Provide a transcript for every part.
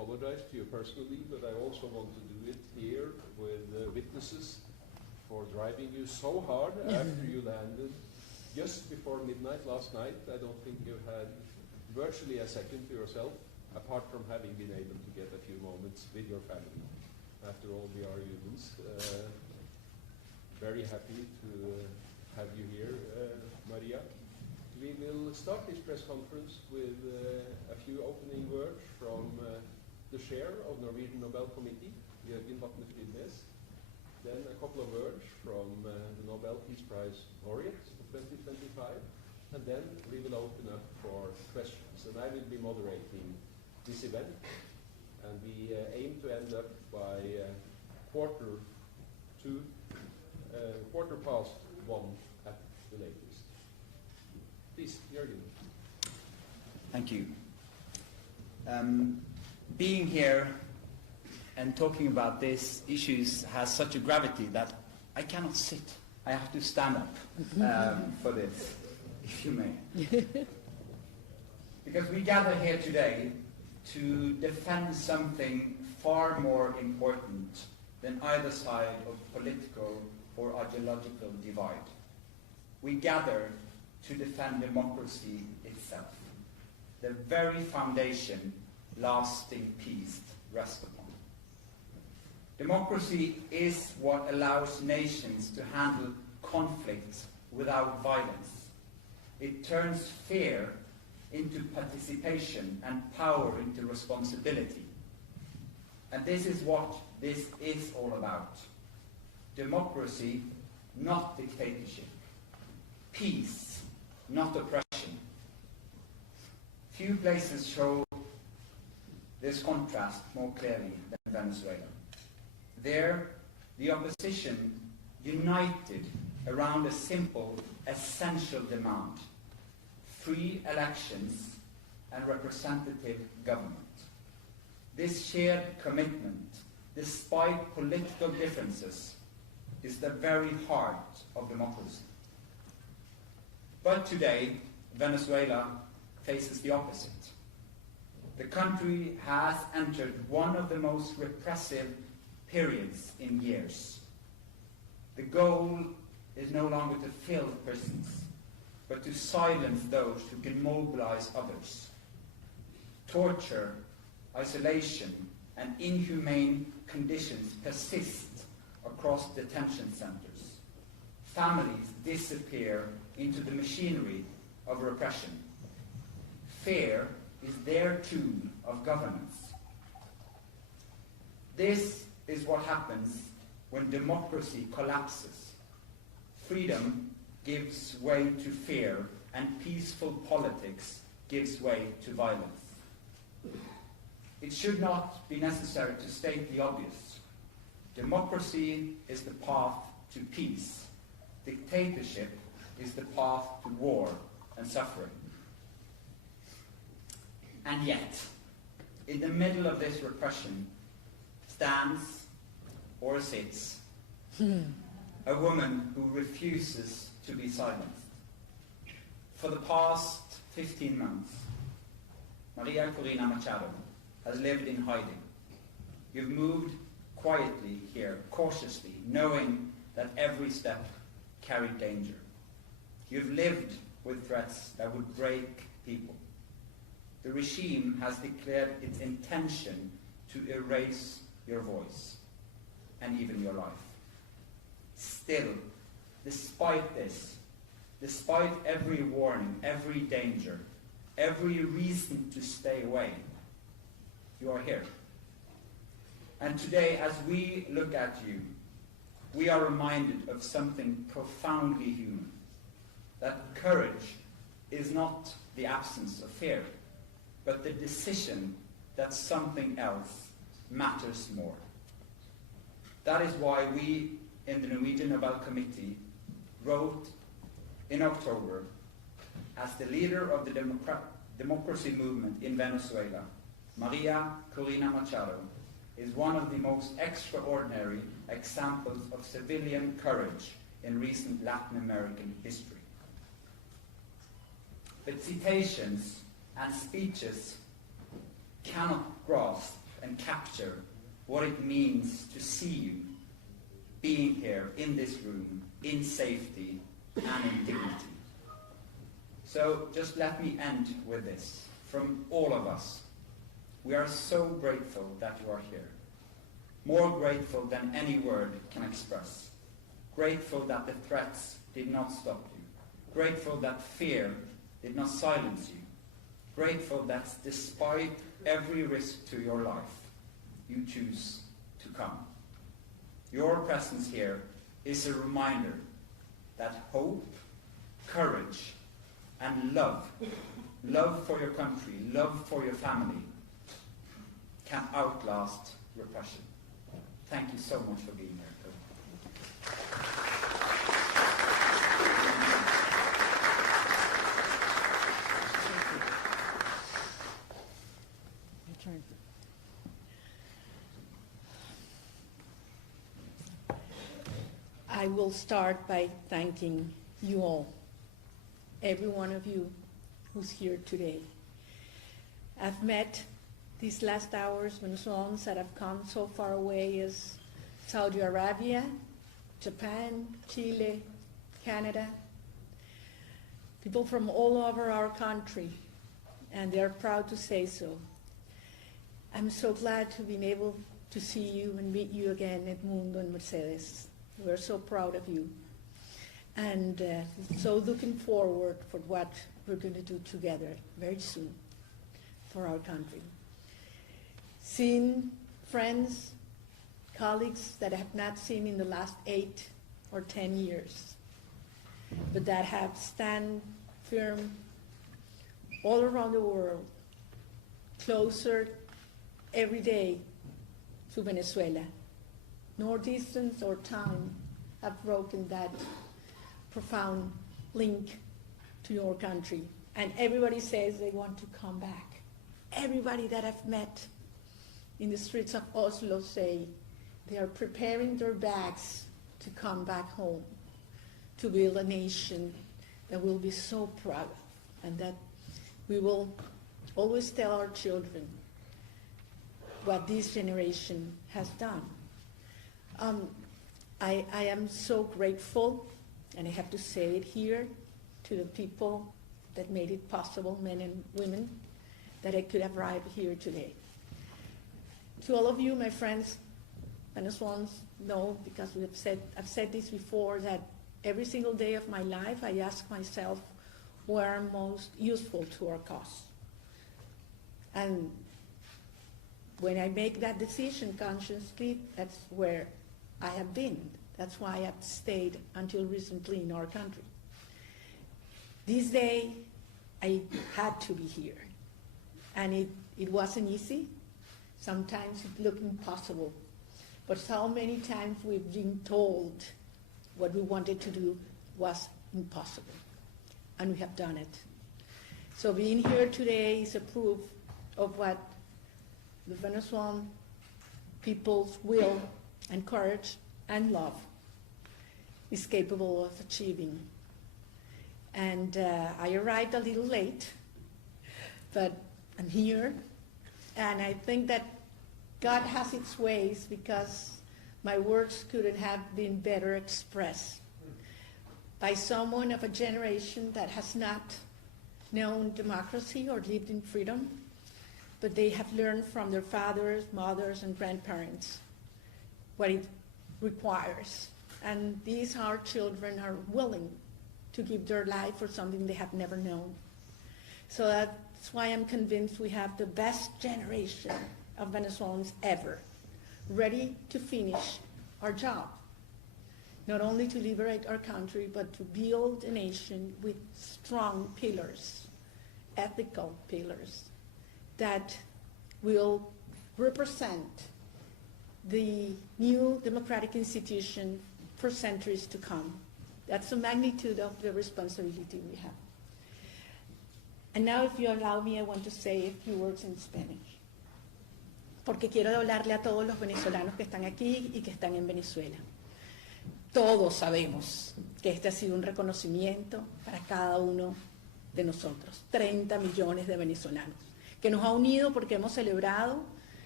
apologize to you personally, but I also want to do it here with witnesses for driving you so hard after you landed just before midnight last night. I don't think you had virtually a second to yourself, apart from having been able to get a few moments with your family after all the arguments. Very happy to have you here, Maria. We will start this press conference with a few opening words from the chair of Norwegian Nobel Committee, Jørgen Vatne Fridnes. Then a couple of words from the Nobel Peace Prize laureates of 2025. And then we will open up for questions. And I will be moderating this event. And we aim to end up by quarter past 1 at the latest. Please, Jørgen. Thank you. Being here and talking about these issues has such a gravity that I cannot sit. I have to stand up for this, if you may. Because we gather here today to defend something far more important than either side of political or ideological divide. We gather to defend democracy itself, the very foundation lasting peace rests upon. Democracy is what allows nations to handle conflicts without violence. It turns fear into participation and power into responsibility. And this is what this is all about. Democracy, not dictatorship. Peace, not oppression. Few places show this contrast more clearly than Venezuela. There, the opposition united around a simple, essential demand: free elections and representative government. This shared commitment, despite political differences, is the very heart of democracy. But today, Venezuela faces the opposite. The country has entered one of the most repressive periods in years. The goal is no longer to fill prisons, but to silence those who can mobilize others. Torture, isolation, and inhumane conditions persist across detention centers. Families disappear into the machinery of repression. Fear is their tool of governance. This is what happens when democracy collapses. Freedom gives way to fear, and peaceful politics gives way to violence. It should not be necessary to state the obvious. Democracy is the path to peace. Dictatorship is the path to war and suffering. And yet, in the middle of this repression stands or sits a woman who refuses to be silenced. For the past 15 months, Maria Corina Machado has lived in hiding. You've moved quietly here, cautiously, knowing that every step carried danger. You've lived with threats that would break people. The regime has declared its intention to erase your voice and even your life. Still, despite this, despite every warning, every danger, every reason to stay away, you are here. And today, as we look at you, we are reminded of something profoundly human. That courage is not the absence of fear, but the decision that something else matters more. That is why we in the Norwegian Nobel Committee wrote in October, as the leader of the democracy movement in Venezuela, Maria Corina Machado is one of the most extraordinary examples of civilian courage in recent Latin American history. But citations and speeches cannot grasp and capture what it means to see you being here in this room, in safety and in dignity. So just let me end with this. From all of us, we are so grateful that you are here. More grateful than any word can express. Grateful that the threats did not stop you. Grateful that fear did not silence you. Grateful that despite every risk to your life, you choose to come. Your presence here is a reminder that hope, courage, and love for your country, love for your family, can outlast repression. Thank you so much for being here. I will start by thanking you all, every one of you who's here today. I've met these last hours Venezuelans that have come so far away as Saudi Arabia, Japan, Chile, Canada, people from all over our country, and they're proud to say so. I'm so glad to be able to see you and meet you again, Edmundo and Mercedes. We're so proud of you, and so looking forward for what we're going to do together very soon for our country. Seeing friends, colleagues that I have not seen in the last 8 or 10 years, but that have stand firm all around the world, closer every day to Venezuela. Nor distance or time have broken that profound link to your country. And everybody says they want to come back. Everybody that I've met in the streets of Oslo say they are preparing their bags to come back home, to build a nation that we'll be so proud of, and that we will always tell our children what this generation has done. I am so grateful, and I have to say it here, to the people that made it possible, men and women, that I could have arrived here today. To all of you, my friends, Venezuelans, know, because I've said this before, that every single day of my life I ask myself where I'm most useful to our cause. And when I make that decision consciously, that's where I have been. That's why I've stayed until recently in our country. This day, I had to be here. And it wasn't easy. Sometimes it looked impossible. But so many times we've been told what we wanted to do was impossible. And we have done it. So being here today is a proof of what the Venezuelan people's will and courage and love is capable of achieving. And I arrived a little late, but I'm here, and I think that God has its ways, because my words couldn't have been better expressed by someone of a generation that has not known democracy or lived in freedom, but they have learned from their fathers, mothers, and grandparents what it requires. And these our children are willing to give their life for something they have never known. So that's why I'm convinced we have the best generation of Venezuelans ever, ready to finish our job. Not only to liberate our country, but to build a nation with strong pillars, ethical pillars, that will represent the new democratic institution for centuries to come. That's the magnitude of the responsibility we have. And now, if you allow me, I want to say a few words in Spanish. Porque quiero hablarle a todos los venezolanos que están aquí y que están en Venezuela. Todos sabemos que este ha sido un reconocimiento para cada uno de nosotros, 30 millones de venezolanos, que nos ha unido porque hemos celebrado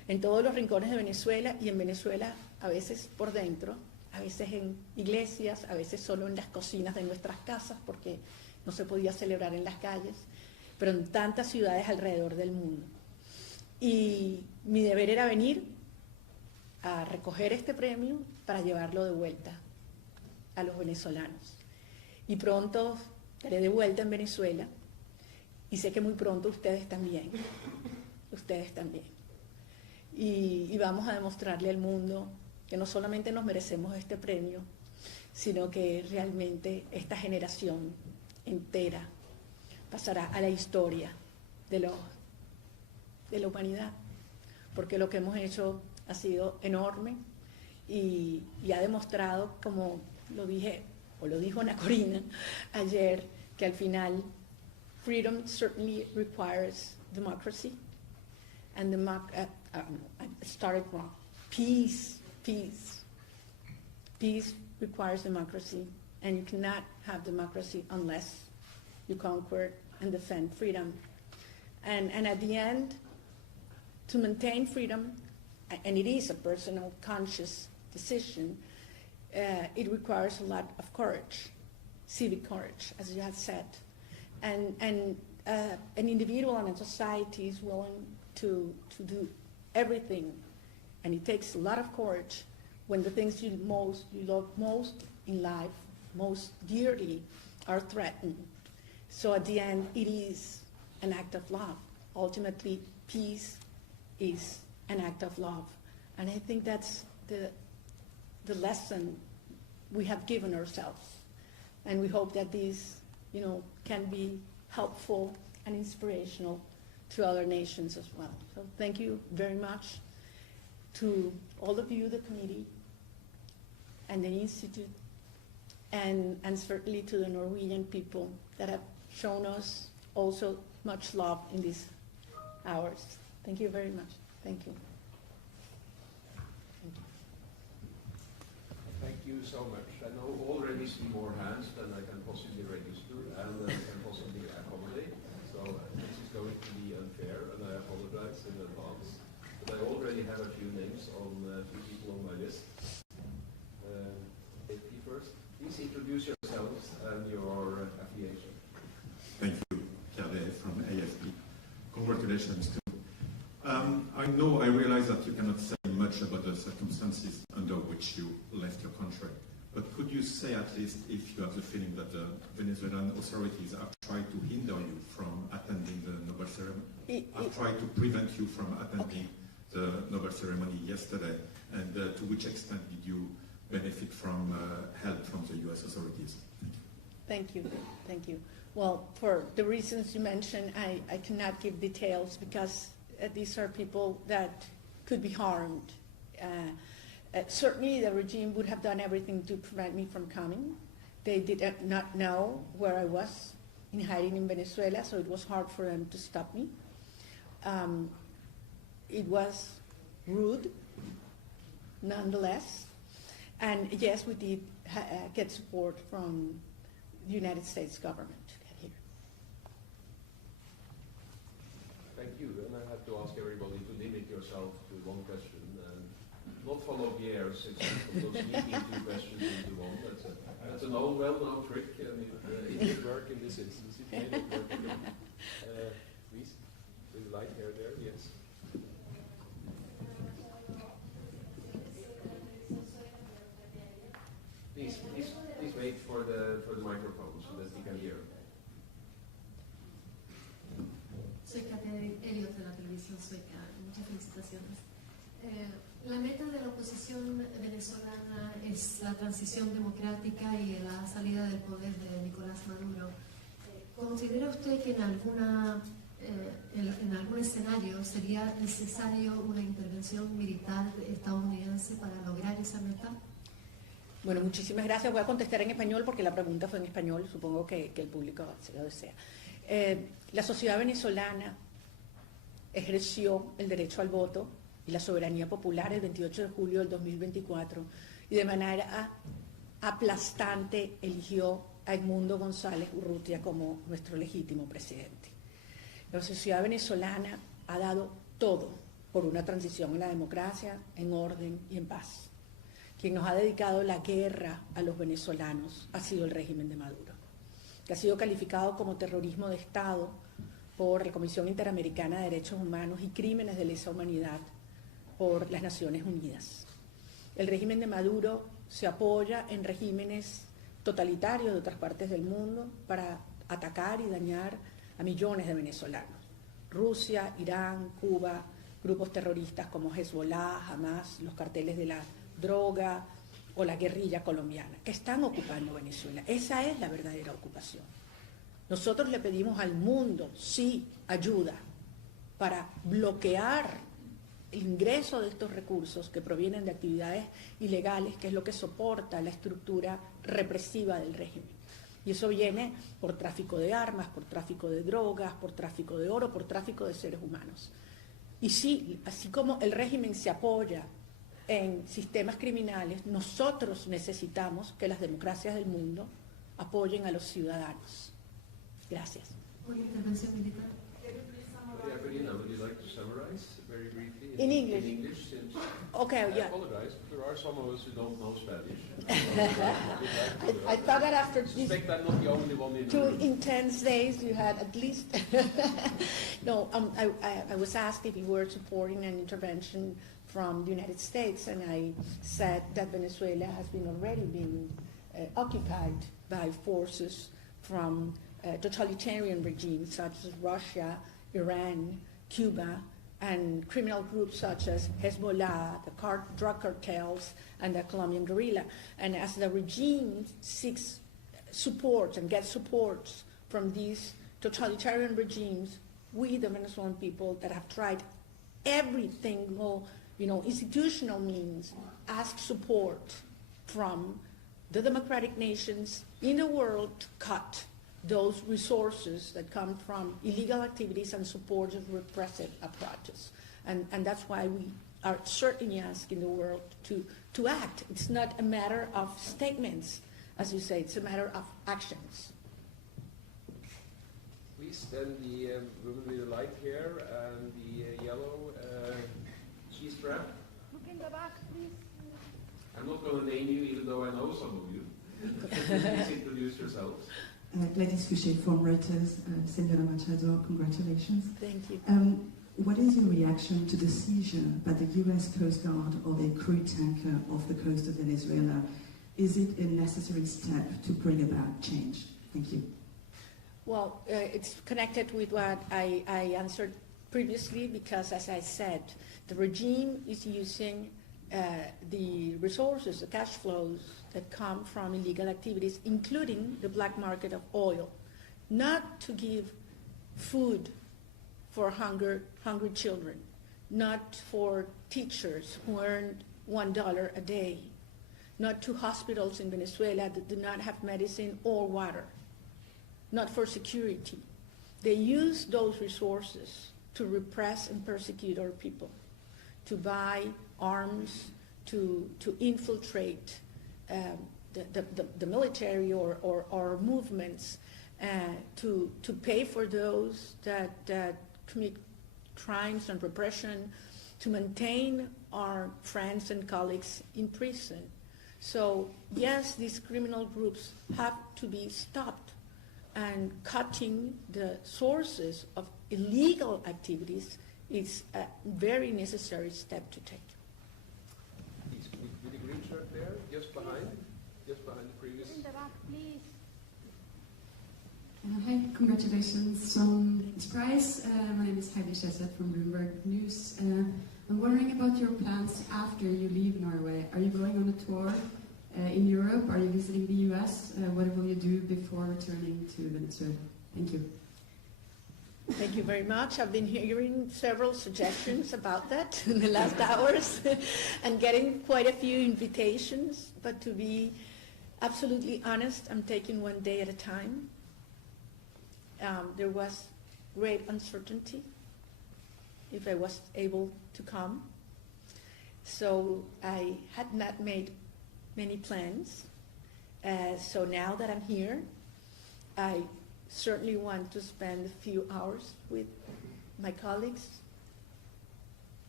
en todos los rincones de Venezuela, y en Venezuela a veces por dentro, a veces en iglesias, a veces solo en las cocinas de nuestras casas, porque no se podía celebrar en las calles, pero en tantas ciudades alrededor del mundo. Y mi deber era venir a recoger este premio para llevarlo de vuelta a los venezolanos. Y pronto estaré de vuelta en Venezuela, y sé que muy pronto ustedes también, y vamos a demostrarle al mundo que no solamente nos merecemos este premio, sino que realmente esta generación entera pasará a la historia de la humanidad, porque lo que hemos hecho ha sido enorme y ha demostrado, como lo dijo Ana Corina ayer, que al final freedom certainly requires democracy, and I started wrong. Peace requires democracy, and you cannot have democracy unless you conquer and defend freedom. And at the end, to maintain freedom, and it is a personal, conscious decision, it requires a lot of courage, civic courage, as you have said. And an individual and a society is willing to do everything, and it takes a lot of courage when the things you love most in life, most dearly, are threatened. So at the end, it is an act of love. Ultimately, peace is an act of love. And I think that's the lesson we have given ourselves. And we hope that these, can be helpful and inspirational to other nations as well. So thank you very much to all of you, the committee, and the Institute, and certainly to the Norwegian people that have shown us also much love in these hours. Thank you very much. Thank you. Thank you so much. I know already see more hands than I can possibly register and can possibly accommodate. So this is going to be unfair, and I apologize in advance. But I already have a few names on few people on my list. AP first, please introduce yourselves and your affiliation. Thank you, Pierre from AFP. Congratulations too. I realize that you cannot say much about the circumstances under which you left your country, but could you say at least if you have the feeling that the Venezuelan authorities have tried to hinder you from attending the Nobel ceremony, have tried to prevent you from attending the Nobel ceremony yesterday, and to which extent did you benefit from help from the US authorities? Thank you. Thank you. Well, for the reasons you mentioned, I cannot give details because these are people that could be harmed. Certainly the regime would have done everything to prevent me from coming. They did not know where I was in hiding in Venezuela, so it was hard for them to stop me. It was rude, nonetheless. And yes, we did get support from the United States government to get here. Thank you. And I have to ask everybody to limit yourself to one question and not follow Pierre's example of sneaking two questions into one. That's an old, well-known trick, and it did work in this instance. It may not work again. Please, with the light hair there, yes. Please wait for the microphone so that we can hear. Soy Katia Elliot de la televisión sueca. Muchas felicitaciones. La meta de la oposición venezolana es la transición democrática y la salida del poder de Nicolás Maduro. ¿Considera usted que en algún escenario sería necesario una intervención militar estadounidense para lograr esa meta? Bueno, muchísimas gracias. Voy a contestar en español porque la pregunta fue en español. Supongo que el público se lo desea. La sociedad venezolana ejerció el derecho al voto y la soberanía popular el 28 de julio del 2024 y de manera aplastante eligió a Edmundo González Urrutia como nuestro legítimo presidente. La sociedad venezolana ha dado todo por una transición en la democracia, en orden y en paz. Quien nos ha dedicado la guerra a los venezolanos ha sido el régimen de Maduro, que ha sido calificado como terrorismo de Estado por la Comisión Interamericana de Derechos Humanos y Crímenes de Lesa Humanidad por las Naciones Unidas. El régimen de Maduro se apoya en regímenes totalitarios de otras partes del mundo para atacar y dañar a millones de venezolanos. Rusia, Irán, Cuba, grupos terroristas como Hezbollah, Hamas, los carteles de la droga o la guerrilla colombiana, que están ocupando Venezuela. Esa es la verdadera ocupación. Nosotros le pedimos al mundo, sí, ayuda para bloquear el ingreso de estos recursos que provienen de actividades ilegales, que es lo que soporta la estructura represiva del régimen. Y eso viene por tráfico de armas, por tráfico de drogas, por tráfico de oro, por tráfico de seres humanos. Y sí, así como el régimen se apoya en sistemas criminales, nosotros necesitamos que las democracias del mundo apoyen a los ciudadanos. Gracias. Una intervención militar. Maria Corina, would you like to summarize very briefly In English? In English, since Okay, I yeah. apologize, but there are some of us who don't know Spanish. I thought that after I these suspect I'm not the only one in the 2 room. intense days you had at least. No, I was asked if you were supporting an intervention from the United States, and I said that Venezuela has been already been occupied by forces from totalitarian regimes such as Russia, Iran, Cuba, and criminal groups such as Hezbollah, the drug cartels, and the Colombian guerrilla. And as the regime seeks support and gets support from these totalitarian regimes, we, the Venezuelan people that have tried every single, institutional means, ask support from the democratic nations in the world to cut those resources that come from illegal activities and support of repressive apparatus. And that's why we are certainly asking the world to act. It's not a matter of statements, as you say, it's a matter of actions. Please, then the woman with the light hair and the yellow cheese strap. Look in the back, please. I'm not going to name you, even though I know some of you. Please introduce yourselves. Gladys Fouché from Reuters. Senora Machado, congratulations. Thank you. What is your reaction to the seizure by the US Coast Guard of a crude tanker off the coast of Venezuela? Is it a necessary step to bring about change? Thank you. Well, it's connected with what I answered previously, because, as I said, the regime is using the resources, the cash flows that come from illegal activities, including the black market of oil, not to give food for hungry children, not for teachers who earn $1 a day, not to hospitals in Venezuela that do not have medicine or water, not for security. They use those resources to repress and persecute our people, to buy arms, to infiltrate the military or movements, to pay for those that commit crimes and repression, to maintain our friends and colleagues in prison. So yes, these criminal groups have to be stopped, and cutting the sources of illegal activities is a very necessary step to take. Please, with the green shirt there, just behind the previous. In the back, please. Hi, congratulations on this prize. My name is Heidi Skjeseth from Bloomberg News. I'm wondering about your plans after you leave Norway. Are you going on a tour in Europe? Are you visiting the US? What will you do before returning to Venezuela? Thank you. Thank you very much. I've been hearing several suggestions about that in the last hours and getting quite a few invitations, but to be absolutely honest, I'm taking one day at a time. There was great uncertainty if I was able to come, so I had not made many plans. So now that I'm here, I certainly want to spend a few hours with my colleagues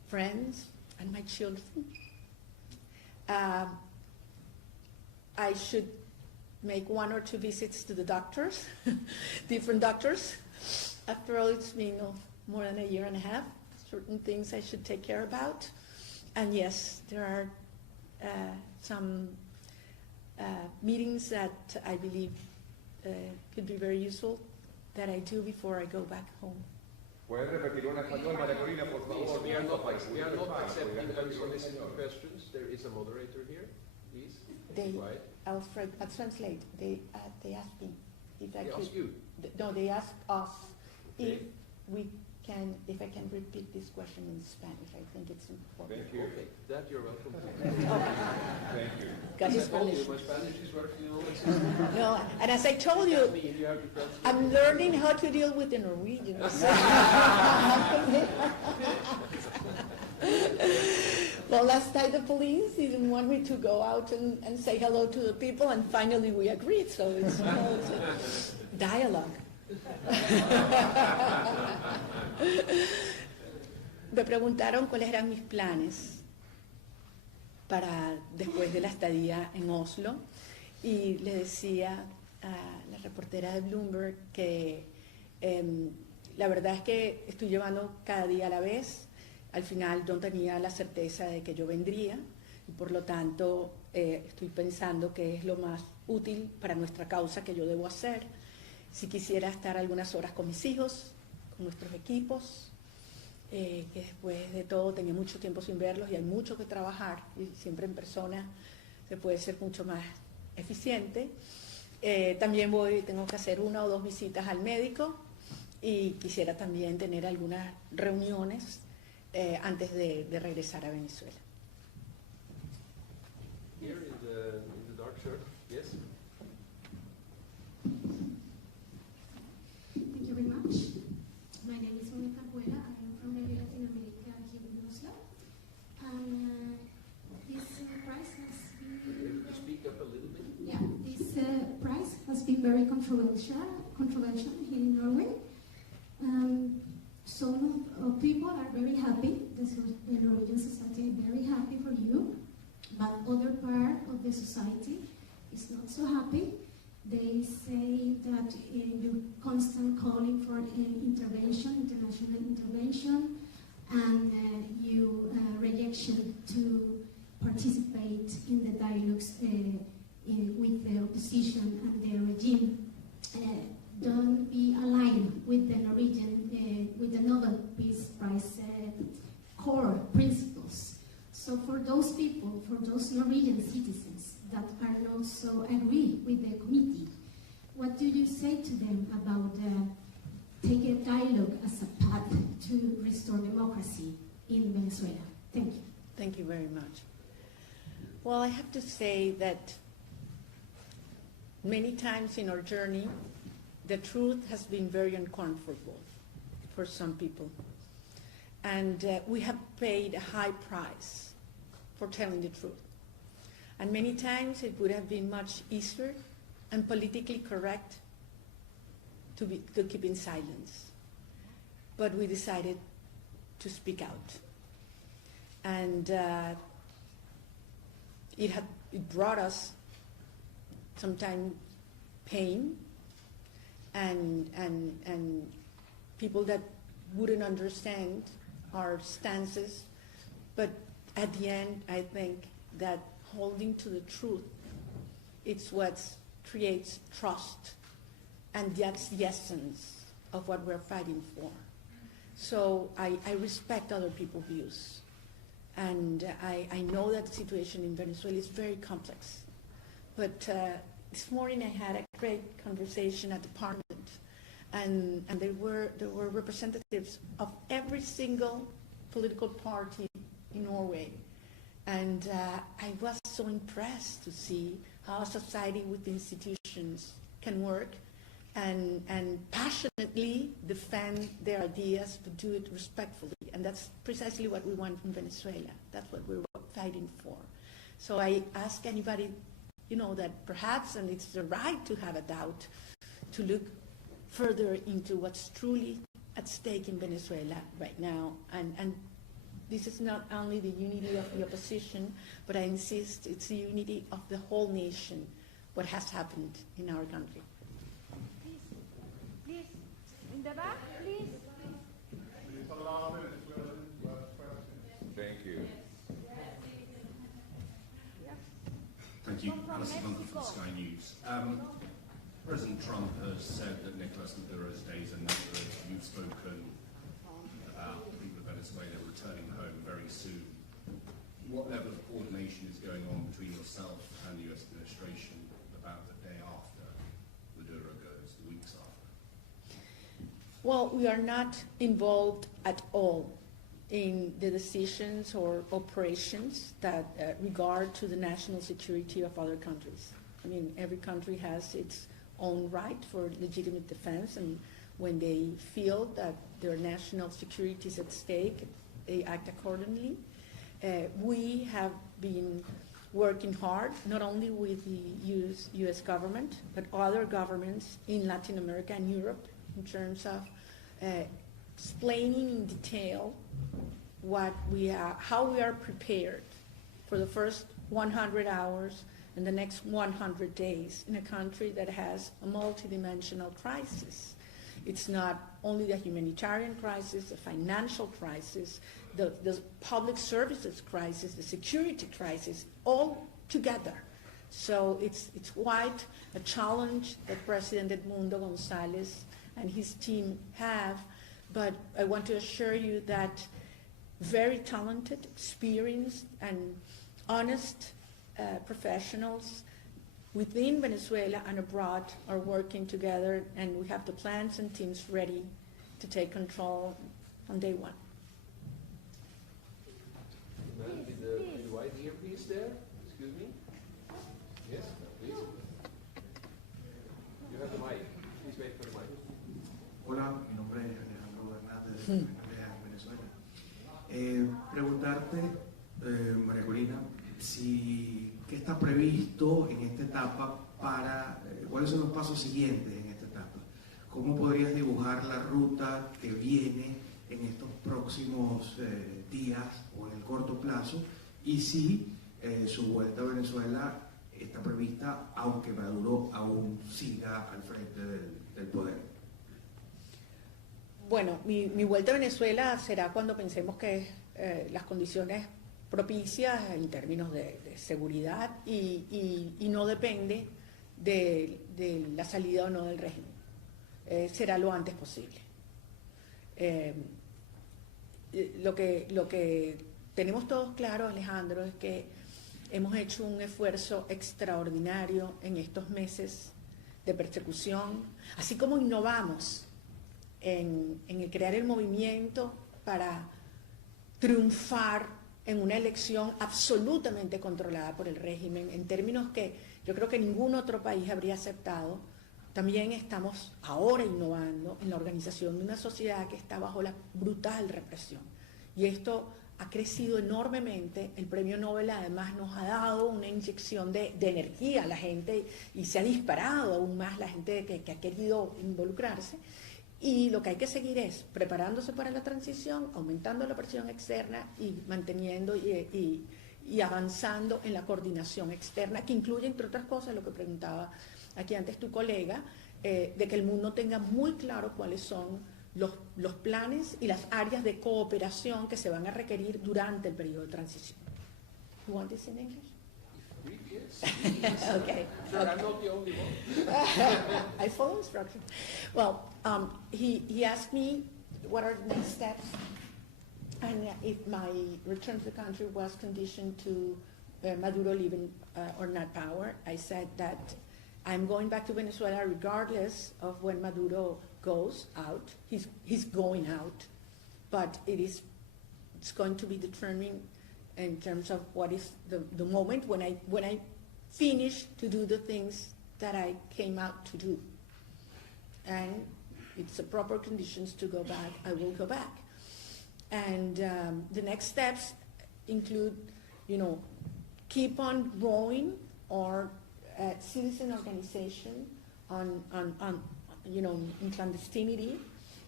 friends, and my children. I should make 1 or 2 visits to the doctors, different doctors. After all, it's been more than a year and a half. Certain things I should take care about. And yes, there are some meetings that I believe could be very useful that I do before I go back home. ¿Puedes repetir una español, Maria Corina, por Please, favor? we are not accepting unsolicited questions. There is a moderator here. Please, quiet. I'll translate. They ask me if I They could. ask you. No, they ask us Okay. if I can repeat this question in Spanish. I think it's important. Thank you. Okay, that you're welcome to. Thank you. Got As his I told you, Spanish. my Spanish is working all the time. No, and as I told you, You have to translate. I'm learning how to deal with the Norwegians. Well, last night the police didn't want me to go out and say hello to the people, and finally we agreed, so it's a dialogue. Me preguntaron cuáles eran mis planes para después de la estadía en Oslo, y le decía a la reportera de Bloomberg que la verdad es que estoy llevando cada día a la vez. Al final no tenía la certeza de que yo vendría, y por lo tanto estoy pensando que es lo más útil para nuestra causa que yo debo hacer. Si quisiera estar algunas horas con mis hijos, con nuestros equipos, que después de todo tenía mucho tiempo sin verlos y hay mucho que trabajar, y siempre en persona se puede ser mucho más eficiente. También tengo que hacer 1 o 2 visitas al médico, y quisiera también tener algunas reuniones antes de regresar a Venezuela. Here in the dark shirt, yes? Thank you very much. My name is Maria Corina. I am from Latin America here in Oslo. And this prize has been... Speak up a little bit. Yeah, this prize has been very controversial here in Norway. Some people are very happy, the Norwegian society is very happy for you, but other part of the society is not so happy. They say that you constant calling for intervention, international intervention, and you rejection to participate in the dialogues with the opposition and the regime. Don't be aligned with the Norwegian, with the Nobel Peace Prize core principles. So for those people, for those Norwegian citizens that are not so agree with the committee, what do you say to them about take a dialogue as a path to restore democracy in Venezuela? Thank you. Thank you very much. Well, I have to say that many times in our journey, the truth has been very uncomfortable for some people. And we have paid a high price for telling the truth. And many times it would have been much easier and politically correct to keep in silence. But we decided to speak out. And it brought us sometimes pain, and people that wouldn't understand our stances. But at the end, I think that holding to the truth, it's what creates trust, and that's the essence of what we're fighting for. So I respect other people's views, and I know that the situation in Venezuela is very complex. But this morning I had a great conversation at the Parliament, and there were representatives of every single political party in Norway, and I was so impressed to see how a society with institutions can work and passionately defend their ideas, but do it respectfully. And that's precisely what we want from Venezuela. That's what we're fighting for. So I ask anybody, that perhaps, and it's the right to have a doubt, to look further into what's truly at stake in Venezuela right now, and this is not only the unity of the opposition, but I insist it's the unity of the whole nation, what has happened in our country. Please, please, in the back, please. Thank you. Thank you. From Alison Bunker from Mexico. Sky News. President Trump has said that Nicolas Maduro's days are numbered. You've spoken about the people of Venezuela returning home very soon. What level of coordination is going on between yourself and the US administration about the day after Maduro goes, the weeks after? Well, we are not involved at all in the decisions or operations that regard to the national security of other countries. I mean, every country has its own right for legitimate defense, and when they feel that their national security is at stake, they act accordingly. We have been working hard, not only with the US government, but other governments in Latin America and Europe, in terms of explaining in detail what we are, how we are prepared for the first 100 hours and the next 100 days in a country that has a multidimensional crisis. It's not only the humanitarian crisis, the financial crisis, the public services crisis, the security crisis, all together. So it's quite a challenge that President Edmundo González and his team have, but I want to assure you that very talented, experienced, and honest professionals within Venezuela and abroad are working together, and we have the plans and teams ready to take control on day one. Man with the white earpiece there, excuse me. Yes, please. You have the mic. Please wait for the mic. Hola, mi nombre es Alejandro Hernández de Venezuela. Preguntarte, María Corina, ¿qué está previsto en esta etapa para, cuáles son los pasos siguientes en esta etapa? ¿Cómo podrías dibujar la ruta que viene en estos próximos días o en el corto plazo? Y si su vuelta a Venezuela está prevista, aunque Maduro aún siga al frente del poder. Bueno, mi vuelta a Venezuela será cuando pensemos que las condiciones propicias en términos de seguridad y no depende de la salida o no del régimen. Será lo antes posible. Lo que tenemos todos claro, Alejandro, es que hemos hecho un esfuerzo extraordinario en estos meses de persecución, así como innovamos en el crear el movimiento para triunfar en una elección absolutamente controlada por el régimen, en términos que yo creo que ningún otro país habría aceptado. También estamos ahora innovando en la organización de una sociedad que está bajo la brutal represión. Y esto ha crecido enormemente. El premio Nobel además nos ha dado una inyección de energía a la gente y se ha disparado aún más la gente que ha querido involucrarse. Y lo que hay que seguir es preparándose para la transición, aumentando la presión externa y manteniendo y avanzando en la coordinación externa, que incluye, entre otras cosas, lo que preguntaba aquí antes tu colega, de que el mundo tenga muy claro cuáles son los planes y las áreas de cooperación que se van a requerir durante el periodo de transición. You want this in English? Yes. Okay. Sure, I'm not the only one. I follow instructions. Well, he asked me what are the next steps, and if my return to the country was conditioned to Maduro leaving or not power. I said that I'm going back to Venezuela regardless of when Maduro goes out. He's going out, but it's going to be determined in terms of what is the moment when I finish to do the things that I came out to do. And it's the proper conditions to go back, I will go back. And the next steps include, keep on growing our citizen organization in clandestinity,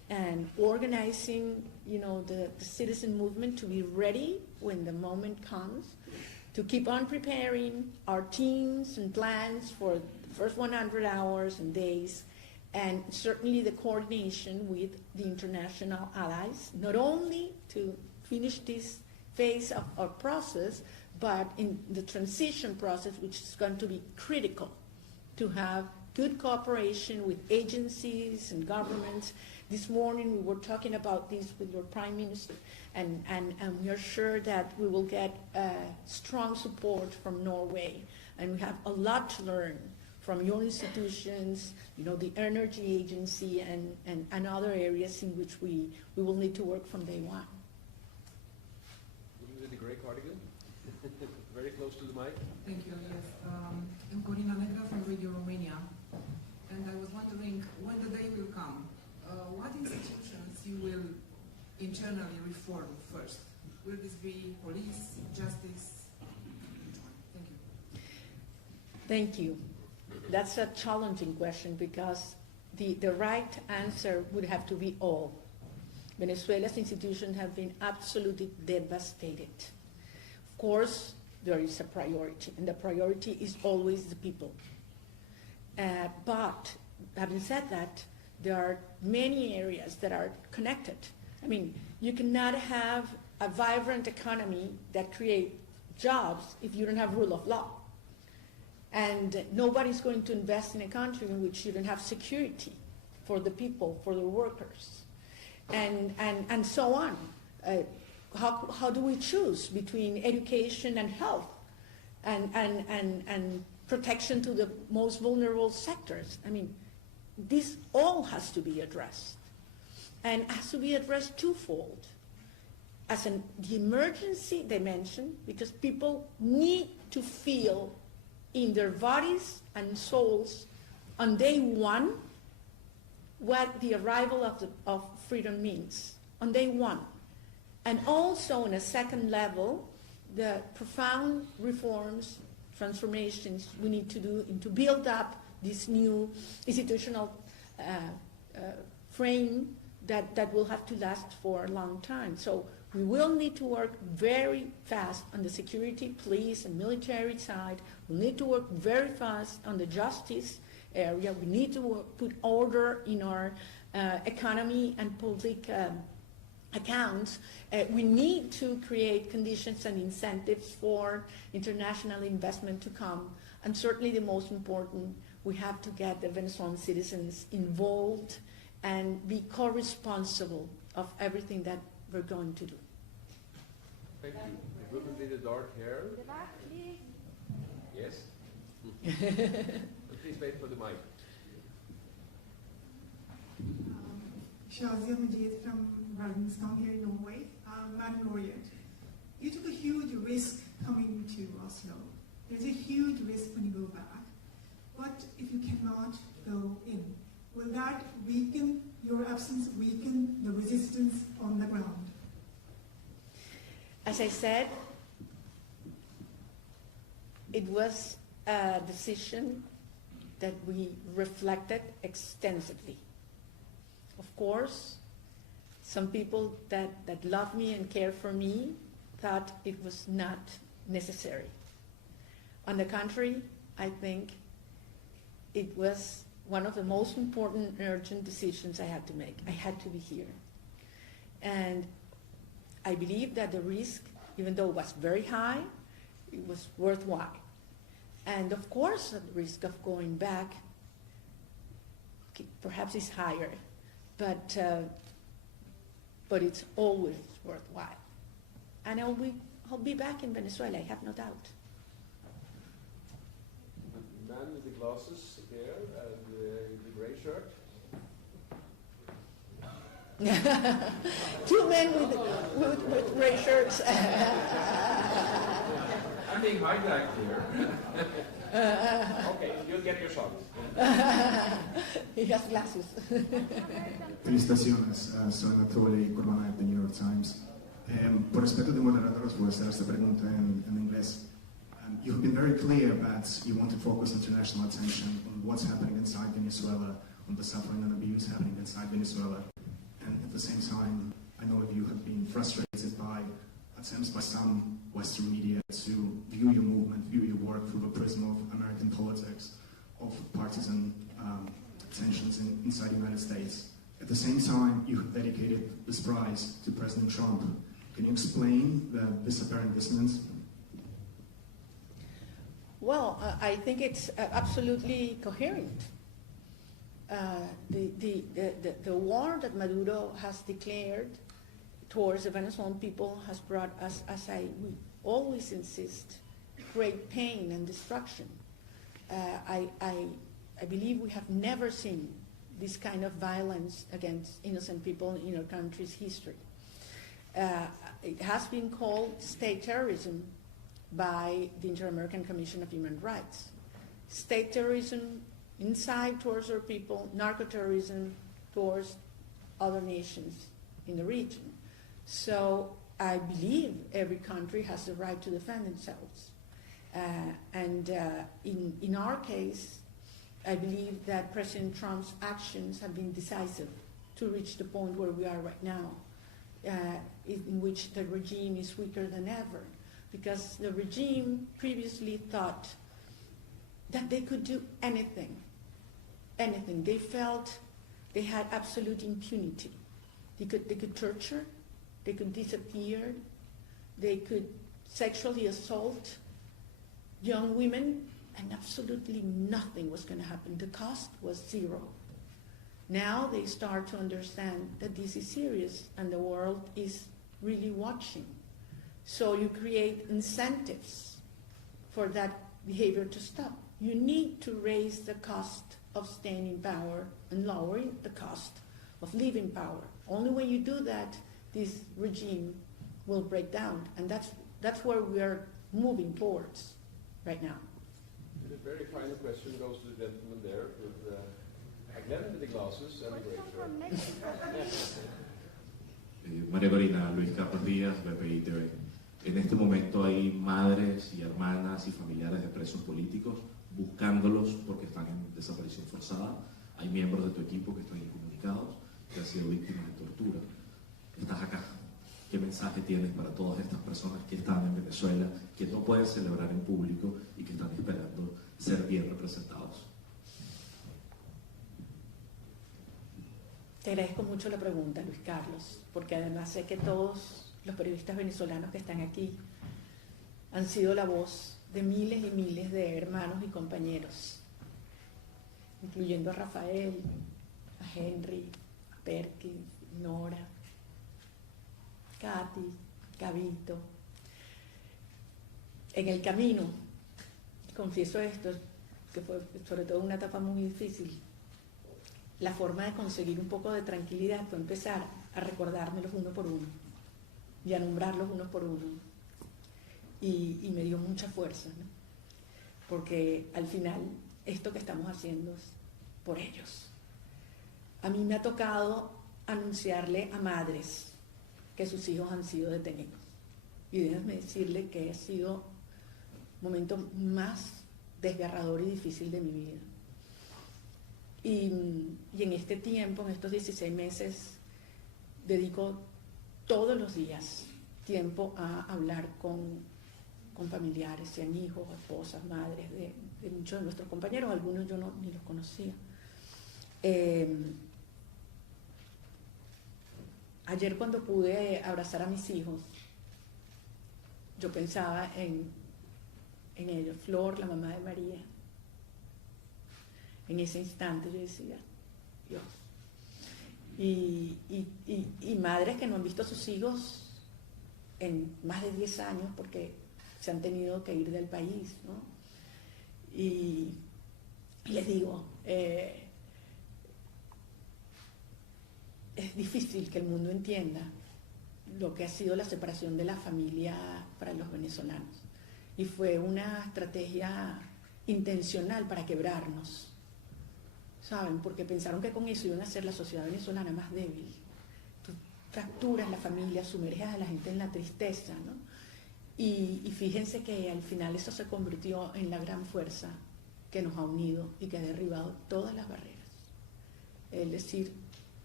and organizing, the citizen movement to be ready when the moment comes, to keep on preparing our teams and plans for the first 100 hours and days, and certainly the coordination with the international allies, not only to finish this phase of our process, but in the transition process, which is going to be critical to have good cooperation with agencies and governments. This morning we were talking about this with your Prime Minister, and we are sure that we will get strong support from Norway, and we have a lot to learn from your institutions, the Energy Agency and other areas in which we will need to work from day one. With the grey cardigan, very close to the mic. Thank you. Yes, I'm Corina Machado from Radio Romania, and I was wondering when the day will come, what institutions you will internally reform first? Will this be police, justice? Which one? Thank you. Thank you. That's a challenging question because the right answer would have to be all. Venezuela's institutions have been absolutely devastated. Of course, there is a priority, and the priority is always the people. But having said that, there are many areas that are connected. I mean, you cannot have a vibrant economy that creates jobs if you don't have rule of law. And nobody's going to invest in a country in which you don't have security for the people, for the workers, and so on. How do we choose between education and health and protection to the most vulnerable sectors? I mean, this all has to be addressed, and has to be addressed twofold. As the emergency dimension, because people need to feel in their bodies and souls on day one what the arrival of freedom means, on day one. And also on a second level, the profound reforms, transformations we need to do and to build up this new institutional frame that will have to last for a long time. So we will need to work very fast on the security, police, and military side. We need to work very fast on the justice area. We need to put order in our economy and public accounts. We need to create conditions and incentives for international investment to come. And certainly the most important, we have to get the Venezuelan citizens involved and be co-responsible of everything that we're going to do. Thank you. The woman with the dark hair. The back, please. Yes? Please wait for the mic. Shazia Majid from Bergenstown here in Norway. Madam Laureate, you took a huge risk coming to Oslo. There's a huge risk when you go back. What if you cannot go in? Will that weaken, your absence weaken the resistance on the ground? As I said, it was a decision that we reflected extensively. Of course, some people that love me and care for me thought it was not necessary. On the contrary, I think it was one of the most important and urgent decisions I had to make. I had to be here. And I believe that the risk, even though it was very high, it was worthwhile. And of course, the risk of going back perhaps is higher, but it's always worthwhile. And I'll be back in Venezuela, I have no doubt. The man with the glasses there and the gray shirt. Two men with gray shirts. I'm being hijacked here. Okay, you'll get your shot. He has glasses. Felicitaciones, soy Anatoly Kurbanov de New York Times. Por respeto de moderadores, voy a hacer esta pregunta en inglés. You've been very clear that you want to focus international attention on what's happening inside Venezuela, on the suffering and abuse happening inside Venezuela. the same time, I know you have been frustrated by attempts by some Western media to view your movement, view your work through the prism of American politics, of partisan tensions inside the United States. At the same time, you have dedicated this prize to President Trump. Can you explain this apparent dissonance? Well, I think it's absolutely coherent. The war that Maduro has declared towards the Venezuelan people has brought us, we always insist, great pain and destruction. I believe we have never seen this kind of violence against innocent people in our country's history. It has been called state terrorism by the Inter-American Commission of Human Rights. State terrorism inside towards our people, narco-terrorism towards other nations in the region. So I believe every country has the right to defend themselves. In our case, I believe that President Trump's actions have been decisive to reach the point where we are right now, in which the regime is weaker than ever, because the regime previously thought that they could do anything. They felt they had absolute impunity. They could torture, they could disappear, they could sexually assault young women, and absolutely nothing was going to happen. The cost was zero. Now they start to understand that this is serious and the world is really watching. So you create incentives for that behavior to stop. You need to raise the cost of staying in power and lowering the cost of leaving power. Only when you do that, this regime will break down. And that's where we are moving towards right now. And a very final question goes to the gentleman there with again with the glasses and the gray shirt. Maria Corina, Luis Carlos Díaz, BPI TV. En este momento hay madres y hermanas y familiares de presos políticos buscándolos porque están en desaparición forzada. Hay miembros de tu equipo que están incomunicados, que han sido víctimas de tortura. Estás acá. ¿Qué mensaje tienes para todas estas personas que están en Venezuela, que no pueden celebrar en público y que están esperando ser bien representados? Te agradezco mucho la pregunta, Luis Carlos, porque además sé que todos los periodistas venezolanos que están aquí han sido la voz de miles y miles de hermanos y compañeros, incluyendo a Rafael, a Henry, a Perkins, Nora, Katy, Gabito. En el camino, confieso esto, que fue sobre todo una etapa muy difícil, la forma de conseguir un poco de tranquilidad fue empezar a recordármelos uno por uno y a nombrarlos uno por uno. Y me dio mucha fuerza, ¿no? Porque al final esto que estamos haciendo es por ellos. A mí me ha tocado anunciarle a madres que sus hijos han sido detenidos. Y déjenme decirle que ha sido el momento más desgarrador y difícil de mi vida. Y en este tiempo, en estos 16 meses, dedico todos los días tiempo a hablar con familiares, sean hijos, esposas, madres de muchos de nuestros compañeros, algunos yo ni los conocía. Ayer cuando pude abrazar a mis hijos, yo pensaba en ellos, Flor, la mamá de María. En ese instante yo decía, Dios. Y madres que no han visto a sus hijos en más de 10 años porque se han tenido que ir del país, ¿no? Y les digo, es difícil que el mundo entienda lo que ha sido la separación de la familia para los venezolanos. Y fue una estrategia intencional para quebrarnos, ¿saben? Porque pensaron que con eso iban a hacer la sociedad venezolana más débil. Tú fracturas la familia, sumerges a la gente en la tristeza, ¿no? Y fíjense que al final eso se convirtió en la gran fuerza que nos ha unido y que ha derribado todas las barreras. Es decir,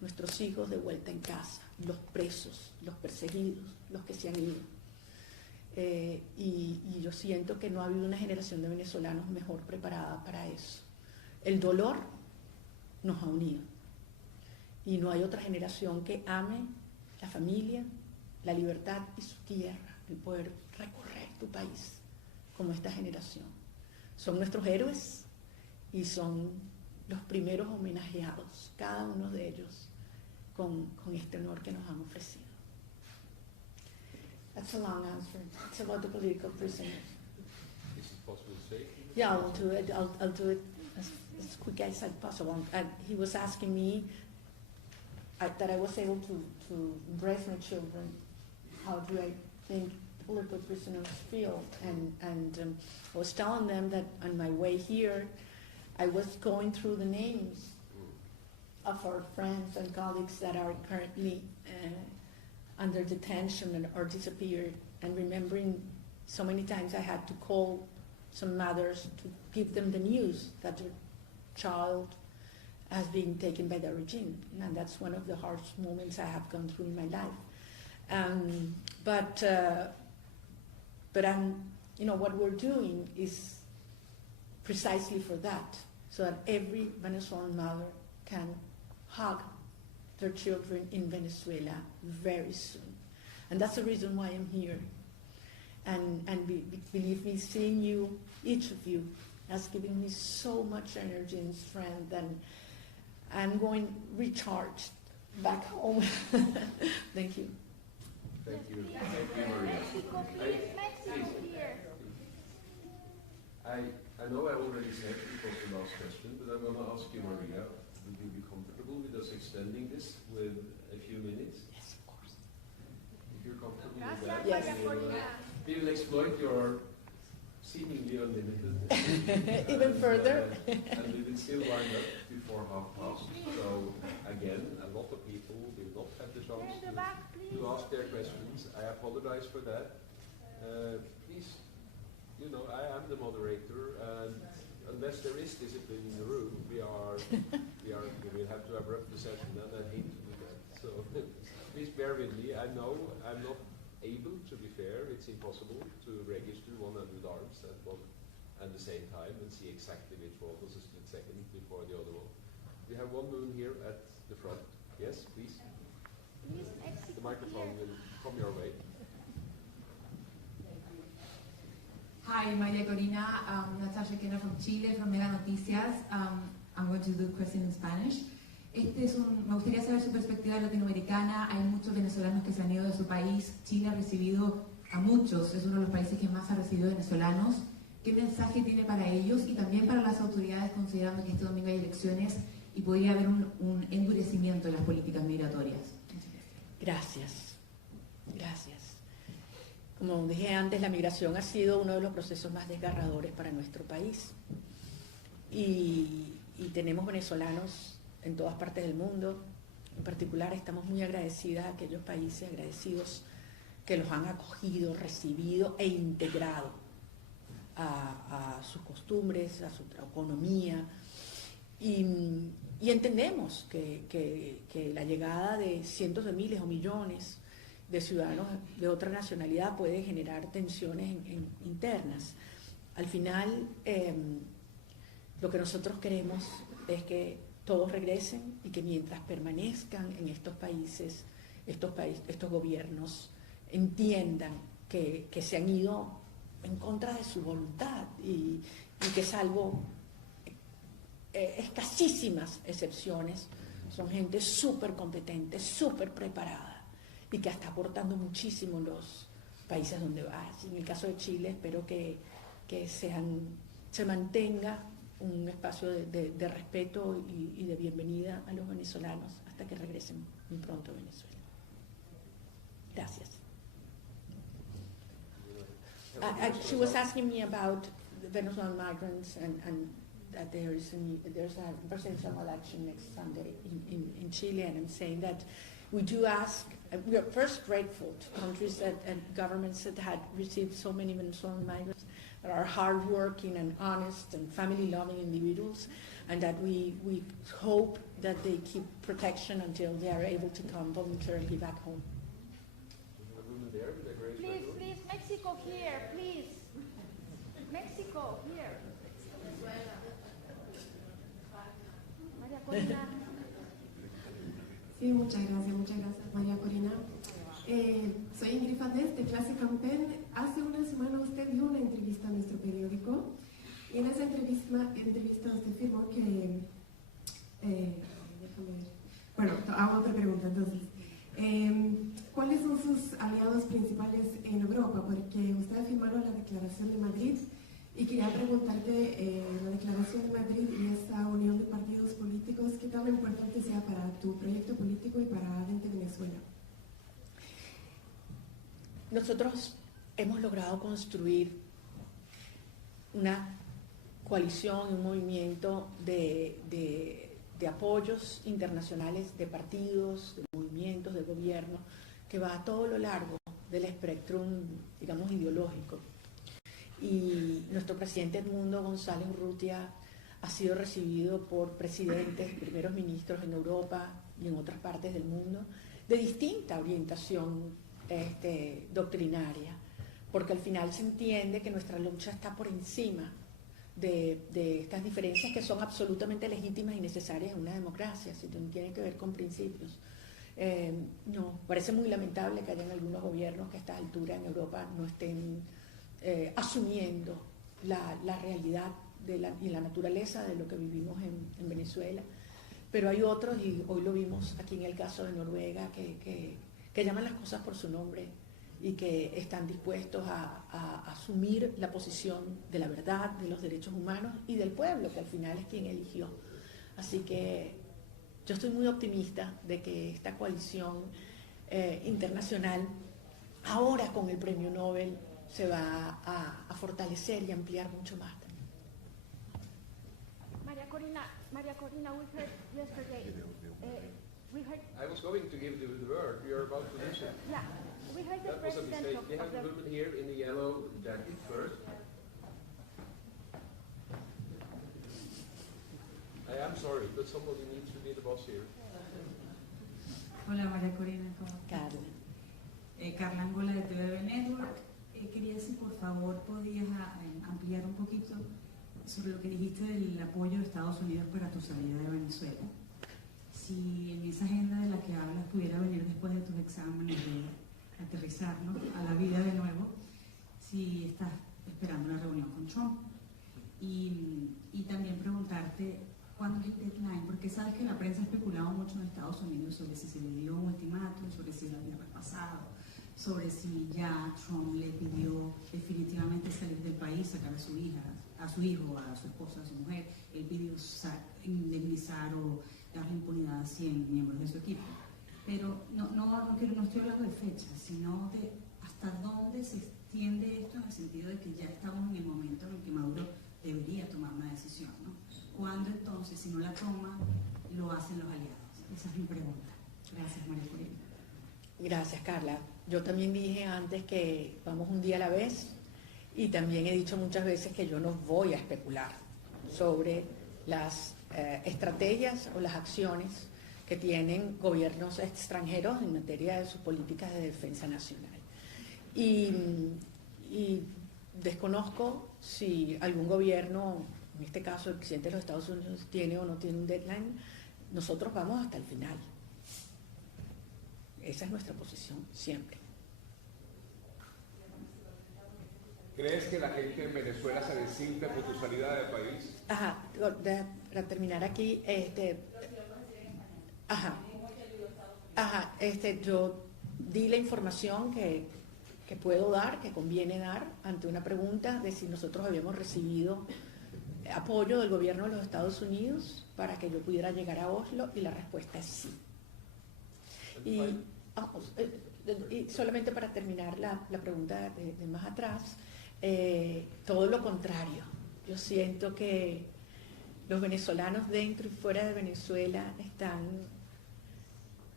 nuestros hijos de vuelta en casa, los presos, los perseguidos, los que se han ido. Y yo siento que no ha habido una generación de venezolanos mejor preparada para eso. El dolor nos ha unido y no hay otra generación que ame la familia, la libertad y su tierra, el poder recorrer tu país como esta generación. Son nuestros héroes y son los primeros homenajeados, cada uno de ellos, con este honor que nos han ofrecido. That's a long answer. It's about the political prisoners. Is it possible to say? Yeah, I'll do it. I'll do it as quick as possible. And he was asking me that I was able to embrace my children. How do I think political prisoners feel? And I was telling them that on my way here, I was going through the names of our friends and colleagues that are currently under detention or disappeared, and remembering so many times I had to call some mothers to give them the news that their child has been taken by the regime, and that's one of the hardest moments I have gone through in my life. But what we're doing is precisely for that, so that every Venezuelan mother can hug their children in Venezuela very soon. And that's the reason why I'm here. And believe me, seeing you, each of you, has given me so much energy and strength, and I'm going recharged back home. Thank you. Thank you. Thank you, Maria. I know I already said it was the last question, but I'm going to ask you, Maria, would you be comfortable with us extending this with a few minutes? Yes, of course. If you're comfortable with that, Yes. we will exploit your seemingly unlimited even further. And we will still wind up before 5:30. So again, a lot of people will not have the chance to ask their questions. I apologize for that. Please, I am the moderator, and unless there is discipline in the room, we will have to abrupt the session, and I hate to do that. So please bear with me. I know I'm not able, to be fair. It's impossible to register 100 arms at the same time and see exactly which one was a split second before the other one. We have one moon here at the front. Yes, please. The microphone will come your way. Hi, Maria Corina, Natasha Kenner from Chile, from Mega Noticias. I'm going to do the question in Spanish. Me gustaría saber su perspectiva latinoamericana. Hay muchos venezolanos que se han ido de su país. Chile ha recibido a muchos, es uno de los países que más ha recibido venezolanos. ¿Qué mensaje tiene para ellos y también para las autoridades, considerando que este domingo hay elecciones y podría haber un endurecimiento de las políticas migratorias? Gracias. Gracias. Como dije antes, la migración ha sido uno de los procesos más desgarradores para nuestro país. Y tenemos venezolanos en todas partes del mundo. En particular, estamos muy agradecidas a aquellos países agradecidos que los han acogido, recibido e integrado a sus costumbres, a su economía. Y entendemos que la llegada de cientos de miles o millones de ciudadanos de otra nacionalidad puede generar tensiones internas. Al final, lo que nosotros queremos es que todos regresen y que mientras permanezcan en estos países, estos gobiernos entiendan que se han ido en contra de su voluntad y que salvo escasísimas excepciones, son gente súper competente, súper preparada y que está aportando muchísimo en los países donde va. En el caso de Chile, espero que se mantenga un espacio de respeto y de bienvenida a los venezolanos hasta que regresen muy pronto a Venezuela. Gracias. She was asking me about the Venezuelan migrants and that there's a presidential election next Sunday in Chile, and I'm saying that we do ask, we are first grateful to countries and governments that had received so many Venezuelan migrants, that are hardworking and honest and family-loving individuals, and that we hope that they keep protection until they are able to come voluntarily back home. Please, please, Mexico here, please. Mexico here. Maria Corina. Sí, muchas gracias María Corina. Soy Ingrid Fadés de Clase Campen. Hace una semana usted dio una entrevista a nuestro periódico y en esa entrevista usted afirmó que... déjame ver. Bueno, hago otra pregunta entonces. ¿Cuáles son sus aliados principales en Europa? Porque usted ha firmado la Declaración de Madrid y quería preguntarte, la Declaración de Madrid y esta unión de partidos políticos, ¿qué tan importante sea para tu proyecto político y para Adente Venezuela? Nosotros hemos logrado construir una coalición, un movimiento de apoyos internacionales, de partidos, de movimientos, de gobierno, que va a todo lo largo del espectro, digamos, ideológico. Y nuestro presidente Edmundo González Urrutia ha sido recibido por presidentes, primeros ministros en Europa y en otras partes del mundo, de distinta orientación doctrinaria, porque al final se entiende que nuestra lucha está por encima de estas diferencias que son absolutamente legítimas y necesarias en una democracia, si tienen que ver con principios. No, parece muy lamentable que hayan algunos gobiernos que a esta altura en Europa no estén asumiendo la realidad y la naturaleza de lo que vivimos en Venezuela, pero hay otros, y hoy lo vimos aquí en el caso de Noruega, que llaman las cosas por su nombre y que están dispuestos a asumir la posición de la verdad, de los derechos humanos y del pueblo, que al final es quien eligió. Así que yo estoy muy optimista de que esta coalición internacional, ahora con el premio Nobel, se va a fortalecer y ampliar mucho más también. Maria Corina, we heard yesterday. I was going to give the word. You're about to listen. Yeah, we heard the That was a president mistake. of We have the woman here in the yellow jacket first. I am sorry, but somebody needs to be the boss here. Hola María Corina, ¿cómo estás? Carla Angola de TV Network. Quería si por favor podías ampliar un poquito sobre lo que dijiste del apoyo de Estados Unidos para tu salida de Venezuela. Si en esa agenda de la que hablas pudiera venir después de tus exámenes de aterrizar, ¿no?, a la vida de nuevo, si estás esperando una reunión con Trump. Y también preguntarte cuándo es el deadline, porque sabes que la prensa ha especulado mucho en Estados Unidos sobre si se le dio un ultimátum, sobre si lo había repasado, sobre si ya Trump le pidió definitivamente salir del país, sacar a su hijo, a su esposa, a su mujer. Él pidió indemnizar o darle impunidad a 100 miembros de su equipo. Pero no estoy hablando de fechas, sino de hasta dónde se extiende esto, en el sentido de que ya estamos en el momento en el que Maduro debería tomar una decisión, ¿no? ¿Cuándo entonces, si no la toma, lo hacen los aliados? Esa es mi pregunta. Gracias, María Corina. Gracias, Carla. Yo también dije antes que vamos un día a la vez, y también he dicho muchas veces que yo no voy a especular sobre las estrategias o las acciones que tienen gobiernos extranjeros en materia de sus políticas de defensa nacional. Y desconozco si algún gobierno, en este caso el presidente de los Estados Unidos, tiene o no tiene un deadline. Nosotros vamos hasta el final. Esa es nuestra posición siempre. ¿Crees que la gente en Venezuela se desinfla por tu salida del país? Ajá, para terminar aquí, yo di la información que puedo dar, que conviene dar, ante una pregunta de si nosotros habíamos recibido apoyo del gobierno de los Estados Unidos para que yo pudiera llegar a Oslo, y la respuesta es sí. Y solamente para terminar la pregunta de más atrás, todo lo contrario. Yo siento que los venezolanos dentro y fuera de Venezuela están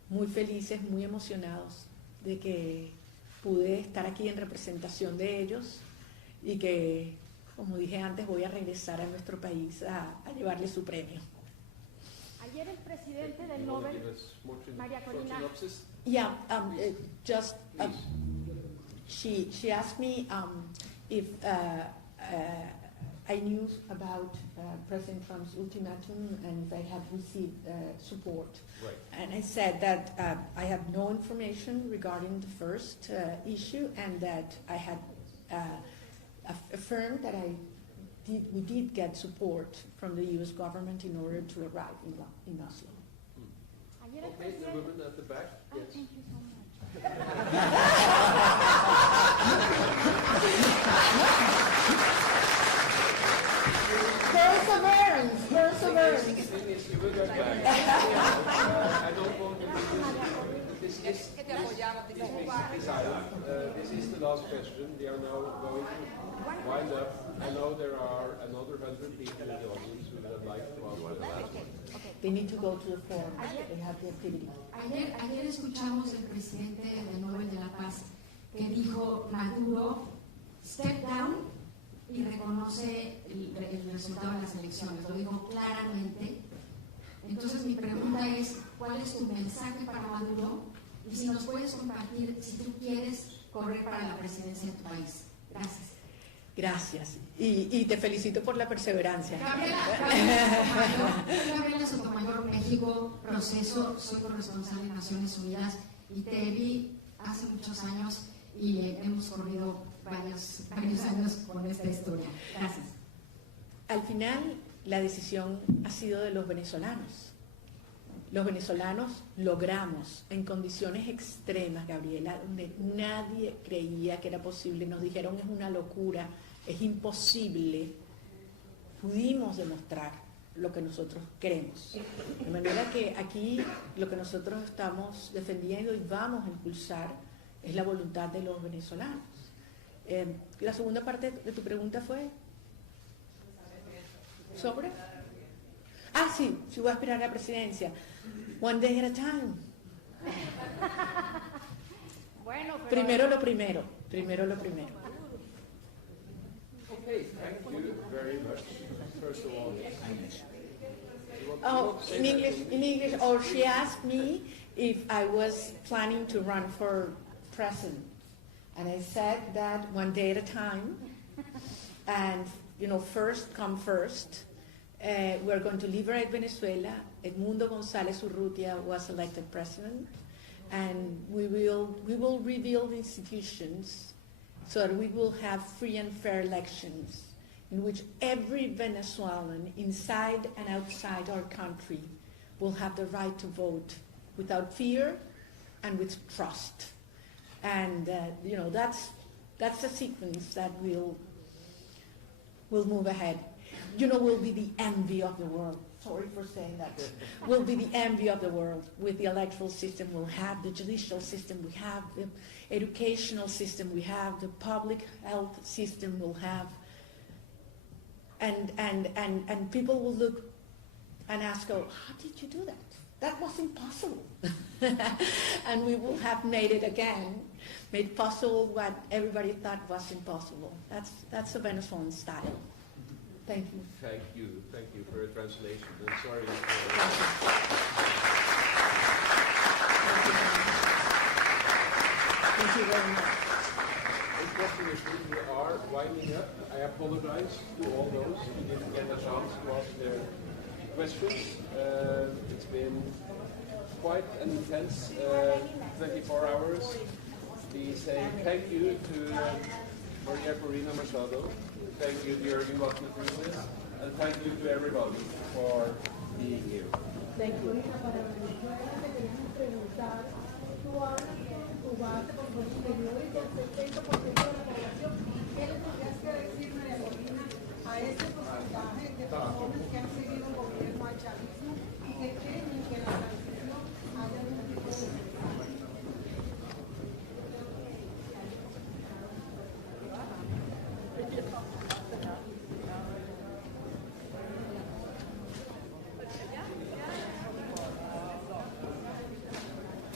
muy felices, muy emocionados de que pude estar aquí en representación de ellos y que, como dije antes, voy a regresar a nuestro país a llevarle su premio. Ayer el presidente del Nobel, Maria Corina. Yeah, she asked me if I knew about President Trump's ultimatum and if I had received support. Right. And I said that I have no information regarding the first issue, and that I had affirmed that we did get support from the U.S. government in order to arrive in Oslo. Okay, the woman at the back. Yes. Thank you so much. Perseverance. I don't want to this is the last question. We are now going to wind up. I know there are another 100 people in the audience who would like to ask the last one. They need to go to the forum. They have the activity. Ayer escuchamos al presidente del Nobel de la Paz que dijo Maduro step down y reconoce el resultado de las elecciones. Lo dijo claramente. Entonces mi pregunta es, ¿cuál es tu mensaje para Maduro? Y si nos puedes compartir si tú quieres correr para la presidencia de tu país. Gracias. Gracias. Y te felicito por la perseverancia. Gabriela Sotomayor, México, proceso, soy corresponsal de Naciones Unidas y te vi hace muchos años y hemos corrido varios años con esta historia. Gracias. Al final, la decisión ha sido de los venezolanos. Los venezolanos logramos, en condiciones extremas, Gabriela, donde nadie creía que era posible, nos dijeron es una locura, es imposible, pudimos demostrar lo que nosotros queremos. De manera que aquí lo que nosotros estamos defendiendo y vamos a impulsar es la voluntad de los venezolanos. La segunda parte de tu pregunta fue sobre... Ah, sí, si voy a aspirar a la presidencia. One day at a time. Bueno, pero Primero lo primero. Okay, thank you very much. First of all, In English, or she asked me if I was planning to run for president. And I said that one day at a time. And, first come first. We're going to liberate Venezuela. Edmundo González Urrutia was elected president, and we will rebuild institutions so that we will have free and fair elections in which every Venezuelan inside and outside our country will have the right to vote without fear and with trust. And that's the sequence that will move ahead. We'll be the envy of the world. Sorry for saying that. We'll be the envy of the world with the electoral system we'll have, the judicial system we have, the educational system we have, the public health system we'll have. And people will look and ask, how did you do that? That was impossible. And we will have made possible what everybody thought was impossible. That's the Venezuelan style. Thank you. thank you for your translation. I'm sorry. Thank you very much. Unfortunately, we are winding up. I apologize to all those who didn't get a chance to ask their questions. It's been quite an intense 24 hours. We say thank you to Maria Corina Machado. Thank you, Jürgen Wattner, and thank you to everybody for being here. Thank you.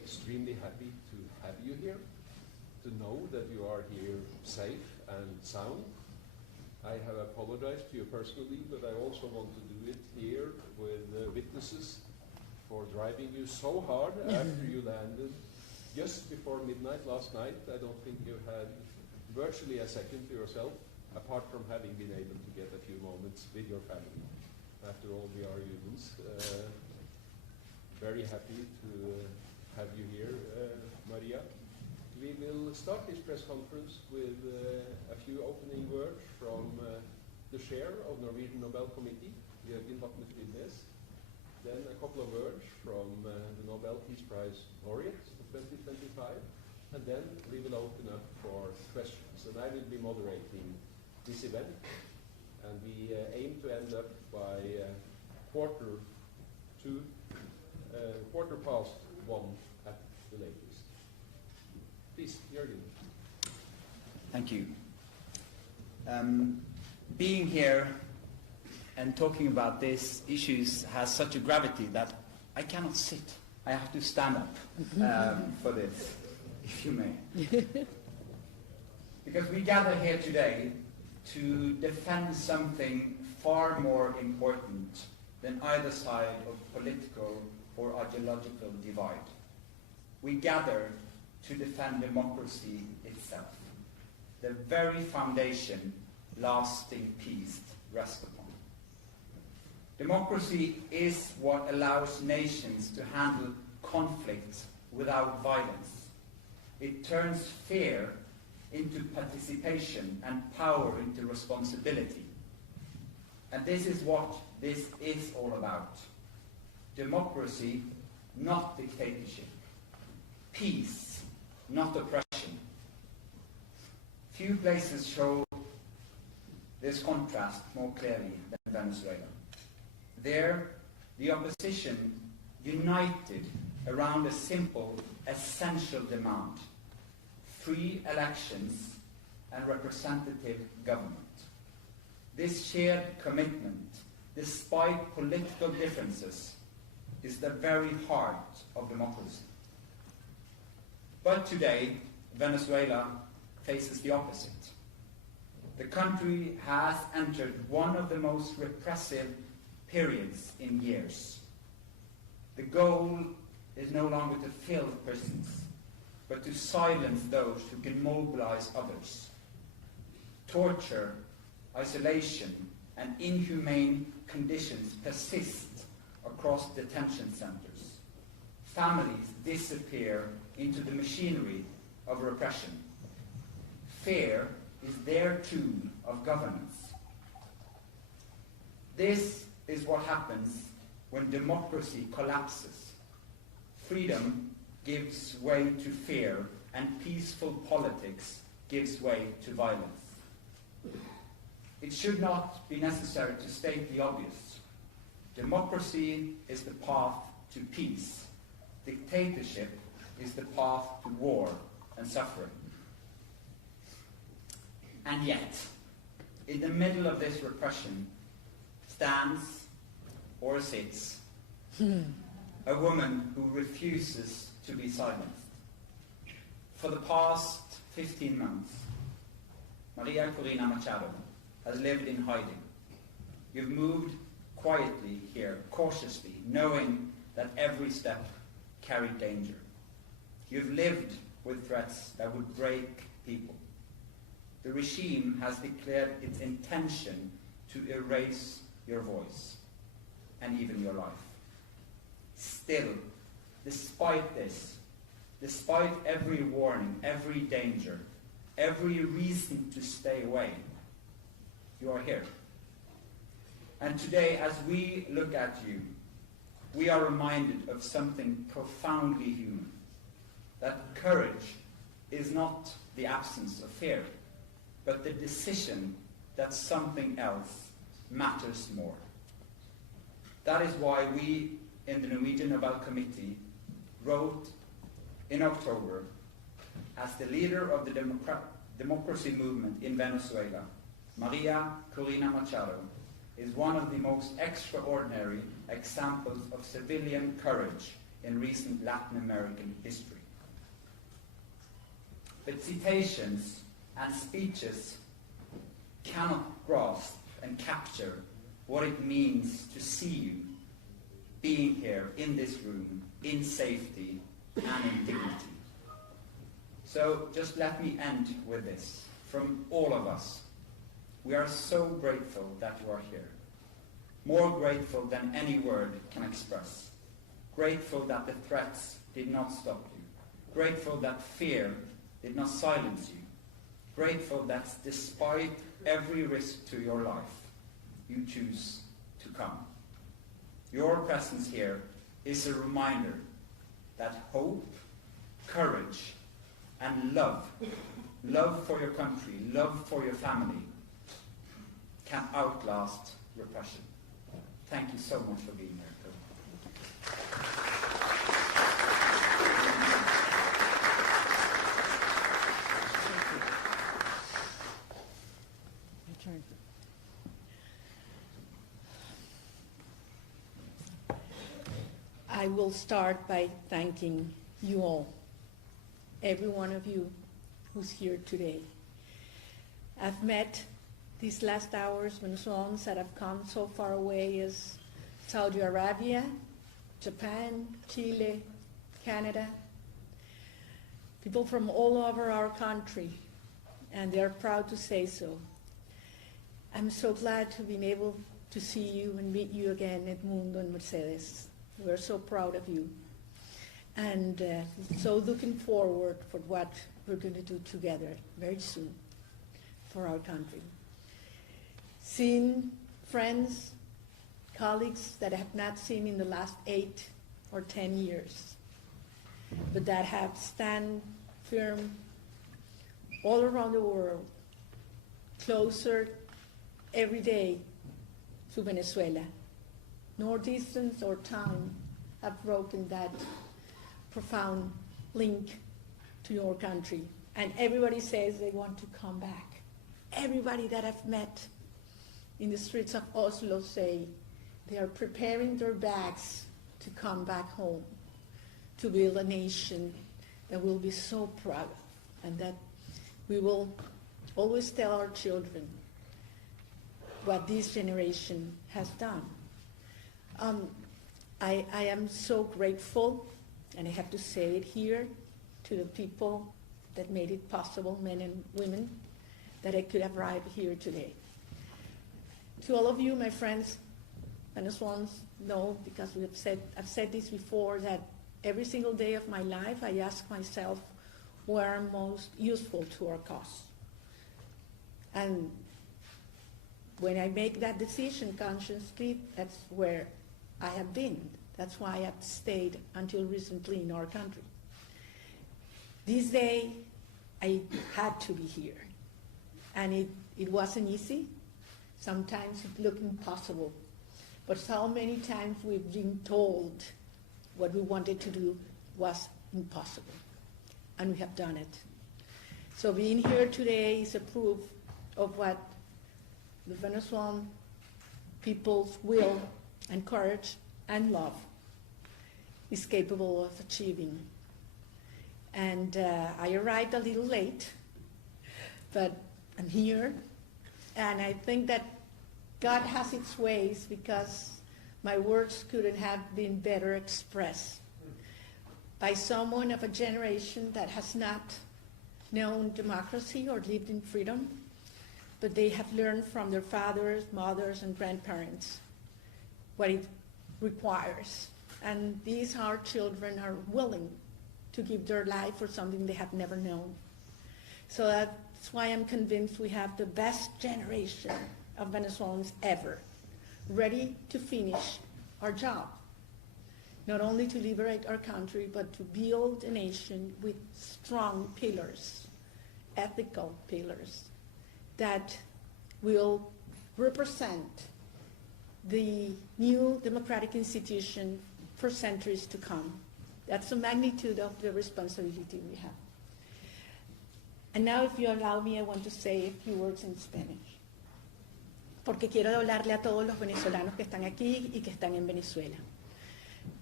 extremely happy to have you here, to know that you are here safe and sound. I have apologized to you personally, but I also want to do it here with witnesses for driving you so hard after you landed just before midnight last night. I don't think you had virtually a second to yourself, apart from having been able to get a few moments with your family. After all, we are humans. Very happy to have you here, Maria. We will start this press conference with a few opening words from the chair of Norwegian Nobel Committee, Jørgen Vatne. Then a couple of words from the Nobel Peace Prize laureate of 2025, and then we will open up for questions. And I will be moderating this event, and we aim to end up by quarter past 1 at the latest. Please, Jørgen. Thank you. Being here and talking about these issues has such a gravity that I cannot sit. I have to stand up for this, if you may. Because we gather here today to defend something far more important than either side of political or ideological divide. We gather to defend democracy itself, the very foundation lasting peace rests upon. Democracy is what allows nations to handle conflicts without violence. It turns fear into participation and power into responsibility. And this is what this is all about. Democracy, not dictatorship. Peace, not oppression. Few places show this contrast more clearly than Venezuela. There, the opposition united around a simple, essential demand: free elections and representative government. This shared commitment, despite political differences, is the very heart of democracy. But today, Venezuela faces the opposite. The country has entered one of the most repressive periods in years. The goal is no longer to fill prisons, but to silence those who can mobilize others. Torture, isolation, and inhumane conditions persist across detention centers. Families disappear into the machinery of repression. Fear is their tool of governance. This is what happens when democracy collapses. Freedom gives way to fear, and peaceful politics gives way to violence. It should not be necessary to state the obvious. Democracy is the path to peace. Dictatorship is the path to war and suffering. And yet, in the middle of this repression, stands or sits a woman who refuses to be silenced. For the past 15 months, Maria Corina Machado has lived in hiding. You've moved quietly here, cautiously, knowing that every step carried danger. You've lived with threats that would break people. The regime has declared its intention to erase your voice and even your life. Still, despite this, despite every warning, every danger, every reason to stay away, you are here. And today, as we look at you, we are reminded of something profoundly human. That courage is not the absence of fear, but the decision that something else matters more. That is why we in the Norwegian Nobel Committee wrote in October, as the leader of the democracy movement in Venezuela, Maria Corina Machado is one of the most extraordinary examples of civilian courage in recent Latin American history. But citations and speeches cannot grasp and capture what it means to see you being here in this room in safety and in dignity. So just let me end with this. From all of us, we are so grateful that you are here. More grateful than any word can express. Grateful that the threats did not stop you. Grateful that fear did not silence you. Grateful that despite every risk to your life, you choose to come. Your presence here is a reminder that hope, courage, and love for your country, love for your family, can outlast repression. Thank you so much for being here. I will start by thanking you all, every one of you who's here today. I've met these last hours Venezuelans that have come so far away as Saudi Arabia, Japan, Chile, Canada, people from all over our country, and they're proud to say so. I'm so glad to have been able to see you and meet you again, Edmundo and Mercedes. We're so proud of you. And so looking forward for what we're going to do together very soon for our country. Seeing friends, colleagues that I have not seen in the last 8 or 10 years, but that have stand firm all around the world, closer every day to Venezuela. Nor distance or time have broken that profound link to your country. And everybody says they want to come back. Everybody that I've met in the streets of Oslo say they are preparing their bags to come back home, to build a nation that we'll be so proud of, and that we will always tell our children what this generation has done. I am so grateful, and I have to say it here, to the people that made it possible, men and women, that I could have arrived here today. To all of you, my friends, Venezuelans know, because I've said this before, that every single day of my life I ask myself where I'm most useful to our cause. And when I make that decision consciously, that's where I have been. That's why I've stayed until recently in our country. This day, I had to be here. And it wasn't easy. Sometimes it looked impossible. But so many times we've been told what we wanted to do was impossible. And we have done it. So being here today is a proof of what the Venezuelan people's will and courage and love is capable of achieving. And I arrived a little late, but I'm here, and I think that God has its ways, because my words couldn't have been better expressed by someone of a generation that has not known democracy or lived in freedom, but they have learned from their fathers, mothers, and grandparents what it requires. And these our children are willing to give their life for something they have never known. So that's why I'm convinced we have the best generation of Venezuelans ever, ready to finish our job. Not only to liberate our country, but to build a nation with strong pillars, ethical pillars, that will represent the new democratic institution for centuries to come. That's the magnitude of the responsibility we have. And now, if you allow me, I want to say a few words in Spanish. Porque quiero hablarle a todos los venezolanos que están aquí y que están en Venezuela.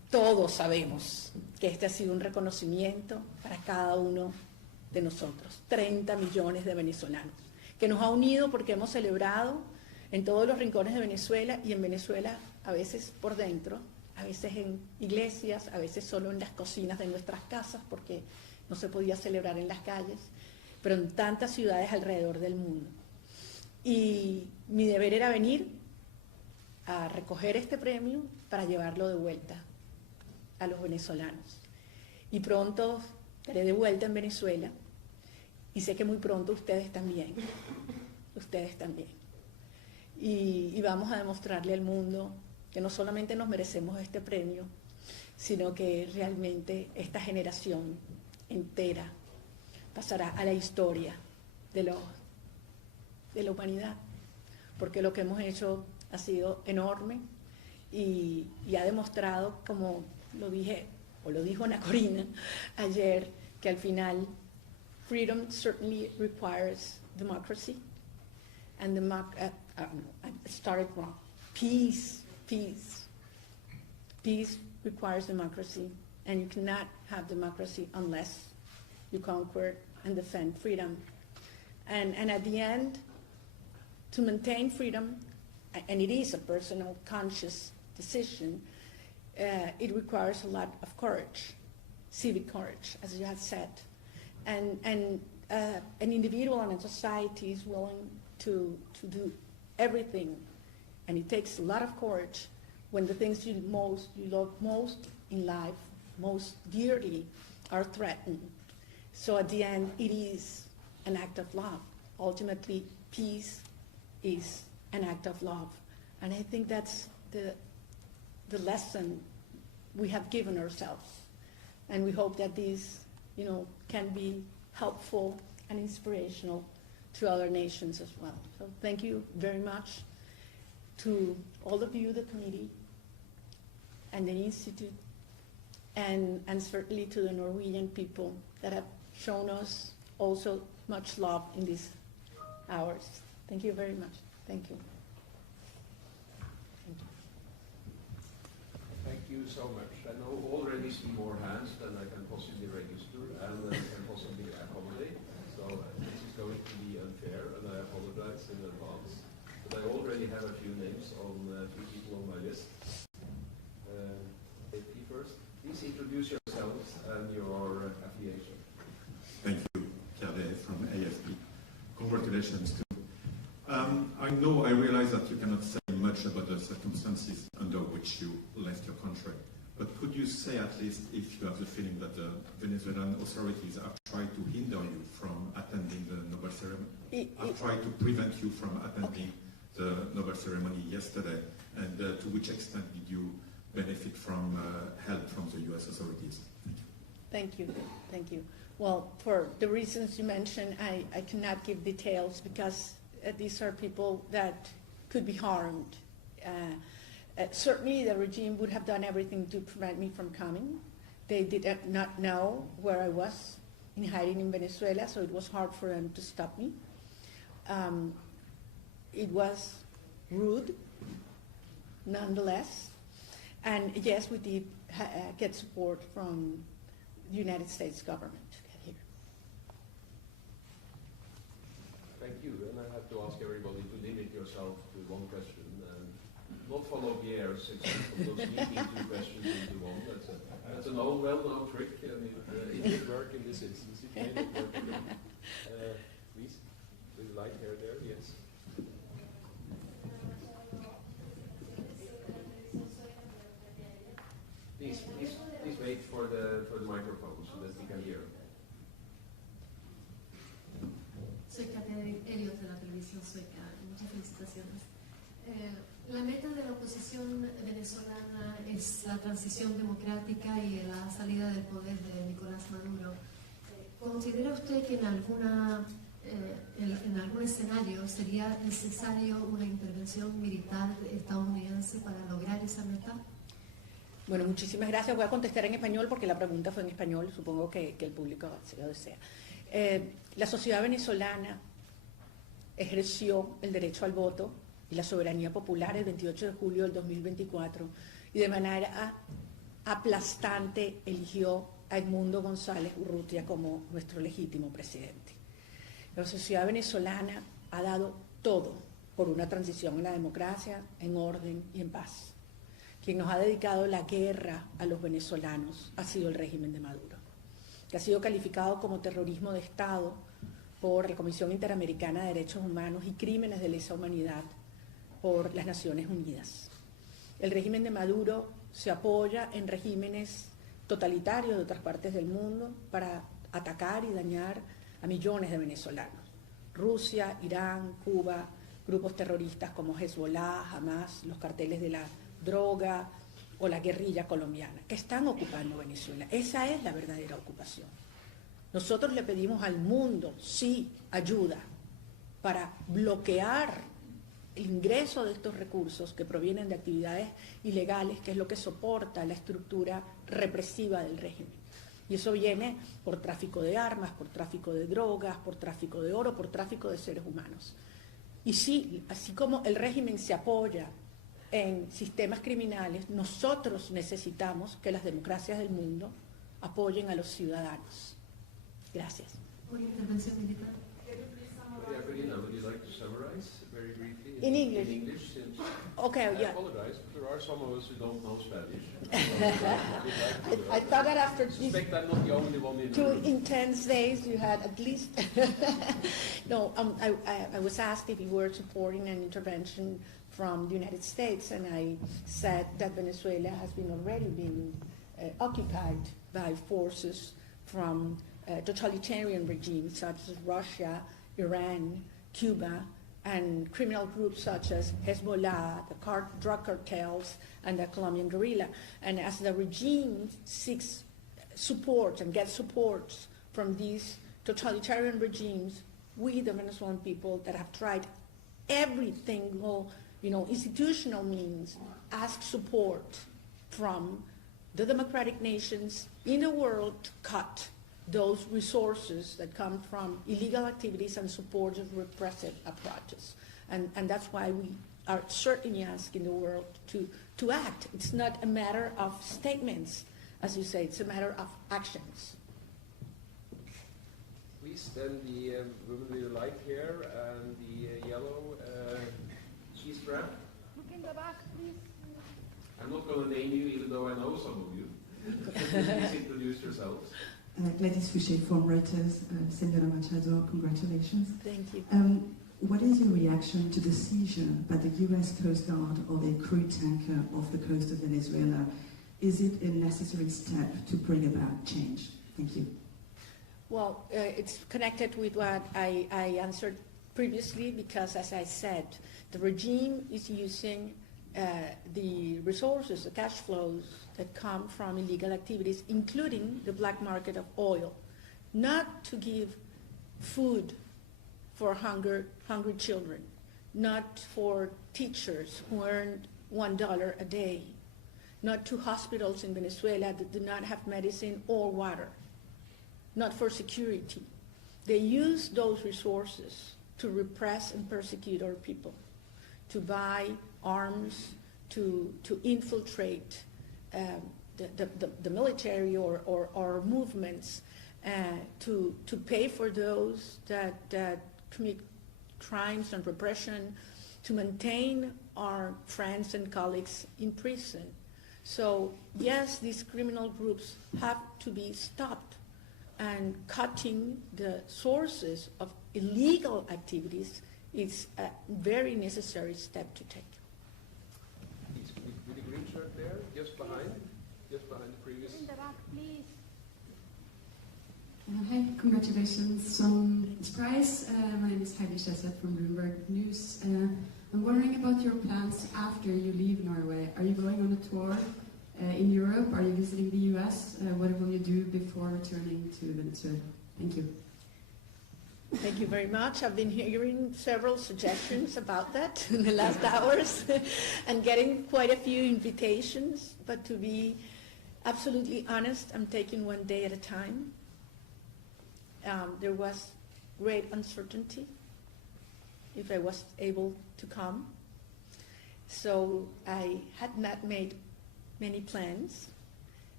todos sabemos que este ha sido un reconocimiento para cada uno de nosotros, 30 millones de venezolanos, que nos ha unido porque hemos celebrado en todos los rincones de Venezuela, y en Venezuela a veces por dentro, a veces en iglesias, a veces solo en las cocinas de nuestras casas porque no se podía celebrar en las calles, pero en tantas ciudades alrededor del mundo. Y mi deber era venir a recoger este premio para llevarlo de vuelta a los venezolanos. Y pronto estaré de vuelta en Venezuela, y sé que muy pronto ustedes también, y vamos a demostrarle al mundo que no solamente nos merecemos este premio, sino que realmente esta generación entera pasará a la historia de la humanidad, porque lo que hemos hecho ha sido enorme y ha demostrado, como lo dijo Ana Corina ayer, que al final freedom certainly requires democracy, and I started wrong. Peace requires democracy, and you cannot have democracy unless you conquer and defend freedom. And at the end, to maintain freedom, and it is a personal, conscious decision, it requires a lot of courage, civic courage, as you have said. And an individual and a society is willing to do everything, and it takes a lot of courage when the things you love most in life, most dearly, are threatened. So at the end, it is an act of love. Ultimately, peace is an act of love. And I think that's the lesson we have given ourselves. And we hope that these, can be helpful and inspirational to other nations as well. So thank you very much to all of you, the committee, and the Institute, and certainly to the Norwegian people that have shown us also much love in these hours. Thank you very much. Thank you. Thank you so much. I know already see more hands than I can possibly register and can possibly accommodate. So this is going to be unfair, and I apologize in advance. But I already have a few names on few people on my list. AP first. Please introduce yourselves and your affiliation. Thank you, Pierre from AFP. Congratulations too. I realize that you cannot say much about the circumstances under which you left your country, but could you say at least if you have the feeling that the Venezuelan authorities have tried to hinder you from attending the Nobel ceremony, have tried to prevent you from attending the Nobel ceremony yesterday, and to which extent did you benefit from help from the US authorities? Thank you. Thank you. Well, for the reasons you mentioned, I cannot give details because these are people that could be harmed. Certainly the regime would have done everything to prevent me from coming. They did not know where I was in hiding in Venezuela, so it was hard for them to stop me. It was rude, nonetheless. And yes, we did get support from the United States government to get here. Thank you. And I have to ask everybody to limit yourself to one question and not follow Pierre's example of sneaking two questions into one. That's an old, well-known trick, and it did work in this instance. It made it work again. Please, with the light hair there, yes. Please wait for the microphone so that we can hear. Soy Catherine Elliot de la televisión sueca. Muchas felicitaciones. La meta de la oposición venezolana es la transición democrática y la salida del poder de Nicolás Maduro. ¿Considera usted que en algún escenario sería necesario una intervención militar estadounidense para lograr esa meta? Bueno, muchísimas gracias. Voy a contestar en español porque la pregunta fue en español. Supongo que el público se lo desea. La sociedad venezolana ejerció el derecho al voto y la soberanía popular el 28 de julio del 2024 y de manera aplastante eligió a Edmundo González Urrutia como nuestro legítimo presidente. La sociedad venezolana ha dado todo por una transición en la democracia, en orden y en paz. Quien nos ha dedicado la guerra a los venezolanos ha sido el régimen de Maduro, que ha sido calificado como terrorismo de Estado por la Comisión Interamericana de Derechos Humanos y Crímenes de Lesa Humanidad por las Naciones Unidas. El régimen de Maduro se apoya en regímenes totalitarios de otras partes del mundo para atacar y dañar a millones de venezolanos. Rusia, Irán, Cuba, grupos terroristas como Hezbollah, Hamas, los carteles de la droga o la guerrilla colombiana, que están ocupando Venezuela. Esa es la verdadera ocupación. Nosotros le pedimos al mundo, sí, ayuda para bloquear el ingreso de estos recursos que provienen de actividades ilegales, que es lo que soporta la estructura represiva del régimen. Y eso viene por tráfico de armas, por tráfico de drogas, por tráfico de oro, por tráfico de seres humanos. Y sí, así como el régimen se apoya en sistemas criminales, nosotros necesitamos que las democracias del mundo apoyen a los ciudadanos. Gracias. Una intervención militar. Maria Corina, would you like to summarize very briefly In English? In English, since Okay, I yeah. apologize, but there are some of us who don't know Spanish. I thought that after I suspect I'm not the only one in the 2 room. intense days you had at least no, I was asked if you were supporting an intervention from the United States, and I said that Venezuela has been already been occupied by forces from totalitarian regimes such as Russia, Iran, Cuba, and criminal groups such as Hezbollah, the drug cartels, and the Colombian guerrilla. And as the regime seeks support and gets support from these totalitarian regimes, we, the Venezuelan people that have tried every single, institutional means, ask support from the democratic nations in the world to cut those resources that come from illegal activities and support of repressive approaches. And that's why we are certainly asking the world to act. It's not a matter of statements, as you say, it's a matter of actions. Please, then the woman with the light hair and the yellow cheese wrap. Look in the back, please. I'm not going to name you, even though I know some of you. Please introduce yourselves. Gladys Fouché from Reuters. Senora Machado, congratulations. Thank you. What is your reaction to the seizure by the U.S. Coast Guard of a crude tanker off the coast of Venezuela? Is it a necessary step to bring about change? Thank you. Well, it's connected with what I answered previously, because, as I said, the regime is using the resources, the cash flows that come from illegal activities, including the black market of oil, not to give food for hungry children, not for teachers who earn $1 a day, not to hospitals in Venezuela that do not have medicine or water, not for security. They use those resources to repress and persecute our people, to buy arms, to infiltrate the military or movements, to pay for those that commit crimes and repression, to maintain our friends and colleagues in prison. So yes, these criminal groups have to be stopped, and cutting the sources of illegal activities is a very necessary step to take. With the green shirt there, just behind the previous. In the back, please. Hi, congratulations. Some surprise. My name is Heidi Shesset from Bloomberg News. I'm wondering about your plans after you leave Norway. Are you going on a tour in Europe? Are you visiting the US? What will you do before returning to Venezuela? Thank you. Thank you very much. I've been hearing several suggestions about that in the last hours and getting quite a few invitations, but to be absolutely honest, I'm taking one day at a time. There was great uncertainty if I was able to come, so I had not made many plans,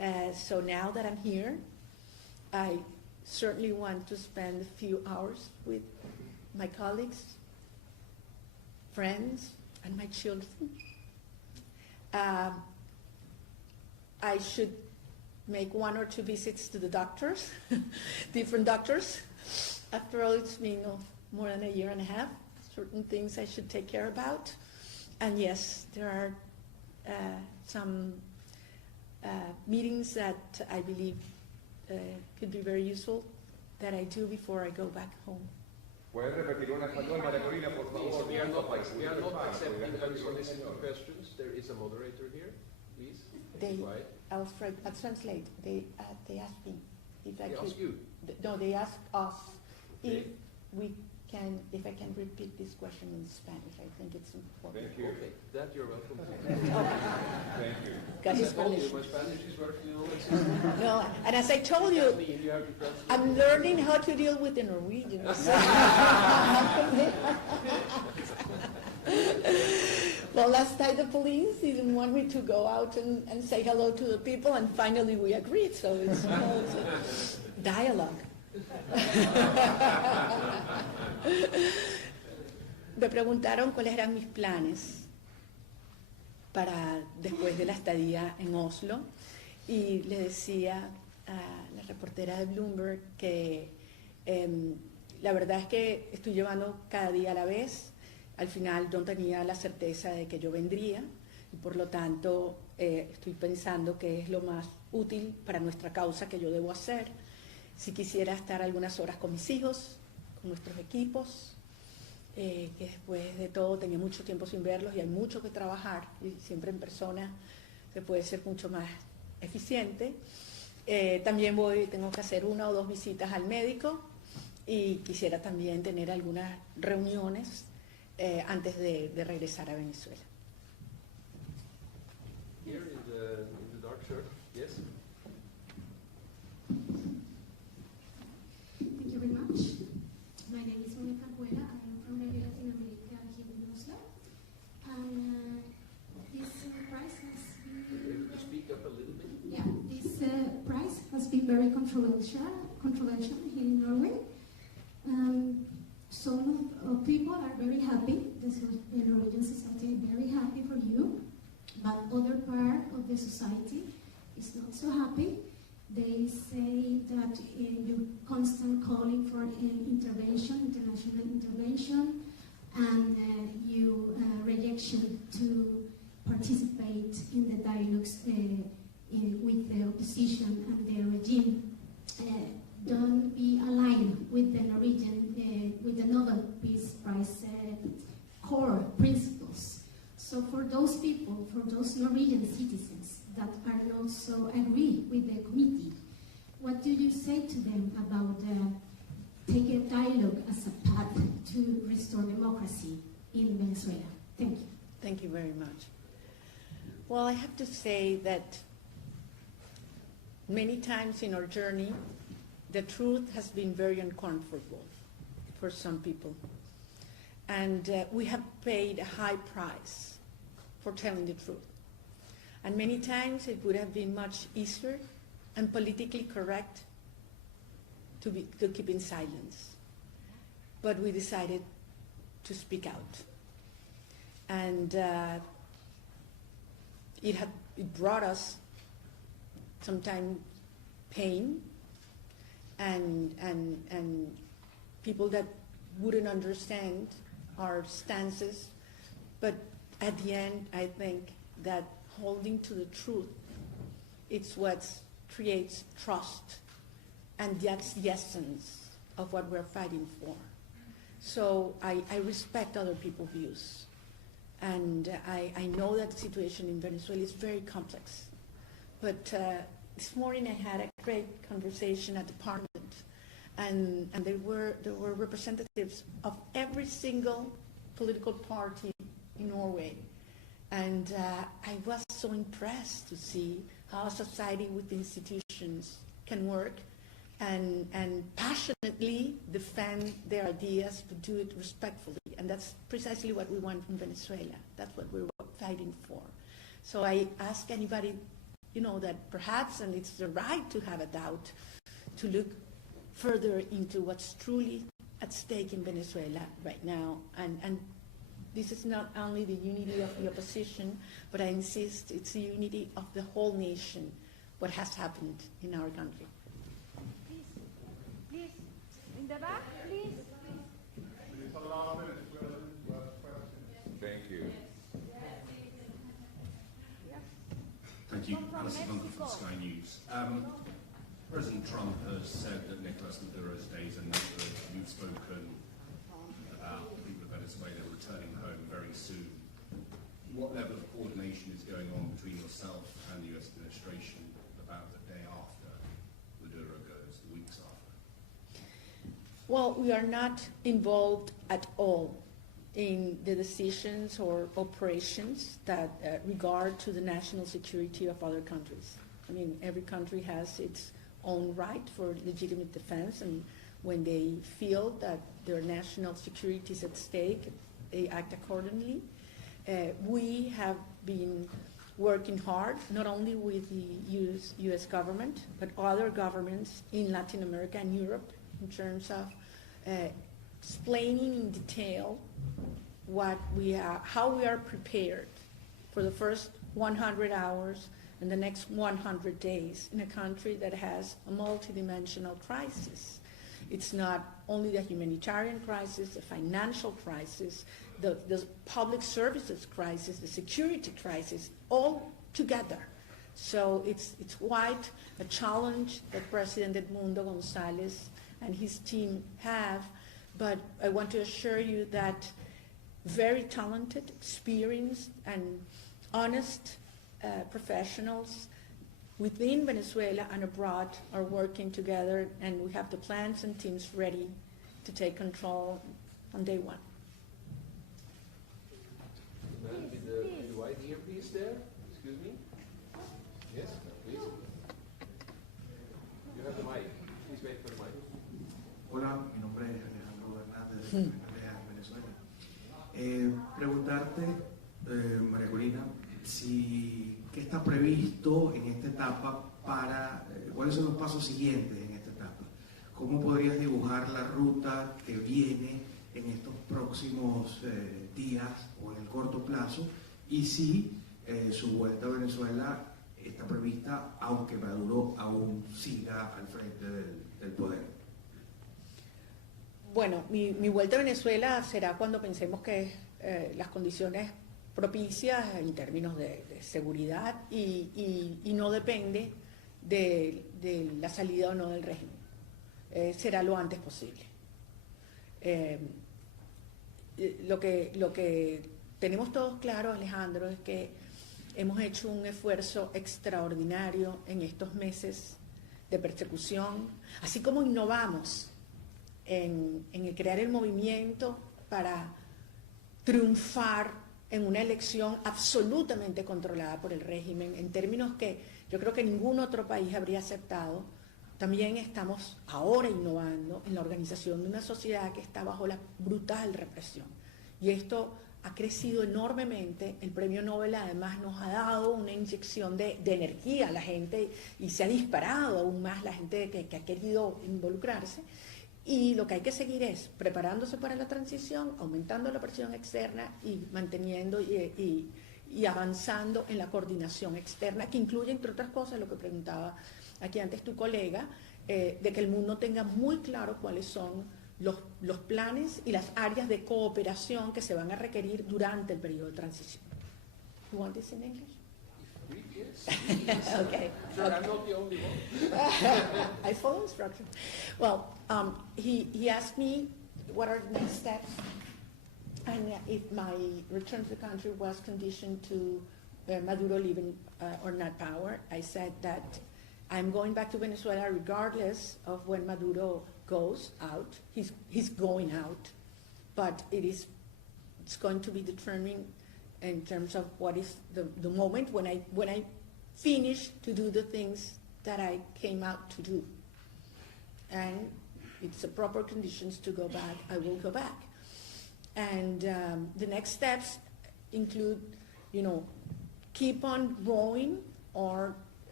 So now that I'm here, I certainly want to spend a few hours with my colleagues, friends, and my children. I should make 1 or 2 visits to the doctors, different doctors. After all, it's been more than a year and a half. Certain things I should take care about. And yes, there are some meetings that I believe could be very useful that I do before I go back home. ¿Puedes repetir una español, Maria Corina, por favor? We are not accepting unsolicited questions. There is a moderator here, please. I'll translate. They ask me if I could. Ask you? No, they ask us if I can repeat this question in Spanish. I think it's important. Thank you. Okay, that you're welcome to. Thank you. Got I told you, my Spanish is working on it. No, and as I told you, I'm learning how to deal with the Norwegians. Well, last night the police didn't want me to go out and say hello to the people, and finally we agreed, so it's a dialogue. Me preguntaron cuáles eran mis planes para después de la estadía en Oslo, y le decía a la reportera de Bloomberg que la verdad es que estoy llevando cada día a la vez. Al final no tenía la certeza de que yo vendría, y por lo tanto estoy pensando que es lo más útil para nuestra causa que yo debo hacer. Si quisiera estar algunas horas con mis hijos, con nuestros equipos, que después de todo tenía mucho tiempo sin verlos y hay mucho que trabajar, y siempre en persona se puede ser mucho más eficiente. También tengo que hacer 1 o 2 visitas al médico, y quisiera también tener algunas reuniones antes de regresar a Venezuela. Here in the dark shirt, yes. Thank you very much. My name is Maria Corina. I am from Latin America here in Oslo. And this prize has been... Speak up a little bit. Yeah, this prize has been very controversial here in Norway. Some people are very happy, the Norwegian society is very happy for you, but other part of the society is not so happy. They say that you constant calling for intervention, international intervention, and you rejection to participate in the dialogues with the opposition and the regime. Don't be aligned with the Norwegian, with the Nobel Peace Prize core principles. So for those people, for those Norwegian citizens that are not so agree with the committee, what do you say to them about take a dialogue as a path to restore democracy in Venezuela? Thank you. Thank you very much. Well, I have to say that many times in our journey, the truth has been very uncomfortable for some people. And we have paid a high price for telling the truth. And many times it would have been much easier and politically correct to keep in silence. But we decided to speak out. And it brought us sometimes pain, and people that wouldn't understand our stances. But at the end, I think that holding to the truth, it's what creates trust, and that's the essence of what we're fighting for. So I respect other people's views, and I know that the situation in Venezuela is very complex. But this morning I had a great conversation at the Parliament, and there were representatives of every single political party in Norway, and I was so impressed to see how a society with institutions can work and passionately defend their ideas, but do it respectfully. And that's precisely what we want from Venezuela. That's what we're fighting for. So I ask anybody that perhaps, and it's the right to have a doubt, to look further into what's truly at stake in Venezuela right now. And this is not only the unity of the opposition, but I insist it's the unity of the whole nation, what has happened in our country. Please, in the back, please. Thank you. Thank you. Alison Bunker from Sky News. President Trump has said that Nicolas Maduro's days are numbered. You've spoken about the people of Venezuela returning home very soon. What level of coordination is going on between yourself and the US administration about the day after Maduro goes, the weeks after? Well, we are not involved at all in the decisions or operations that regard to the national security of other countries. I mean, every country has its own right for legitimate defense, and when they feel that their national security is at stake, they act accordingly. We have been working hard, not only with the US government, but other governments in Latin America and Europe, in terms of explaining in detail how we are prepared for the first 100 hours and the next 100 days in a country that has a multidimensional crisis. It's not only the humanitarian crisis, the financial crisis, the public services crisis, the security crisis, all together. So it's quite a challenge that President Edmundo González and his team have, but I want to assure you that very talented, experienced, and honest professionals within Venezuela and abroad are working together, and we have the plans and teams ready to take control on day one. The man with the white earpiece there, excuse me. Yes, please. You have the mic. Please wait for the mic. Hola, mi nombre es Alejandro Hernández de Venezuela. Preguntarte, María Corina, ¿qué está previsto en esta etapa para, cuáles son los pasos siguientes en esta etapa? ¿Cómo podrías dibujar la ruta que viene en estos próximos días o en el corto plazo? Y si su vuelta a Venezuela está prevista, aunque Maduro aún siga al frente del poder. Bueno, mi vuelta a Venezuela será cuando pensemos que las condiciones propicias en términos de seguridad y no depende de la salida o no del régimen. Será lo antes posible. Lo que tenemos todos claro, Alejandro, es que hemos hecho un esfuerzo extraordinario en estos meses de persecución, así como innovamos en el crear el movimiento para triunfar en una elección absolutamente controlada por el régimen, en términos que yo creo que ningún otro país habría aceptado. También estamos ahora innovando en la organización de una sociedad que está bajo la brutal represión. Y esto ha crecido enormemente. El premio Nobel además nos ha dado una inyección de energía a la gente y se ha disparado aún más la gente que ha querido involucrarse. Y lo que hay que seguir es preparándose para la transición, aumentando la presión externa y manteniendo y avanzando en la coordinación externa, que incluye, entre otras cosas, lo que preguntaba aquí antes tu colega, de que el mundo tenga muy claro cuáles son los planes y las áreas de cooperación que se van a requerir durante el periodo de transición. You want this in English? Yes. Okay. Sure, I'm not the only one. I follow instructions. Well, he asked me what are the next steps, and if my return to the country was conditioned to Maduro leaving or not power. I said that I'm going back to Venezuela regardless of when Maduro goes out. He's going out, but it's going to be determined in terms of what is the moment when I finish to do the things that I came out to do. And it's the proper conditions to go back, I will go back. And the next steps include, keep on growing or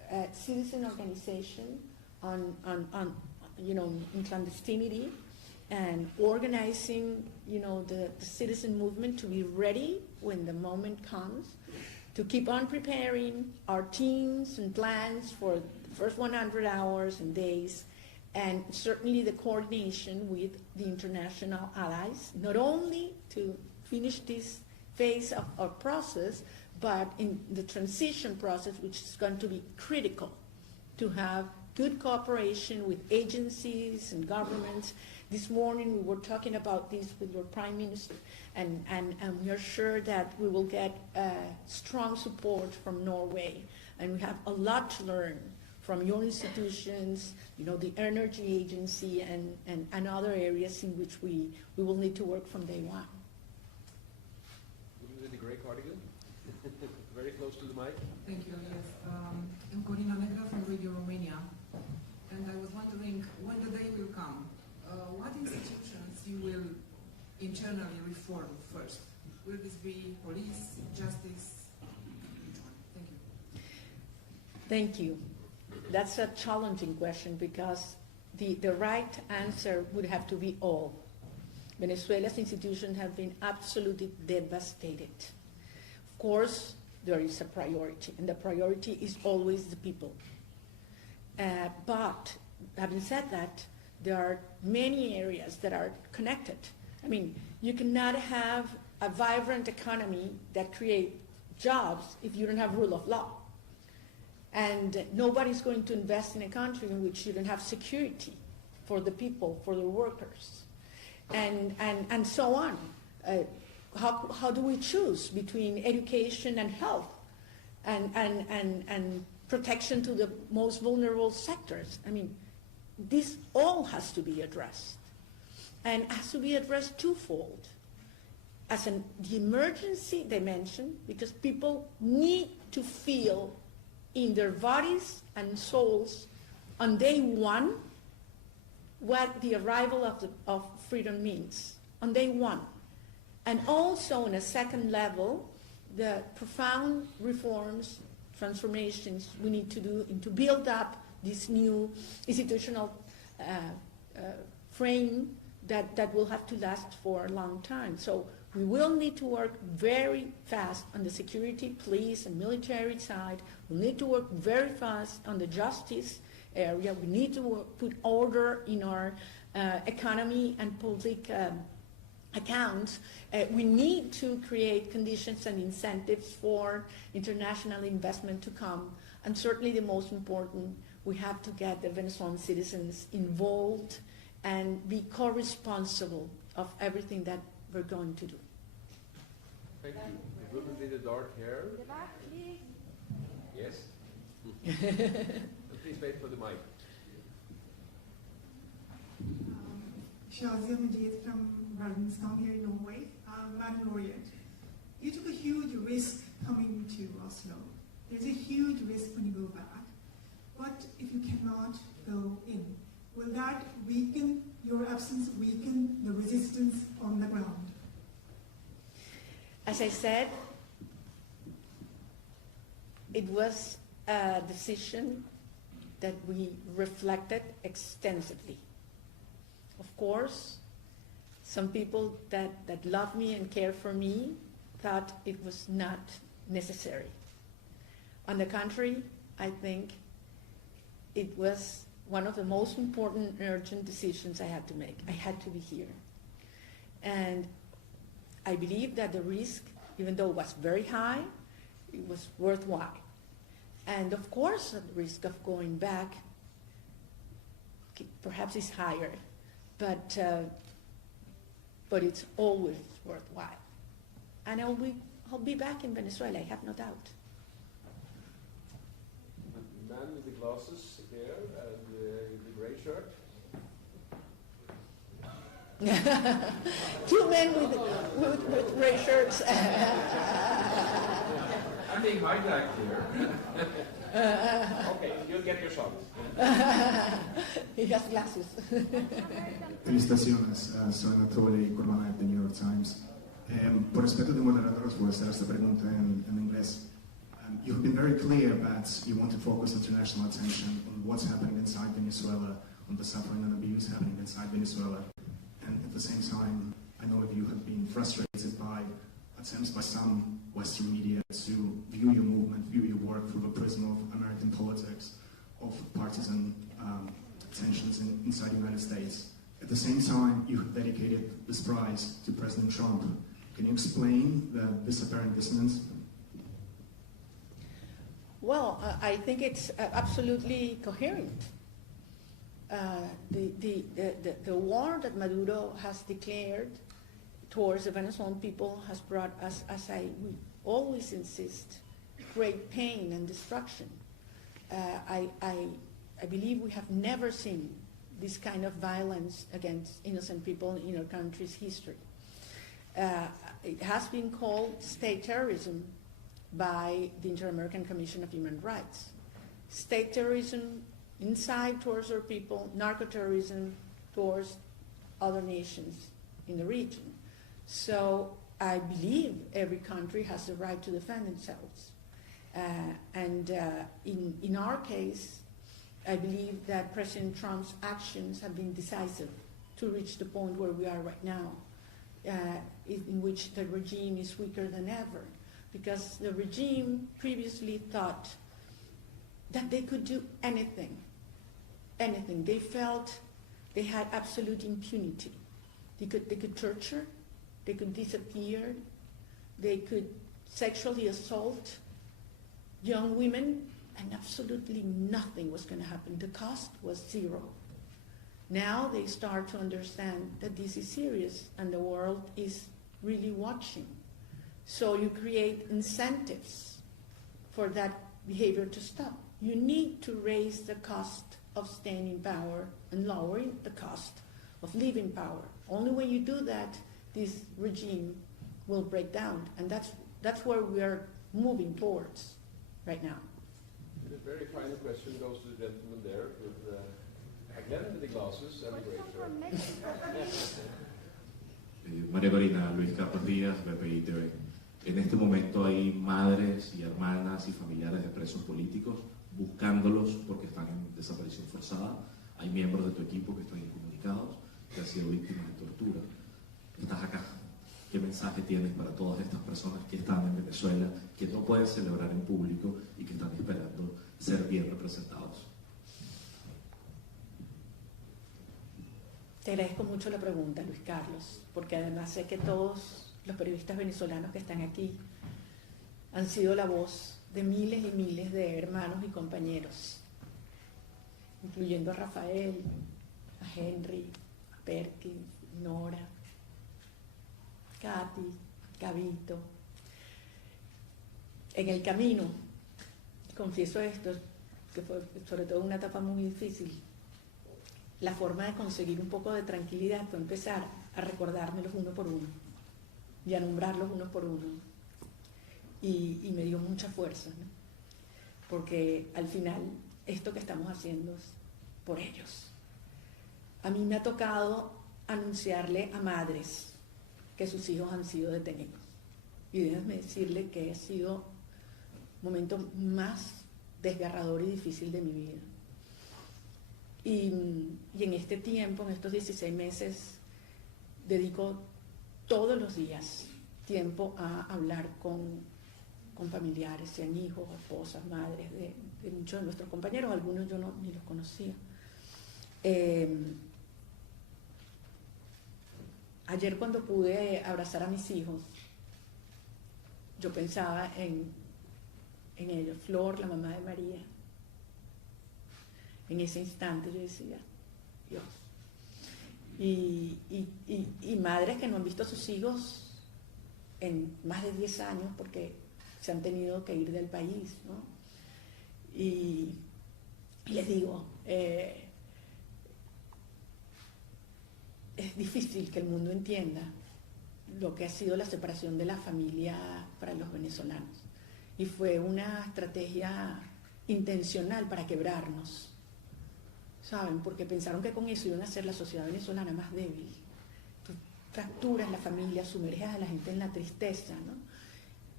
citizen organization on in clandestinity, and organizing, the citizen movement to be ready when the moment comes, to keep on preparing our teams and plans for the first 100 hours and days, and certainly the coordination with the international allies, not only to finish this phase of our process, but in the transition process, which is going to be critical to have good cooperation with agencies and governments. This morning we were talking about this with your Prime Minister, and we are sure that we will get strong support from Norway, and we have a lot to learn from your institutions, the Energy Agency and other areas in which we will need to work from day one. Isn't it a great cardigan? Very close to the mic. Thank you. Yes, I'm Corina Machado from Radio Romania, and I was wondering when the day will come. What institutions you will internally reform first? Will this be police, justice? Which one? Thank you. Thank you. That's a challenging question, because the right answer would have to be all. Venezuela's institutions have been absolutely devastated. Of course, there is a priority, and the priority is always the people. But having said that, there are many areas that are connected. I mean, you cannot have a vibrant economy that creates jobs if you don't have rule of law. And nobody's going to invest in a country in which you don't have security for the people, for the workers, and so on. How do we choose between education and health and protection to the most vulnerable sectors? I mean, this all has to be addressed, and has to be addressed twofold. As the emergency dimension, because people need to feel in their bodies and souls on day one what the arrival of freedom means, on day one. And also on a second level, the profound reforms, transformations we need to do and to build up this new institutional frame that will have to last for a long time. So we will need to work very fast on the security, police, and military side. We need to work very fast on the justice area. We need to put order in our economy and public accounts. We need to create conditions and incentives for international investment to come. And certainly the most important, we have to get the Venezuelan citizens involved and be co-responsible of everything that we're going to do. Thank you. The woman with the dark hair. Yes? Please wait for the mic. Shazia Majid from Verdenskamp here in Norway. Madam Laureate, you took a huge risk coming to Oslo. There's a huge risk when you go back. What if you cannot go in? Will that weaken, your absence weaken the resistance on the ground? As I said, it was a decision that we reflected extensively. Of course, some people that love me and care for me thought it was not necessary. On the contrary, I think it was one of the most important and urgent decisions I had to make. I had to be here. And I believe that the risk, even though it was very high, it was worthwhile. And of course, the risk of going back perhaps is higher, but it's always worthwhile. And I'll be back in Venezuela, I have no doubt. The man with the glasses there and the gray shirt. Two men with gray shirts. I'm being hijacked here. Okay, you'll get your shot. He has glasses. Felicitaciones, soy Natalie Corona de New York Times. Por respeto de moderadores voy a hacer esta pregunta en inglés. You've been very clear that you want to focus international attention on what's happening inside Venezuela, on the suffering and abuse happening inside Venezuela. And at the same time, I know that you have been frustrated by attempts by some Western media to view your movement, view your work through the prism of American politics, of partisan tensions inside the United States. At the same time, you have dedicated this prize to President Trump. Can you explain this apparent dissonance? Well, I think it's absolutely coherent. The war that Maduro has declared towards the Venezuelan people has brought us, we always insist, great pain and destruction. I believe we have never seen this kind of violence against innocent people in our country's history. It has been called state terrorism by the Inter-American Commission of Human Rights. State terrorism inside towards our people, narco-terrorism towards other nations in the region. So I believe every country has the right to defend themselves. In our case, I believe that President Trump's actions have been decisive to reach the point where we are right now, in which the regime is weaker than ever, because the regime previously thought that they could do anything. They felt they had absolute impunity. They could torture, they could disappear, they could sexually assault young women, and absolutely nothing was going to happen. The cost was zero. Now they start to understand that this is serious and the world is really watching. So you create incentives for that behavior to stop. You need to raise the cost of staying in power and lowering the cost of leaving power. Only when you do that, this regime will break down. And that's where we are moving towards right now. And a very final question goes to the gentleman there with again with the glasses and the gray shirt. Maria Corina, Luis Carlos Díaz, BPI TV. En este momento hay madres y hermanas y familiares de presos políticos buscándolos porque están en desaparición forzada. Hay miembros de tu equipo que están incomunicados, que han sido víctimas de tortura. Estás acá. ¿Qué mensaje tienes para todas estas personas que están en Venezuela, que no pueden celebrar en público y que están esperando ser bien representados? Te agradezco mucho la pregunta, Luis Carlos, porque además sé que todos los periodistas venezolanos que están aquí han sido la voz de miles y miles de hermanos y compañeros, incluyendo a Rafael, a Henry, a Perkins, Nora, Katy, Gabito. En el camino, confieso esto, que fue sobre todo una etapa muy difícil, la forma de conseguir un poco de tranquilidad fue empezar a recordármelos uno por uno y a nombrarlos uno por uno. Y me dio mucha fuerza, ¿no? Porque al final esto que estamos haciendo es por ellos. A mí me ha tocado anunciarle a madres que sus hijos han sido detenidos. Y déjenme decirle que ha sido el momento más desgarrador y difícil de mi vida. Y en este tiempo, en estos 16 meses, dedico todos los días tiempo a hablar con familiares, sean hijos, esposas, madres de muchos de nuestros compañeros, algunos yo ni los conocía. Ayer cuando pude abrazar a mis hijos, yo pensaba en ellos, Flor, la mamá de María. En ese instante yo decía, Dios. Y madres que no han visto a sus hijos en más de 10 años porque se han tenido que ir del país, ¿no? Y les digo, es difícil que el mundo entienda lo que ha sido la separación de la familia para los venezolanos. Y fue una estrategia intencional para quebrarnos, ¿saben? Porque pensaron que con eso iban a hacer la sociedad venezolana más débil. Tú fracturas la familia, sumerges a la gente en la tristeza, ¿no?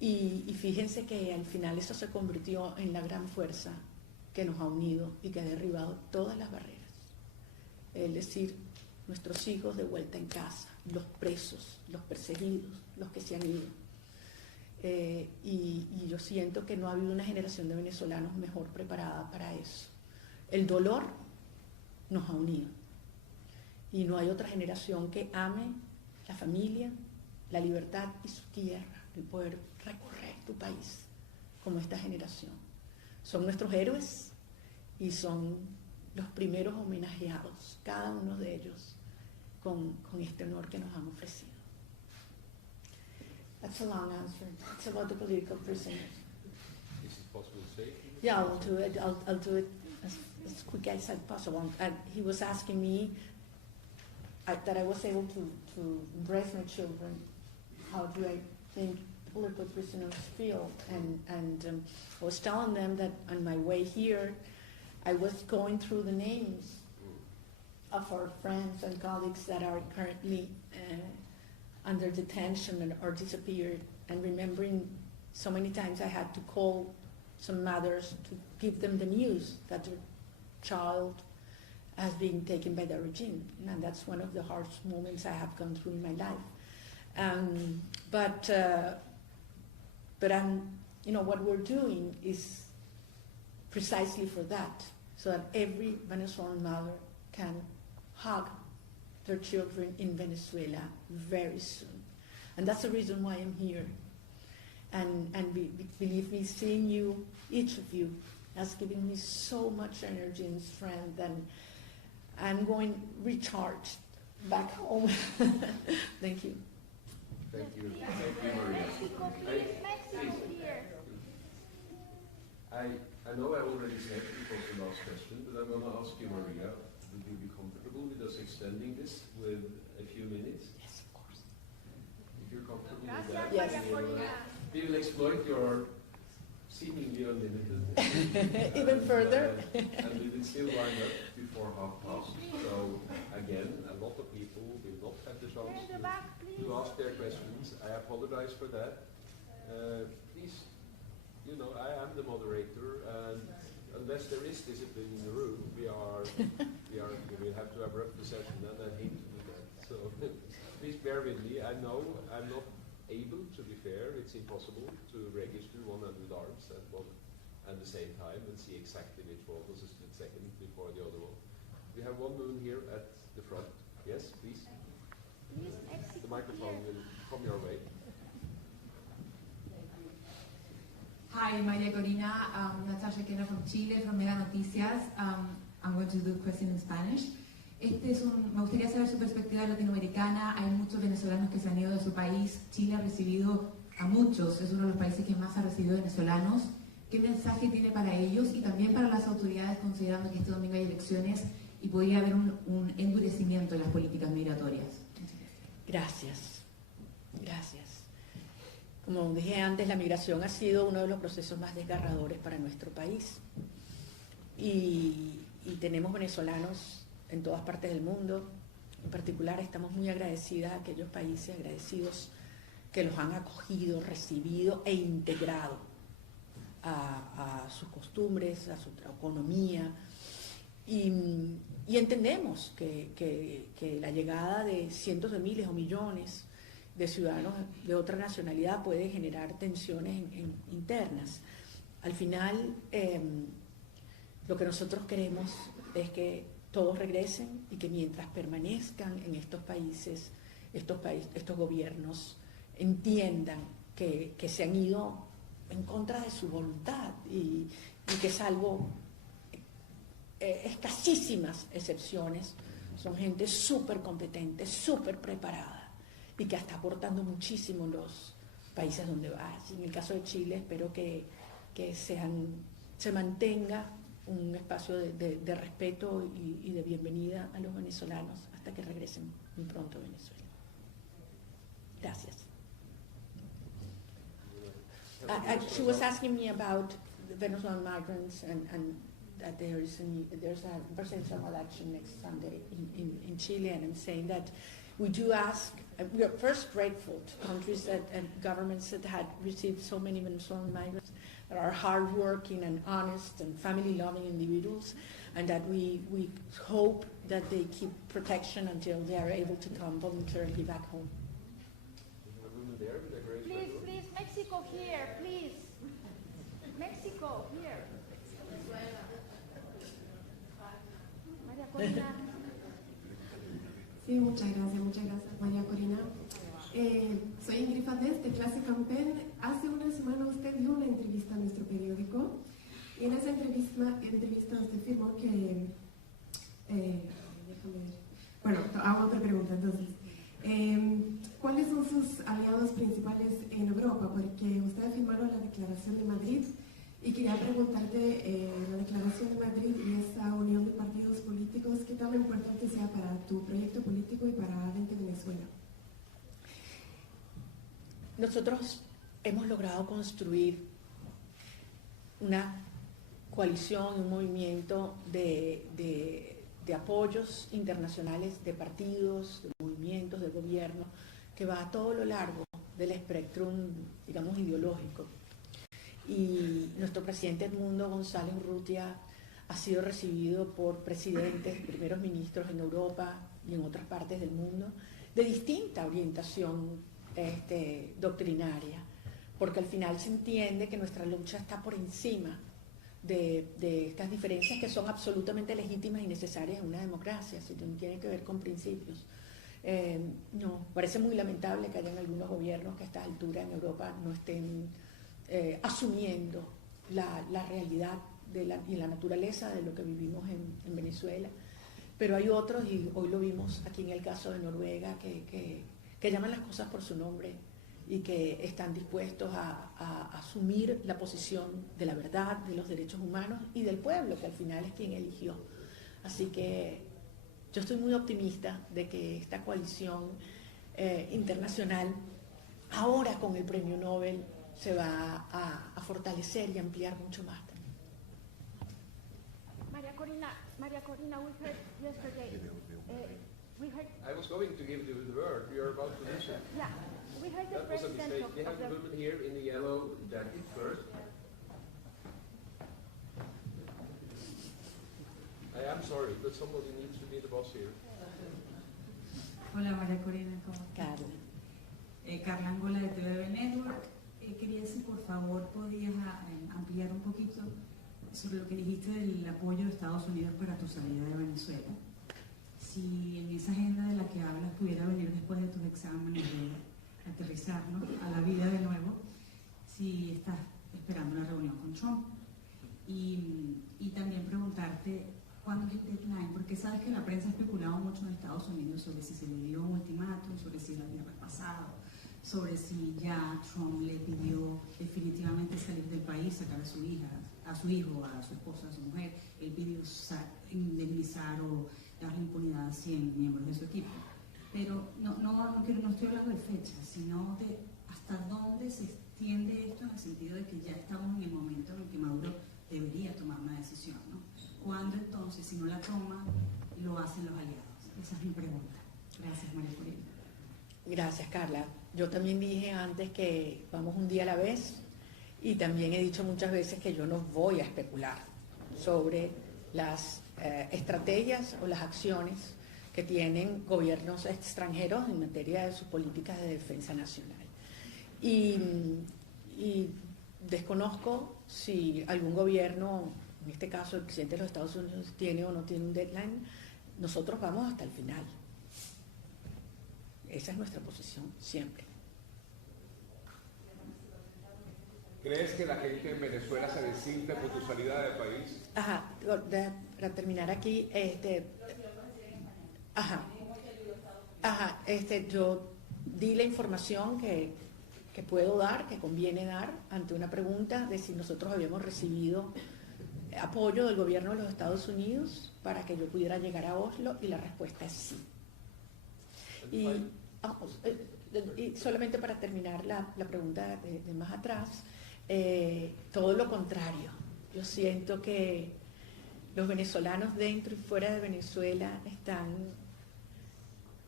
Y fíjense que al final eso se convirtió en la gran fuerza que nos ha unido y que ha derribado todas las barreras. Es decir, nuestros hijos de vuelta en casa, los presos, los perseguidos, los que se han ido. Y yo siento que no ha habido una generación de venezolanos mejor preparada para eso. El dolor nos ha unido. Y no hay otra generación que ame la familia, la libertad y su tierra, el poder recorrer tu país como esta generación. Son nuestros héroes y son los primeros homenajeados, cada uno de ellos, con este honor que nos han ofrecido. That's a long answer. It's about the political prisoners. Is it possible to say? Yeah, I'll do it. I'll do it as quick as possible. And he was asking me that I was able to embrace my children. How do I think political prisoners feel? And I was telling them that on my way here, I was going through the names of our friends and colleagues that are currently under detention or disappeared, and remembering so many times I had to call some mothers to give them the news that their child has been taken by the regime, and that's one of the hardest moments I have gone through in my life. But what we're doing is precisely for that, so that every Venezuelan mother can hug their children in Venezuela very soon. And that's the reason why I'm here. And believe me, seeing you, each of you, has given me so much energy and strength, and I'm going recharged back home. Thank you. Thank you. Thank you, Maria. I know I already said it was the last question, but I'm going to ask you, Maria, would you be comfortable with us extending this with a few minutes? Yes, of course. If you're comfortable with that, yes. We will exploit your seemingly unlimited even further. And we will still wind up before 5:30. So again, a lot of people will not have the chance to ask their questions. I apologize for that. Please, I am the moderator, and unless there is discipline in the room, we will have to abrupt the session, and I hate to do that. So please bear with me. I know I'm not able, to be fair. It's impossible to register 100 arms at the same time and see exactly which one was a split second before the other one. We have one moon here at the front. Yes, please. The microphone will come your way. Hi, Maria Corina, Natasha Kenner from Chile, from Mega Noticias. I'm going to do the question in Spanish. Me gustaría saber su perspectiva latinoamericana. Hay muchos venezolanos que se han ido de su país. Chile ha recibido a muchos, es uno de los países que más ha recibido venezolanos. ¿Qué mensaje tiene para ellos y también para las autoridades, considerando que este domingo hay elecciones y podría haber un endurecimiento en las políticas migratorias? Gracias. Como dije antes, la migración ha sido uno de los procesos más desgarradores para nuestro país. Y tenemos venezolanos en todas partes del mundo. En particular, estamos muy agradecidas a aquellos países agradecidos que los han acogido, recibido e integrado a sus costumbres, a su economía. Y entendemos que la llegada de cientos de miles o millones de ciudadanos de otra nacionalidad puede generar tensiones internas. Al final, lo que nosotros queremos es que todos regresen y que mientras permanezcan en estos países, estos gobiernos entiendan que se han ido en contra de su voluntad y que salvo escasísimas excepciones, son gente súper competente, súper preparada y que está aportando muchísimo los países donde va. En el caso de Chile, espero que se mantenga un espacio de respeto y de bienvenida a los venezolanos hasta que regresen muy pronto a Venezuela. Gracias. She was asking me about the Venezuelan migrants and that there's a presidential election next Sunday in Chile, and I'm saying that we do ask we are first grateful to countries and governments that had received so many Venezuelan migrants that are hardworking and honest and family-loving individuals, and that we hope that they keep protection until they are able to come voluntarily back home. Please, Mexico here, please. Mexico here. Maria Corina. Sí, muchas gracias, María Corina. Soy Ingrid Fadés, de Clase Campen. Hace una semana usted dio una entrevista a nuestro periódico, y en esa entrevista usted afirmó que... déjame ver. Bueno, hago otra pregunta entonces. ¿Cuáles son sus aliados principales en Europa? Porque usted ha firmado la Declaración de Madrid, y quería preguntarte, la Declaración de Madrid y esa unión de partidos políticos, ¿qué tan importante sea para tu proyecto político y para Vente Venezuela? Nosotros hemos logrado construir una coalición, un movimiento de apoyos internacionales, de partidos, de movimientos, de gobierno, que va a todo lo largo del espectro, digamos, ideológico. Y nuestro presidente Edmundo González Urrutia ha sido recibido por presidentes, primeros ministros en Europa y en otras partes del mundo, de distinta orientación doctrinaria, porque al final se entiende que nuestra lucha está por encima de estas diferencias que son absolutamente legítimas y necesarias en una democracia, si tienen que ver con principios. No, parece muy lamentable que hayan algunos gobiernos que a esta altura en Europa no estén asumiendo la realidad y la naturaleza de lo que vivimos en Venezuela, pero hay otros, y hoy lo vimos aquí en el caso de Noruega, que llaman las cosas por su nombre y que están dispuestos a asumir la posición de la verdad, de los derechos humanos y del pueblo, que al final es quien eligió. Así que yo estoy muy optimista de que esta coalición internacional, ahora con el premio Nobel, se va a fortalecer y ampliar mucho más. Maria Corina, we heard yesterday. I was going to give you the word. You're about to listen. Yeah, we heard the That was a president mistake. of We have the woman here in the yellow jacket first. I am sorry, but somebody needs to be the boss here. Hola María Corina, ¿cómo estás? Carla Angola de TVB Network. Quería si por favor podías ampliar un poquito sobre lo que dijiste del apoyo de Estados Unidos para tu salida de Venezuela. Si en esa agenda de la que hablas pudiera venir después de tus exámenes de aterrizar, ¿no?, a la vida de nuevo, si estás esperando una reunión con Trump. Y también preguntarte cuándo es el deadline, porque sabes que la prensa ha especulado mucho en Estados Unidos sobre si se le dio un ultimátum, sobre si lo había repasado, sobre si ya Trump le pidió definitivamente salir del país, sacar a su hija, a su hijo, a su esposa, a su mujer. Él pidió indemnizar o darle impunidad a 100 miembros de su equipo. Pero no estoy hablando de fechas, sino de hasta dónde se extiende esto, en el sentido de que ya estamos en el momento en que Maduro debería tomar una decisión, ¿no? ¿Cuándo entonces, si no la toma, lo hacen los aliados? Esa es mi pregunta. Gracias, María Corina. Gracias, Carla. Yo también dije antes que vamos un día a la vez, y también he dicho muchas veces que yo no voy a especular sobre las estrategias o las acciones que tienen gobiernos extranjeros en materia de sus políticas de defensa nacional. Y desconozco si algún gobierno, en este caso el presidente de los Estados Unidos, tiene o no tiene un deadline. Nosotros vamos hasta el final. Esa es nuestra posición siempre. ¿Crees que la gente en Venezuela se desinfla por tu salida del país? Ajá, para terminar aquí, yo di la información que puedo dar, que conviene dar, ante una pregunta de si nosotros habíamos recibido apoyo del gobierno de los Estados Unidos para que yo pudiera llegar a Oslo, y la respuesta es sí. Y solamente para terminar la pregunta de más atrás, todo lo contrario. Yo siento que los venezolanos dentro y fuera de Venezuela están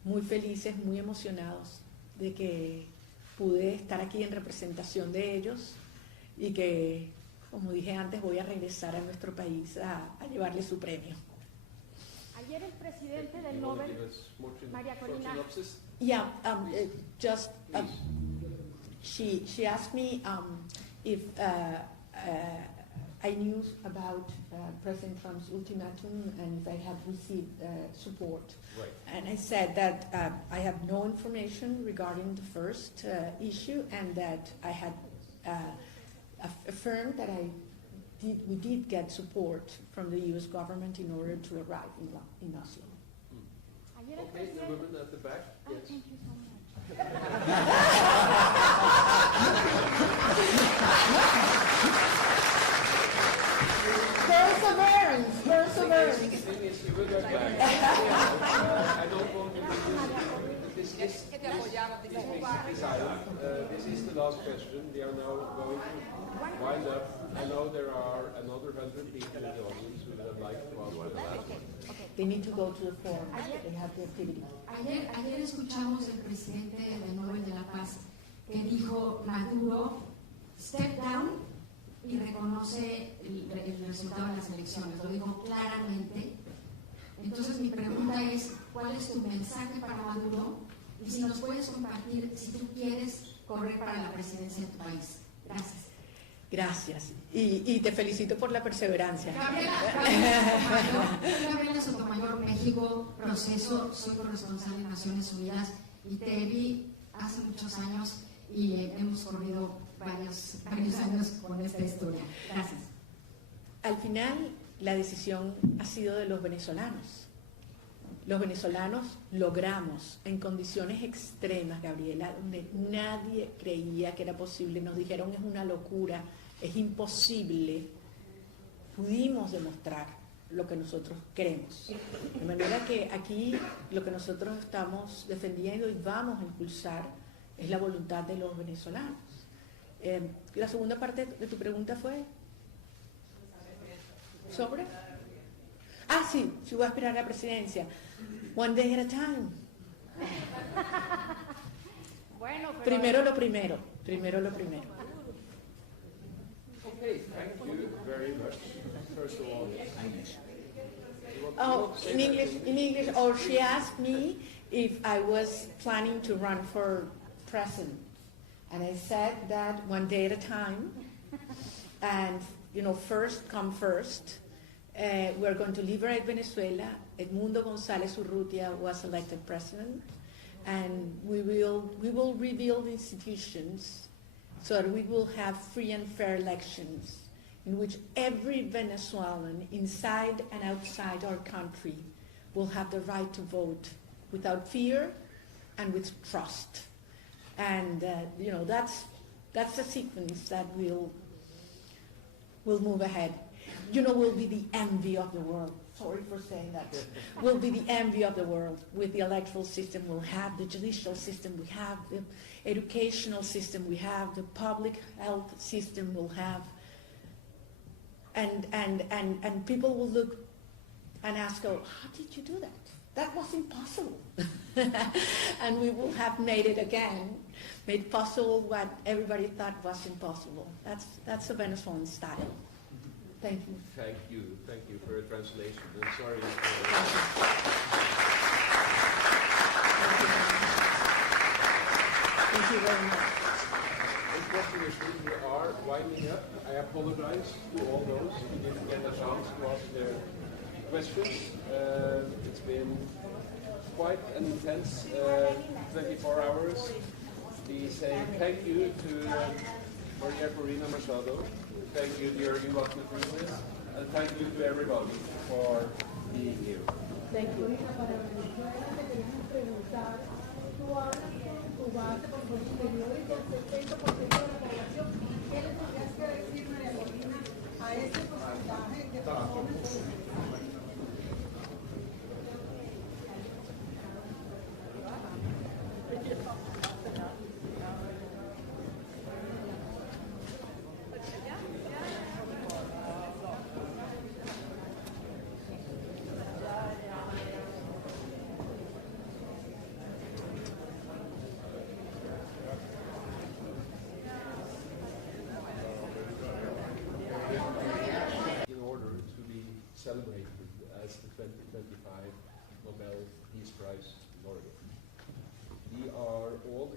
muy felices, muy emocionados de que pude estar aquí en representación de ellos y que, como dije antes, voy a regresar a nuestro país a llevarle su premio. Ayer el presidente del Nobel, Maria Corina. Yeah, she asked me if I knew about President Trump's ultimatum and if I had received support. Right. And I said that I have no information regarding the first issue, and that I had affirmed that we did get support from the U.S. government in order to arrive in Oslo. Okay, the woman at the back. Yes. Thank you so much. Perseverance. I don't want to this is the last question. We are now going to wind up. I know there are another 100 people in the audience who would like to ask the last one. They need to go to the forum. They have the activity. Ayer escuchamos al presidente del Nobel de la Paz que dijo Maduro step down y reconoce el resultado de las elecciones. Lo dijo claramente. Entonces mi pregunta es, ¿cuál es tu mensaje para Maduro? Y si nos puedes compartir si tú quieres correr para la presidencia de tu país. Gracias. Gracias. Y te felicito por la perseverancia. Gabriela Sotomayor, México, proceso, soy corresponsal de Naciones Unidas y te vi hace muchos años y hemos corrido varios años con esta historia. Gracias. Al final, la decisión ha sido de los venezolanos. Los venezolanos logramos, en condiciones extremas, Gabriela, donde nadie creía que era posible, nos dijeron es una locura, es imposible, pudimos demostrar lo que nosotros queremos. De manera que aquí lo que nosotros estamos defendiendo y vamos a impulsar es la voluntad de los venezolanos. La segunda parte de tu pregunta fue sobre... Ah, sí, si voy a aspirar a la presidencia. One day at a time. Bueno, pero Primero lo primero. Okay, thank you very much. First of all, In English, or she asked me if I was planning to run for president. And I said that one day at a time. And, first come first. We're going to liberate Venezuela. Edmundo González Urrutia was elected president, and we will rebuild institutions so that we will have free and fair elections in which every Venezuelan inside and outside our country will have the right to vote without fear and with trust. And that's the sequence that will move ahead. We'll be the envy of the world. Sorry for saying that. We'll be the envy of the world with the electoral system we'll have, the judicial system we have, the educational system we have, the public health system we'll have. And people will look and ask, how did you do that? That was impossible. And we will have made it again, made possible what everybody thought was impossible. That's the Venezuelan style. Thank you. Thank you for your translation. I'm sorry. Thank you very much. Unfortunately, we are winding up. I apologize to all those who didn't get a chance to ask their questions. It's been quite an intense 24 hours. We say thank you to Maria Corina Machado. Thank you, dear Humanitarian, and thank you to everybody for being here. Thank you.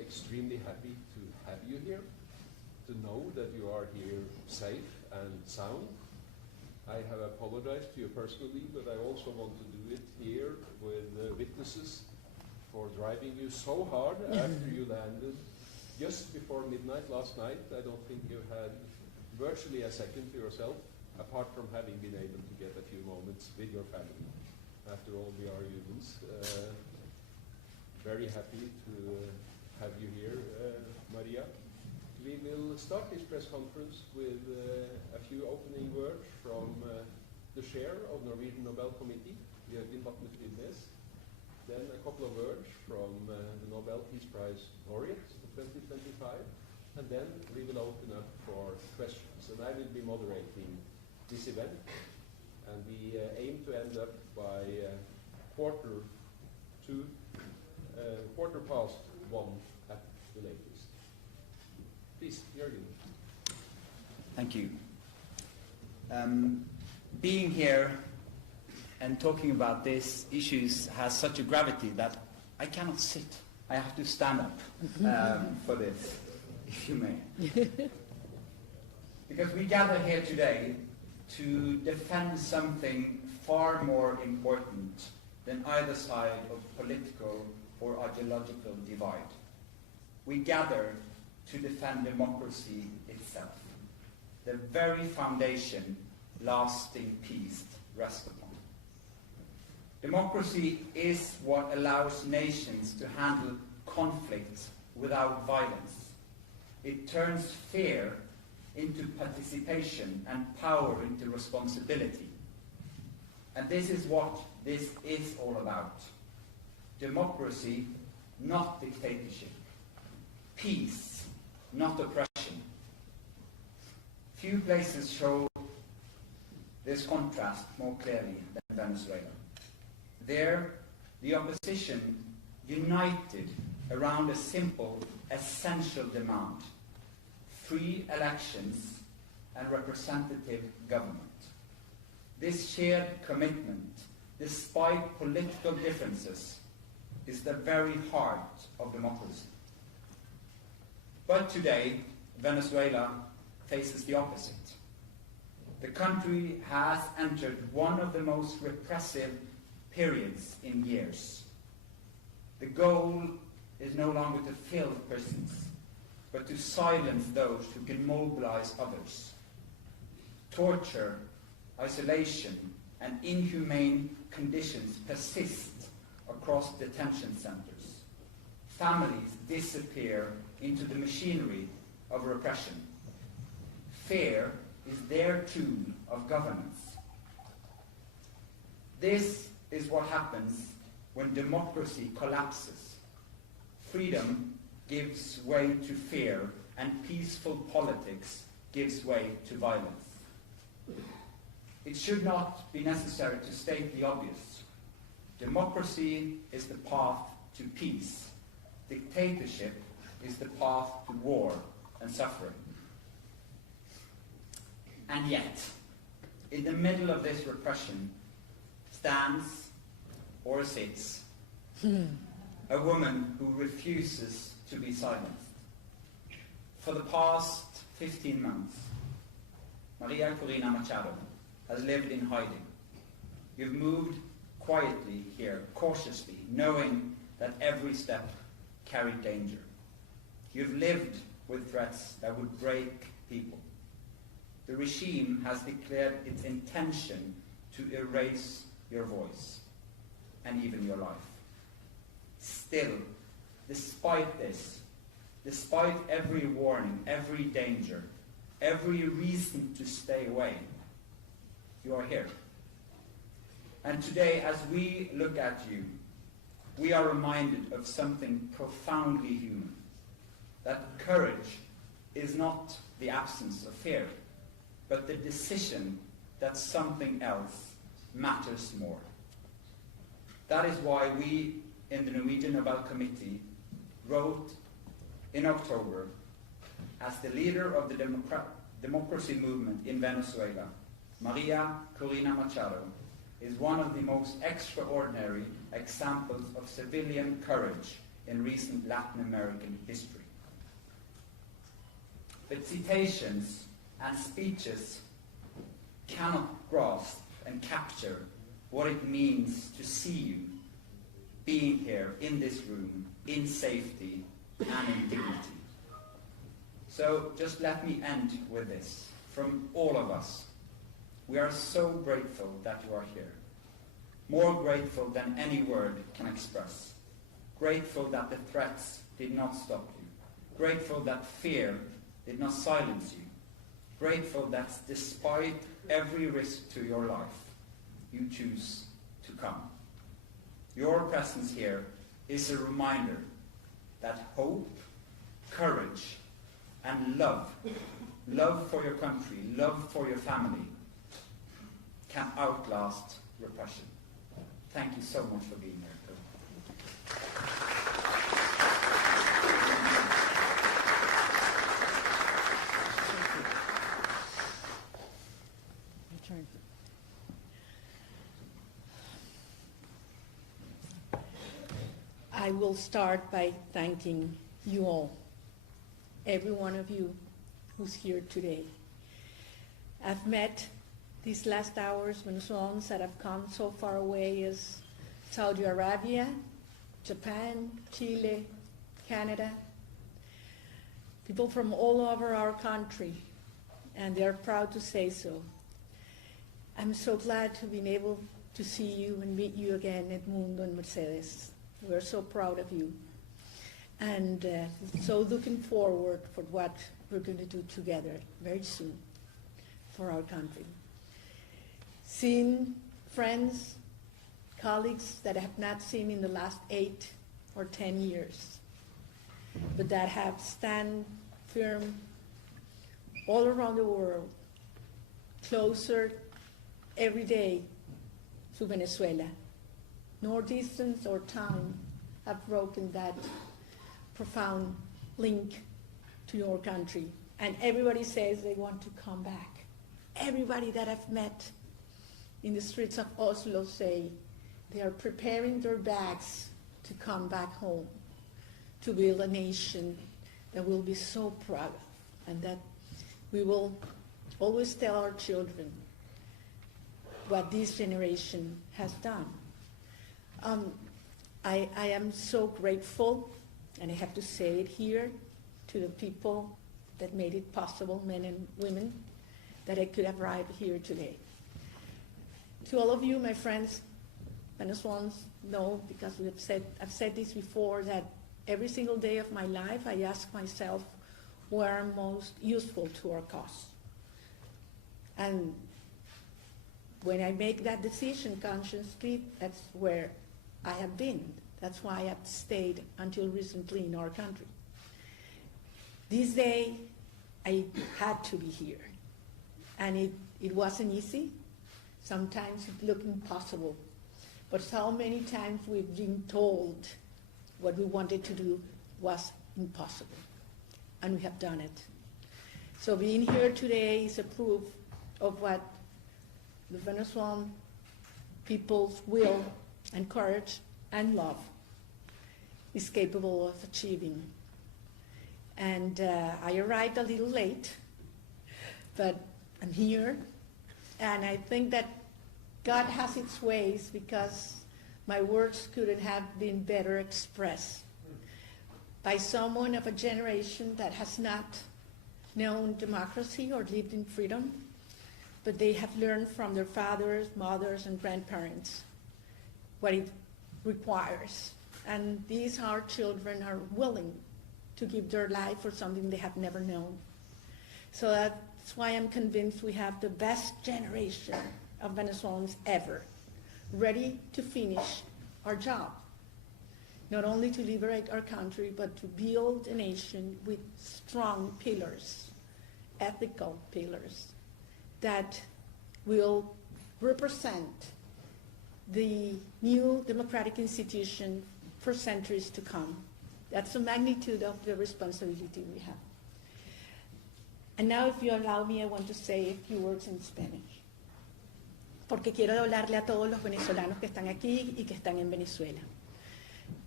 extremely happy to have you here, to know that you are here safe and sound. I have apologized to you personally, but I also want to do it here with witnesses for driving you so hard after you landed just before midnight last night. I don't think you had virtually a second to yourself, apart from having been able to get a few moments with your family. After all, we are humans. Very happy to have you here, Maria. We will start this press conference with a few opening words from the chair of Norwegian Nobel Committee, Jørgen Vatne. Then a couple of words from the Nobel Peace Prize laureates of 2025, and then we will open up for questions. And I will be moderating this event, and we aim to end up by quarter past 1 at the latest. Please, Jørgen. Thank you. Being here and talking about these issues has such a gravity that I cannot sit. I have to stand up for this, if you may. Because we gather here today to defend something far more important than either side of political or ideological divide. We gather to defend democracy itself, the very foundation lasting peace rests upon. Democracy is what allows nations to handle conflicts without violence. It turns fear into participation and power into responsibility. And this is what this is all about. Democracy, not dictatorship. Peace, not oppression. Few places show this contrast more clearly than Venezuela. There, the opposition united around a simple, essential demand: free elections and representative government. This shared commitment, despite political differences, is the very heart of democracy. But today, Venezuela faces the opposite. The country has entered one of the most repressive periods in years. The goal is no longer to fill prisons, but to silence those who can mobilize others. Torture, isolation, and inhumane conditions persist across detention centers. Families disappear into the machinery of repression. Fear is their tool of governance. This is what happens when democracy collapses. Freedom gives way to fear, and peaceful politics gives way to violence. It should not be necessary to state the obvious. Democracy is the path to peace. Dictatorship is the path to war and suffering. And yet, in the middle of this repression stands or sits a woman who refuses to be silenced. For the past 15 months, Maria Corina Machado has lived in hiding. You've moved quietly here, cautiously, knowing that every step carried danger. You've lived with threats that would break people. The regime has declared its intention to erase your voice and even your life. Still, despite this, despite every warning, every danger, every reason to stay away, you are here. And today, as we look at you, we are reminded of something profoundly human. That courage is not the absence of fear, but the decision that something else matters more. That is why we in the Norwegian Nobel Committee wrote in October, as the leader of the democracy movement in Venezuela, Maria Corina Machado is one of the most extraordinary examples of civilian courage in recent Latin American history. But citations and speeches cannot grasp and capture what it means to see you being here in this room in safety and in dignity. So just let me end with this. From all of us, we are so grateful that you are here. More grateful than any word can express. Grateful that the threats did not stop you. Grateful that fear did not silence you. Grateful that despite every risk to your life, you choose to come. Your presence here is a reminder that hope, courage, and love for your country, love for your family, can outlast repression. Thank you so much for being here. I will start by thanking you all, every one of you who's here today. I've met these last hours Venezuelans that have come so far away as Saudi Arabia, Japan, Chile, Canada, people from all over our country, and they're proud to say so. I'm so glad to be able to see you and meet you again, Edmundo and Mercedes. We're so proud of you. And so looking forward for what we're going to do together very soon for our country. Seeing friends, colleagues that I have not seen in the last 8 or 10 years, but that have stand firm all around the world, closer every day to Venezuela. Nor distance or time have broken that profound link to your country. And everybody says they want to come back. Everybody that I've met in the streets of Oslo say they are preparing their bags to come back home, to build a nation that we'll be so proud of, and that we will always tell our children what this generation has done. I am so grateful, and I have to say it here, to the people that made it possible, men and women, that I could arrive here today. To all of you, my friends, Venezuelans, know, because I've said this before, that every single day of my life I ask myself where I'm most useful to our cause. And when I make that decision consciously, that's where I have been. That's why I've stayed until recently in our country. This day, I had to be here. And it wasn't easy. Sometimes it looked impossible. But so many times we've been told what we wanted to do was impossible. And we have done it. So being here today is a proof of what the Venezuelan people's will and courage and love is capable of achieving. And I arrived a little late, but I'm here, and I think that God has its ways, because my words couldn't have been better expressed by someone of a generation that has not known democracy or lived in freedom, but they have learned from their fathers, mothers, and grandparents what it requires. And these our children are willing to give their life for something they have never known. So that's why I'm convinced we have the best generation of Venezuelans ever, ready to finish our job. Not only to liberate our country, but to build a nation with strong pillars, ethical pillars, that will represent the new democratic institution for centuries to come. That's the magnitude of the responsibility we have. And now, if you allow me, I want to say a few words in Spanish. Porque quiero hablarle a todos los venezolanos que están aquí y que están en Venezuela.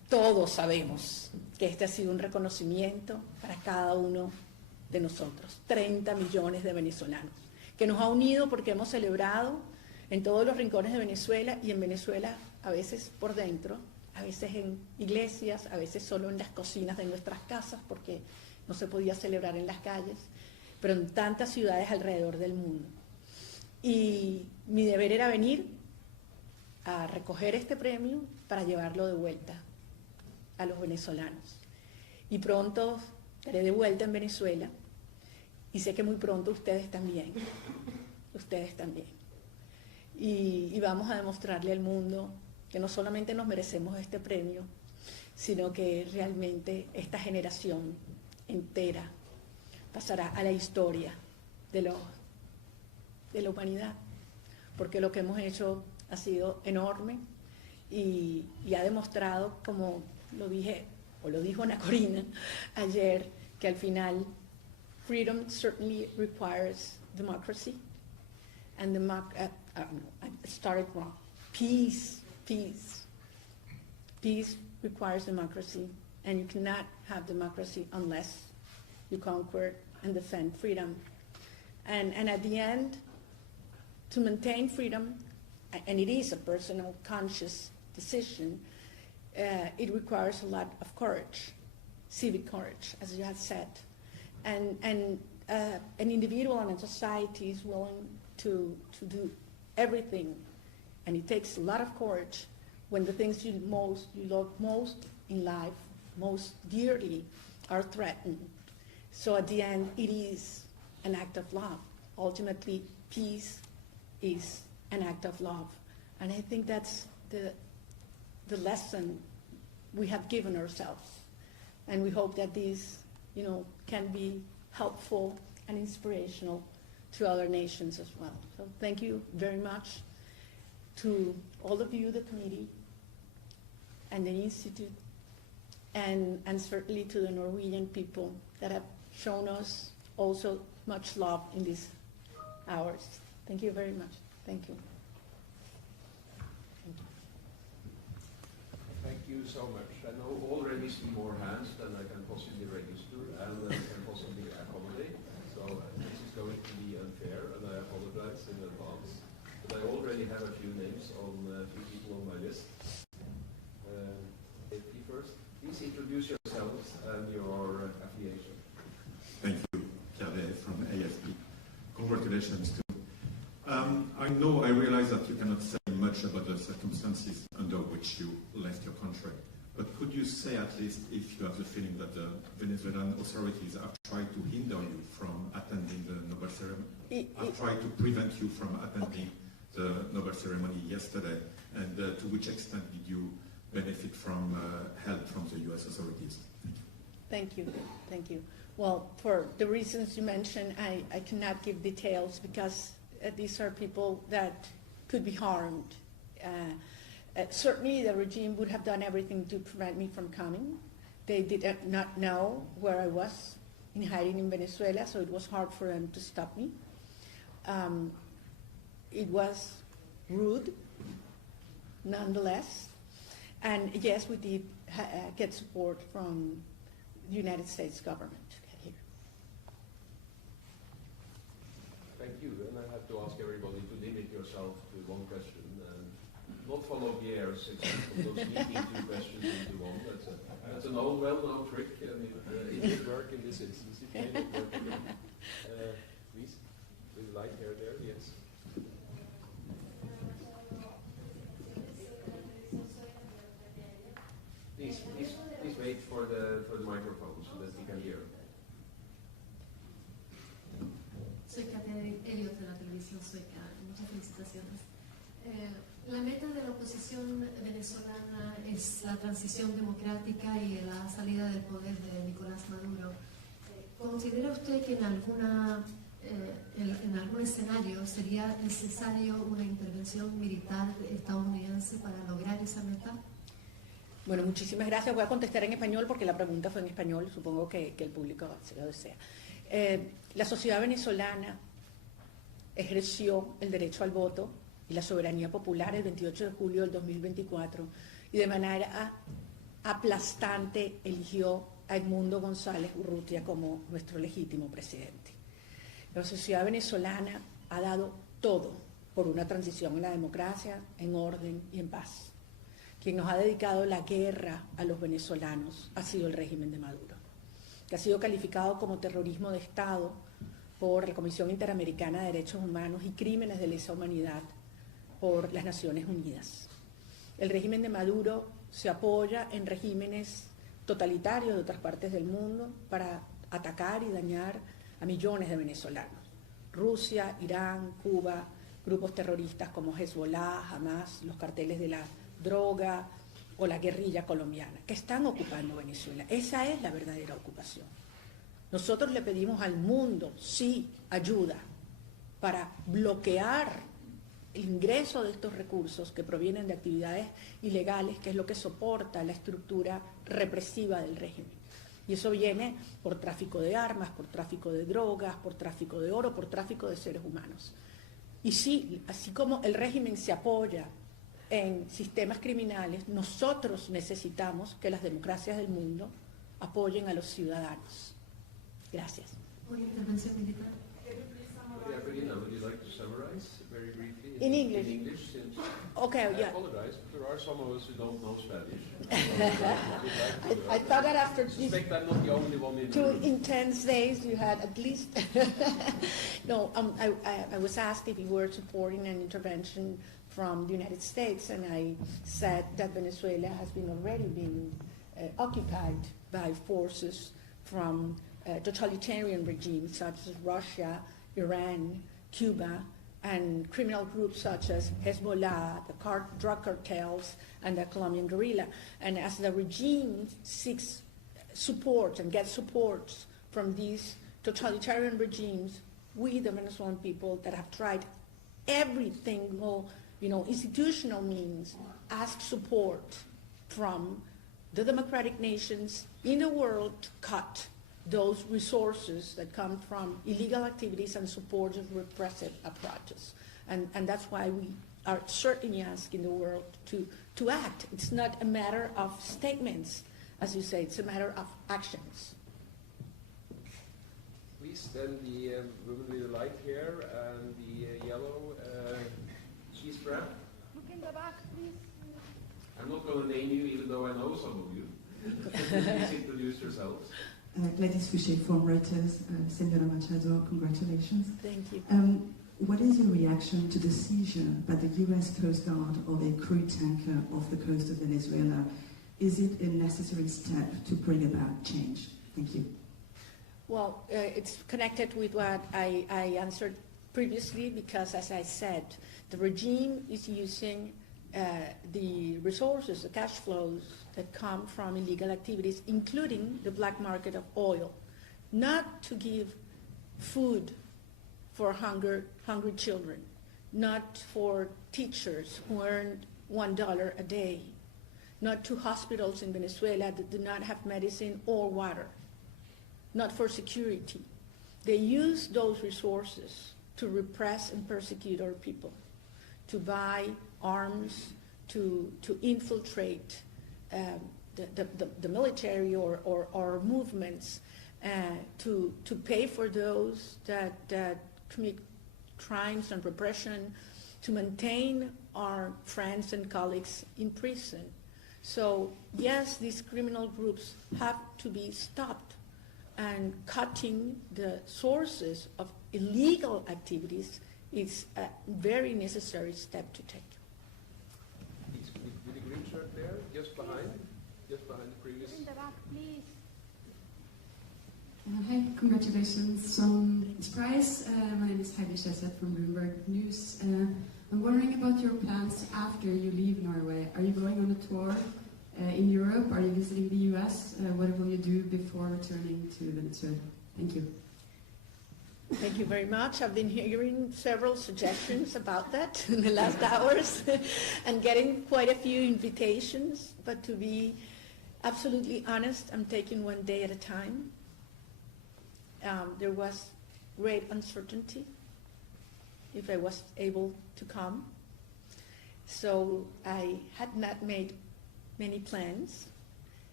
todos sabemos que este ha sido un reconocimiento para cada uno de nosotros, 30 millones de venezolanos, que nos ha unido porque hemos celebrado en todos los rincones de Venezuela, y en Venezuela a veces por dentro, a veces en iglesias, a veces solo en las cocinas de nuestras casas porque no se podía celebrar en las calles, pero en tantas ciudades alrededor del mundo. Y mi deber era venir a recoger este premio para llevarlo de vuelta a los venezolanos. Y pronto estaré de vuelta en Venezuela, y sé que muy pronto ustedes también, y vamos a demostrarle al mundo que no solamente nos merecemos este premio, sino que realmente esta generación entera pasará a la historia de la humanidad, porque lo que hemos hecho ha sido enorme y ha demostrado, como lo dijo Ana Corina ayer, que al final freedom certainly requires democracy, and I started wrong. Peace requires democracy, and you cannot have democracy unless you conquer and defend freedom. And at the end, to maintain freedom, and it is a personal, conscious decision, it requires a lot of courage, civic courage, as you have said. And an individual and a society is willing to do everything, and it takes a lot of courage when the things you love most in life, most dearly, are threatened. So at the end, it is an act of love. Ultimately, peace is an act of love. And I think that's the lesson we have given ourselves. And we hope that these, can be helpful and inspirational to other nations as well. So thank you very much to all of you, the committee, and the Institute, and certainly to the Norwegian people that have shown us also much love in these hours. Thank you very much. Thank you. Thank you so much. I know already see more hands than I can possibly register and can possibly accommodate. So this is going to be unfair, and I apologize in advance. But I already have a few names on a few people on my list. First, please introduce yourselves and your affiliation. Thank you, Kade from AFP. Congratulations too. I realize that you cannot say much about the circumstances under which you left your country, but could you say at least if you have the feeling that the Venezuelan authorities have tried to hinder you from attending the Nobel ceremony, have tried to prevent you from attending the Nobel ceremony yesterday, and to which extent did you benefit from help from the U.S. authorities? Thank you. Thank you. Well, for the reasons you mentioned, I cannot give details because these are people that could be harmed. Certainly the regime would have done everything to prevent me from coming. They did not know where I was in hiding in Venezuela, so it was hard for them to stop me. It was rude, nonetheless. And yes, we did get support from the United States government here. Thank you. And I have to ask everybody to limit yourself to one question and not follow Pierre's example of sneaking two questions into one. That's an old, well-known trick, and it did work in this instance. It made it work again. Please, with the light hair there, yes. Please wait for the microphone so that we can hear. Soy Kate Elliot de la televisión sueca. Muchas felicitaciones. La meta de la oposición venezolana es la transición democrática y la salida del poder de Nicolás Maduro. ¿Considera usted que en algún escenario sería necesario una intervención militar estadounidense para lograr esa meta? Bueno, muchísimas gracias. Voy a contestar en español porque la pregunta fue en español. Supongo que el público se lo desea. La sociedad venezolana ejerció el derecho al voto y la soberanía popular el 28 de julio del 2024 y de manera aplastante eligió a Edmundo González Urrutia como nuestro legítimo presidente. La sociedad venezolana ha dado todo por una transición en la democracia, en orden y en paz. Quien nos ha dedicado la guerra a los venezolanos ha sido el régimen de Maduro, que ha sido calificado como terrorismo de Estado por la Comisión Interamericana de Derechos Humanos y Crímenes de Lesa Humanidad por las Naciones Unidas. El régimen de Maduro se apoya en regímenes totalitarios de otras partes del mundo para atacar y dañar a millones de venezolanos. Rusia, Irán, Cuba, grupos terroristas como Hezbollah, Hamas, los carteles de la droga o la guerrilla colombiana, que están ocupando Venezuela. Esa es la verdadera ocupación. Nosotros le pedimos al mundo, sí, ayuda para bloquear el ingreso de estos recursos que provienen de actividades ilegales, que es lo que soporta la estructura represiva del régimen. Y eso viene por tráfico de armas, por tráfico de drogas, por tráfico de oro, por tráfico de seres humanos. Y sí, así como el régimen se apoya en sistemas criminales, nosotros necesitamos que las democracias del mundo apoyen a los ciudadanos. Gracias. Una intervención militar. Maria Corina, would you like to summarize very briefly? In English? In English, since Okay, I yeah. apologize, there are some of us who don't know Spanish. I thought that after I suspect I'm not the only one in the 2 room. intense days you had at least. No, I was asked if you were supporting an intervention from the United States, and I said that Venezuela has been already been occupied by forces from totalitarian regimes such as Russia, Iran, Cuba, and criminal groups such as Hezbollah, the drug cartels, and the Colombian guerrilla. And as the regime seeks support and gets support from these totalitarian regimes, we, the Venezuelan people that have tried everything, institutional means, ask support from the democratic nations in the world to cut those resources that come from illegal activities and support of repressive apparatus. And that's why we are certainly asking the world to act. It's not a matter of statements, as you say, it's a matter of actions. Please, then the woman with the light hair and the yellow cheese wrap. Look in the back, please. I'm not going to name you, even though I know some of you. Please introduce yourselves. Gladys Fouché from Reuters. Senora Machado, congratulations. Thank you. What is your reaction to the seizure by the U.S. Coast Guard of a crude tanker off the coast of Venezuela? Is it a necessary step to bring about change? Thank you. Well, it's connected with what I answered previously, because, as I said, the regime is using the resources, the cash flows that come from illegal activities, including the black market of oil, not to give food for hungry children, not for teachers who earn $1 a day, not to hospitals in Venezuela that do not have medicine or water, not for security. They use those resources to repress and persecute our people, to buy arms, to infiltrate the military or movements, to pay for those that commit crimes and repression, to maintain our friends and colleagues in prison. So yes, these criminal groups have to be stopped, and cutting the sources of illegal activities is a very necessary step to take. With the green shirt there, just behind the previous. In the back, please. Hi, congratulations on this prize. My name is Heidi Schesset from Bloomberg News. I'm wondering about your plans after you leave Norway. Are you going on a tour in Europe? Are you visiting the US? What will you do before returning to Venezuela? Thank you. Thank you very much. I've been hearing several suggestions about that in the last hours and getting quite a few invitations, but to be absolutely honest, I'm taking one day at a time. There was great uncertainty if I was able to come, so I had not made many plans,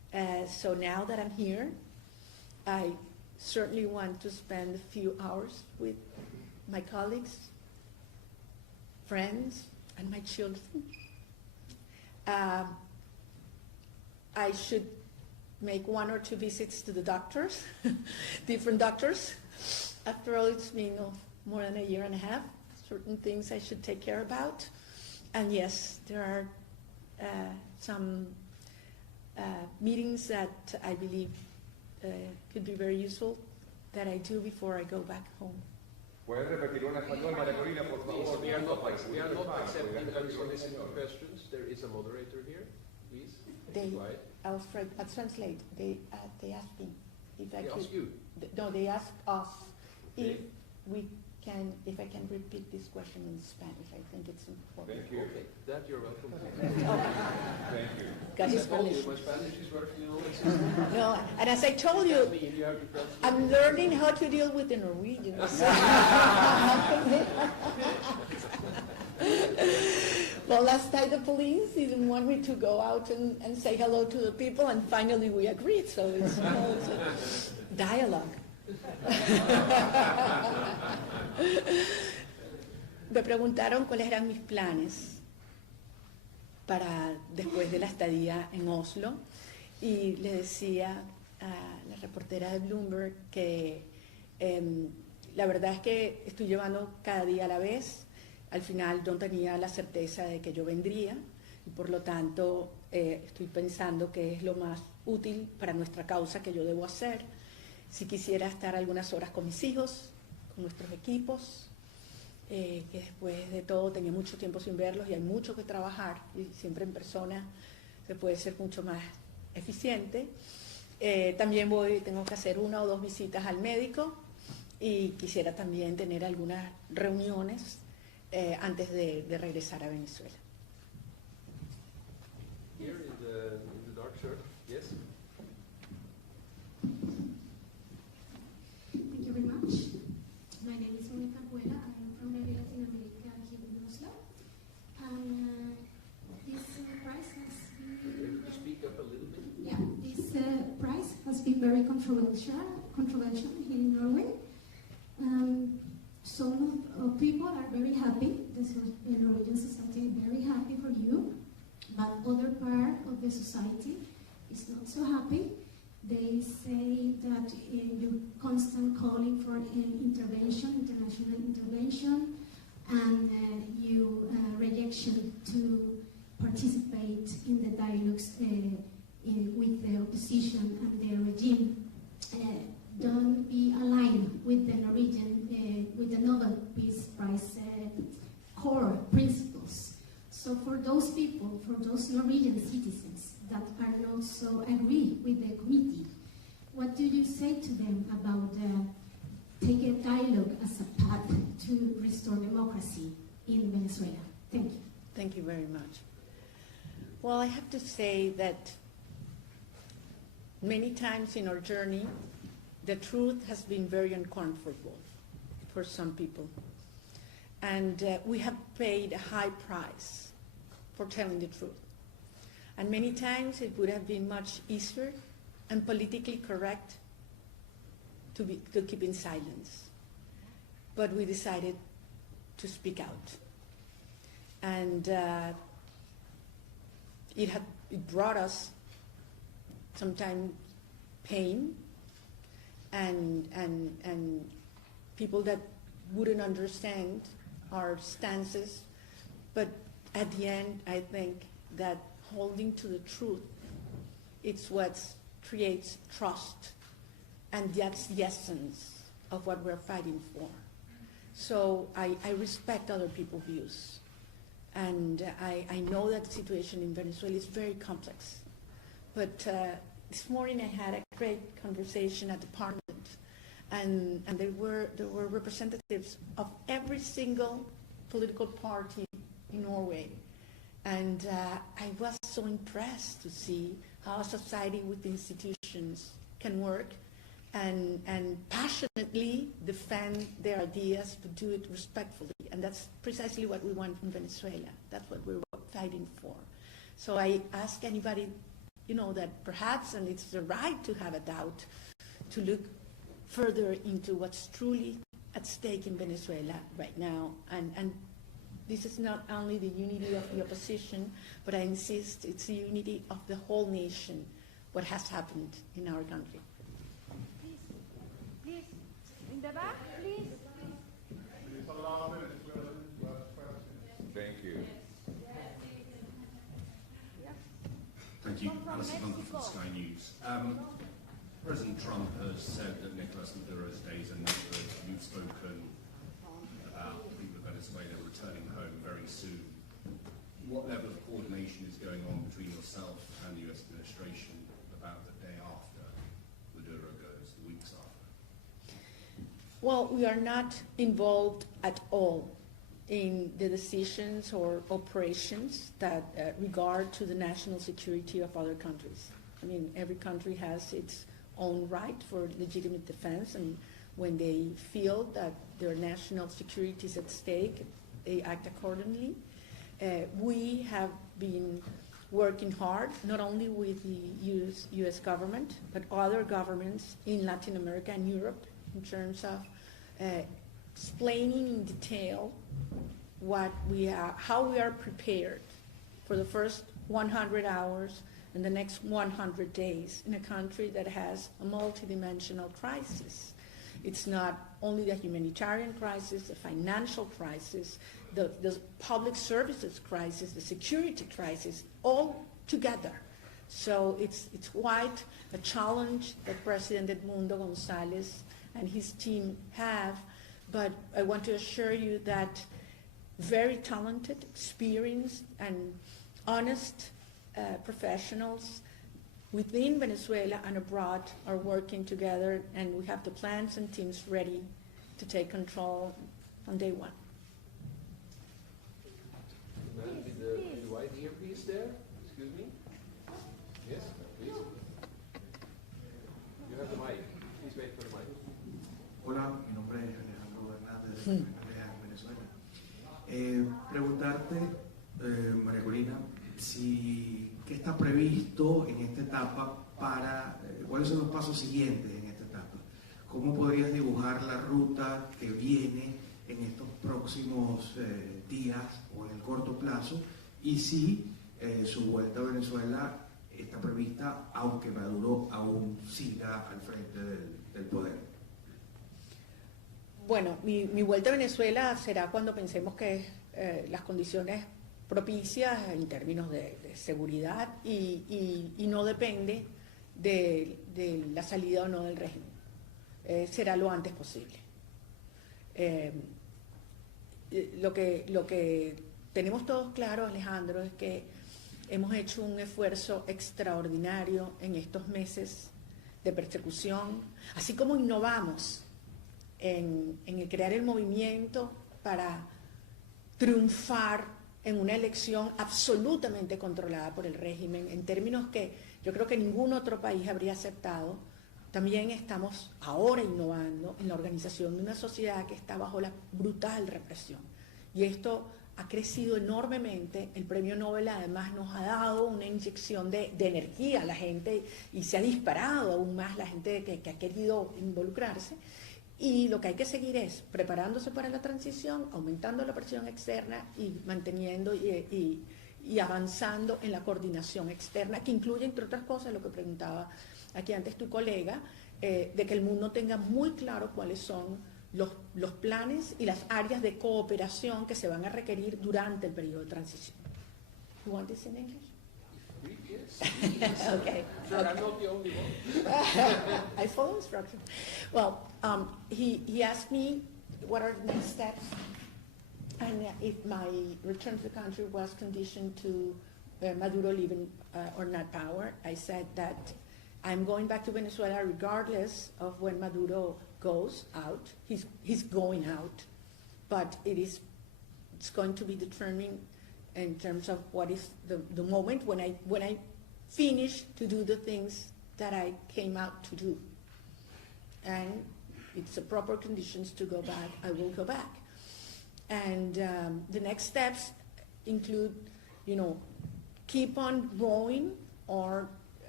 So now that I'm here, I certainly want to spend a few hours with my colleagues, friends, and my children. I should make 1 or 2 visits to the doctors, different doctors. After all, it's been more than a year and a half. Certain things I should take care about. And yes, there are some meetings that I believe could be very useful that I do before I go back home. ¿Puedes repetir una español, Maria Corina, por favor? We are not accepting unsolicited questions. There is a moderator here, please. I'll translate. They asked me if I could. Ask you? No, they asked us if I can repeat this question in Spanish. I think it's important. Thank you. Okay, that you're welcome to. Thank you. Because I told you, my Spanish is working in all this. No, and as I told you, I'm learning how to deal with the Norwegians. Well, last night the police didn't want me to go out and say hello to the people, and finally we agreed, so it's a dialogue. Me preguntaron cuáles eran mis planes para después de la estadía en Oslo, y le decía a la reportera de Bloomberg que la verdad es que estoy llevando cada día a la vez. Al final no tenía la certeza de que yo vendría, y por lo tanto estoy pensando que es lo más útil para nuestra causa que yo debo hacer. Si quisiera estar algunas horas con mis hijos, con nuestros equipos, que después de todo tenía mucho tiempo sin verlos y hay mucho que trabajar, y siempre en persona se puede ser mucho más eficiente. También tengo que hacer 1 o 2 visitas al médico, y quisiera también tener algunas reuniones antes de regresar a Venezuela. Here in the dark shirt, yes. Thank you very much. My name is Maria Corina. I am from Latin America here in Oslo. And this prize has been... Speak up a little bit. Yeah, this prize has been very controversial here in Norway. Some people are very happy. The Norwegian society is very happy for you, but other part of the society is not so happy. They say that you're constant calling for intervention, international intervention, and you rejection to participate in the dialogues with the opposition and the regime. Don't be aligned with the Norwegian, with the Nobel Peace Prize core principles. So for those people, for those Norwegian citizens that are not so agree with the committee, what do you say to them about take a dialogue as a path to restore democracy in Venezuela? Thank you. Thank you very much. Well, I have to say that many times in our journey, the truth has been very uncomfortable for some people. And we have paid a high price for telling the truth. And many times it would have been much easier and politically correct to keep in silence. But we decided to speak out. And it brought us sometimes pain, and people that wouldn't understand our stances. But at the end, I think that holding to the truth, it's what creates trust, and that's the essence of what we're fighting for. So I respect other people's views, and I know that the situation in Venezuela is very complex. But this morning I had a great conversation at the Parliament, and there were representatives of every single political party in Norway, and I was so impressed to see how a society with institutions can work and passionately defend their ideas, but do it respectfully, and that's precisely what we want from Venezuela. That's what we're fighting for. So I ask anybody that perhaps, and it's the right to have a doubt, to look further into what's truly at stake in Venezuela right now. And this is not only the unity of the opposition, but I insist it's the unity of the whole nation, what has happened in our country. Please, in the back, please. Thank you. Thank you. Alison Bunker from Sky News. President Trump has said that Nicolas Maduro's days are numbered. You've spoken about the people of Venezuela returning home very soon. What level of coordination is going on between yourself and the US administration about the day after Maduro goes, the weeks after? Well, we are not involved at all in the decisions or operations that regard to the national security of other countries. I mean, every country has its own right for legitimate defense, and when they feel that their national security is at stake, they act accordingly. We have been working hard, not only with the US government, but other governments in Latin America and Europe, in terms of explaining in detail how we are prepared for the first 100 hours and the next 100 days in a country that has a multidimensional crisis. It's not only the humanitarian crisis, the financial crisis, the public services crisis, the security crisis, all together. So it's quite a challenge that President Edmundo Gonzalez and his team have, but I want to assure you that very talented, experienced, and honest professionals within Venezuela and abroad are working together, and we have the plans and teams ready to take control on day one. The man with the white earpiece there, excuse me. Yes, please. You have the mic. Please wait for the mic. Hola, mi nombre es Alejandro Hernández de Venezuela. Preguntarte, María Corina, ¿qué está previsto en esta etapa para, cuáles son los pasos siguientes en esta etapa? ¿Cómo podrías dibujar la ruta que viene en estos próximos días o en el corto plazo? Y si su vuelta a Venezuela está prevista, aunque Maduro aún siga al frente del poder. Bueno, mi vuelta a Venezuela será cuando pensemos que las condiciones propicias en términos de seguridad y no depende de la salida o no del régimen. Será lo antes posible. Lo que tenemos todos claro, Alejandro, es que hemos hecho un esfuerzo extraordinario en estos meses de persecución, así como innovamos en el crear el movimiento para triunfar en una elección absolutamente controlada por el régimen, en términos que yo creo que ningún otro país habría aceptado. También estamos ahora innovando en la organización de una sociedad que está bajo la brutal represión. Y esto ha crecido enormemente. El premio Nobel además nos ha dado una inyección de energía a la gente y se ha disparado aún más la gente que ha querido involucrarse. Y lo que hay que seguir es preparándose para la transición, aumentando la presión externa y manteniendo y avanzando en la coordinación externa, que incluye, entre otras cosas, lo que preguntaba aquí antes tu colega, de que el mundo tenga muy claro cuáles son los planes y las áreas de cooperación que se van a requerir durante el periodo de transición. You want this in English? Yes. Okay. Sure, I'm not the only one. I follow instructions. Well, he asked me what are the next steps, and if my return to the country was conditioned to Maduro leaving or not power. I said that I'm going back to Venezuela regardless of when Maduro goes out. He's going out, but it's going to be determined in terms of what is the moment when I finish to do the things that I came out to do. And it's the proper conditions to go back, I will go back. And the next steps include, keep on growing or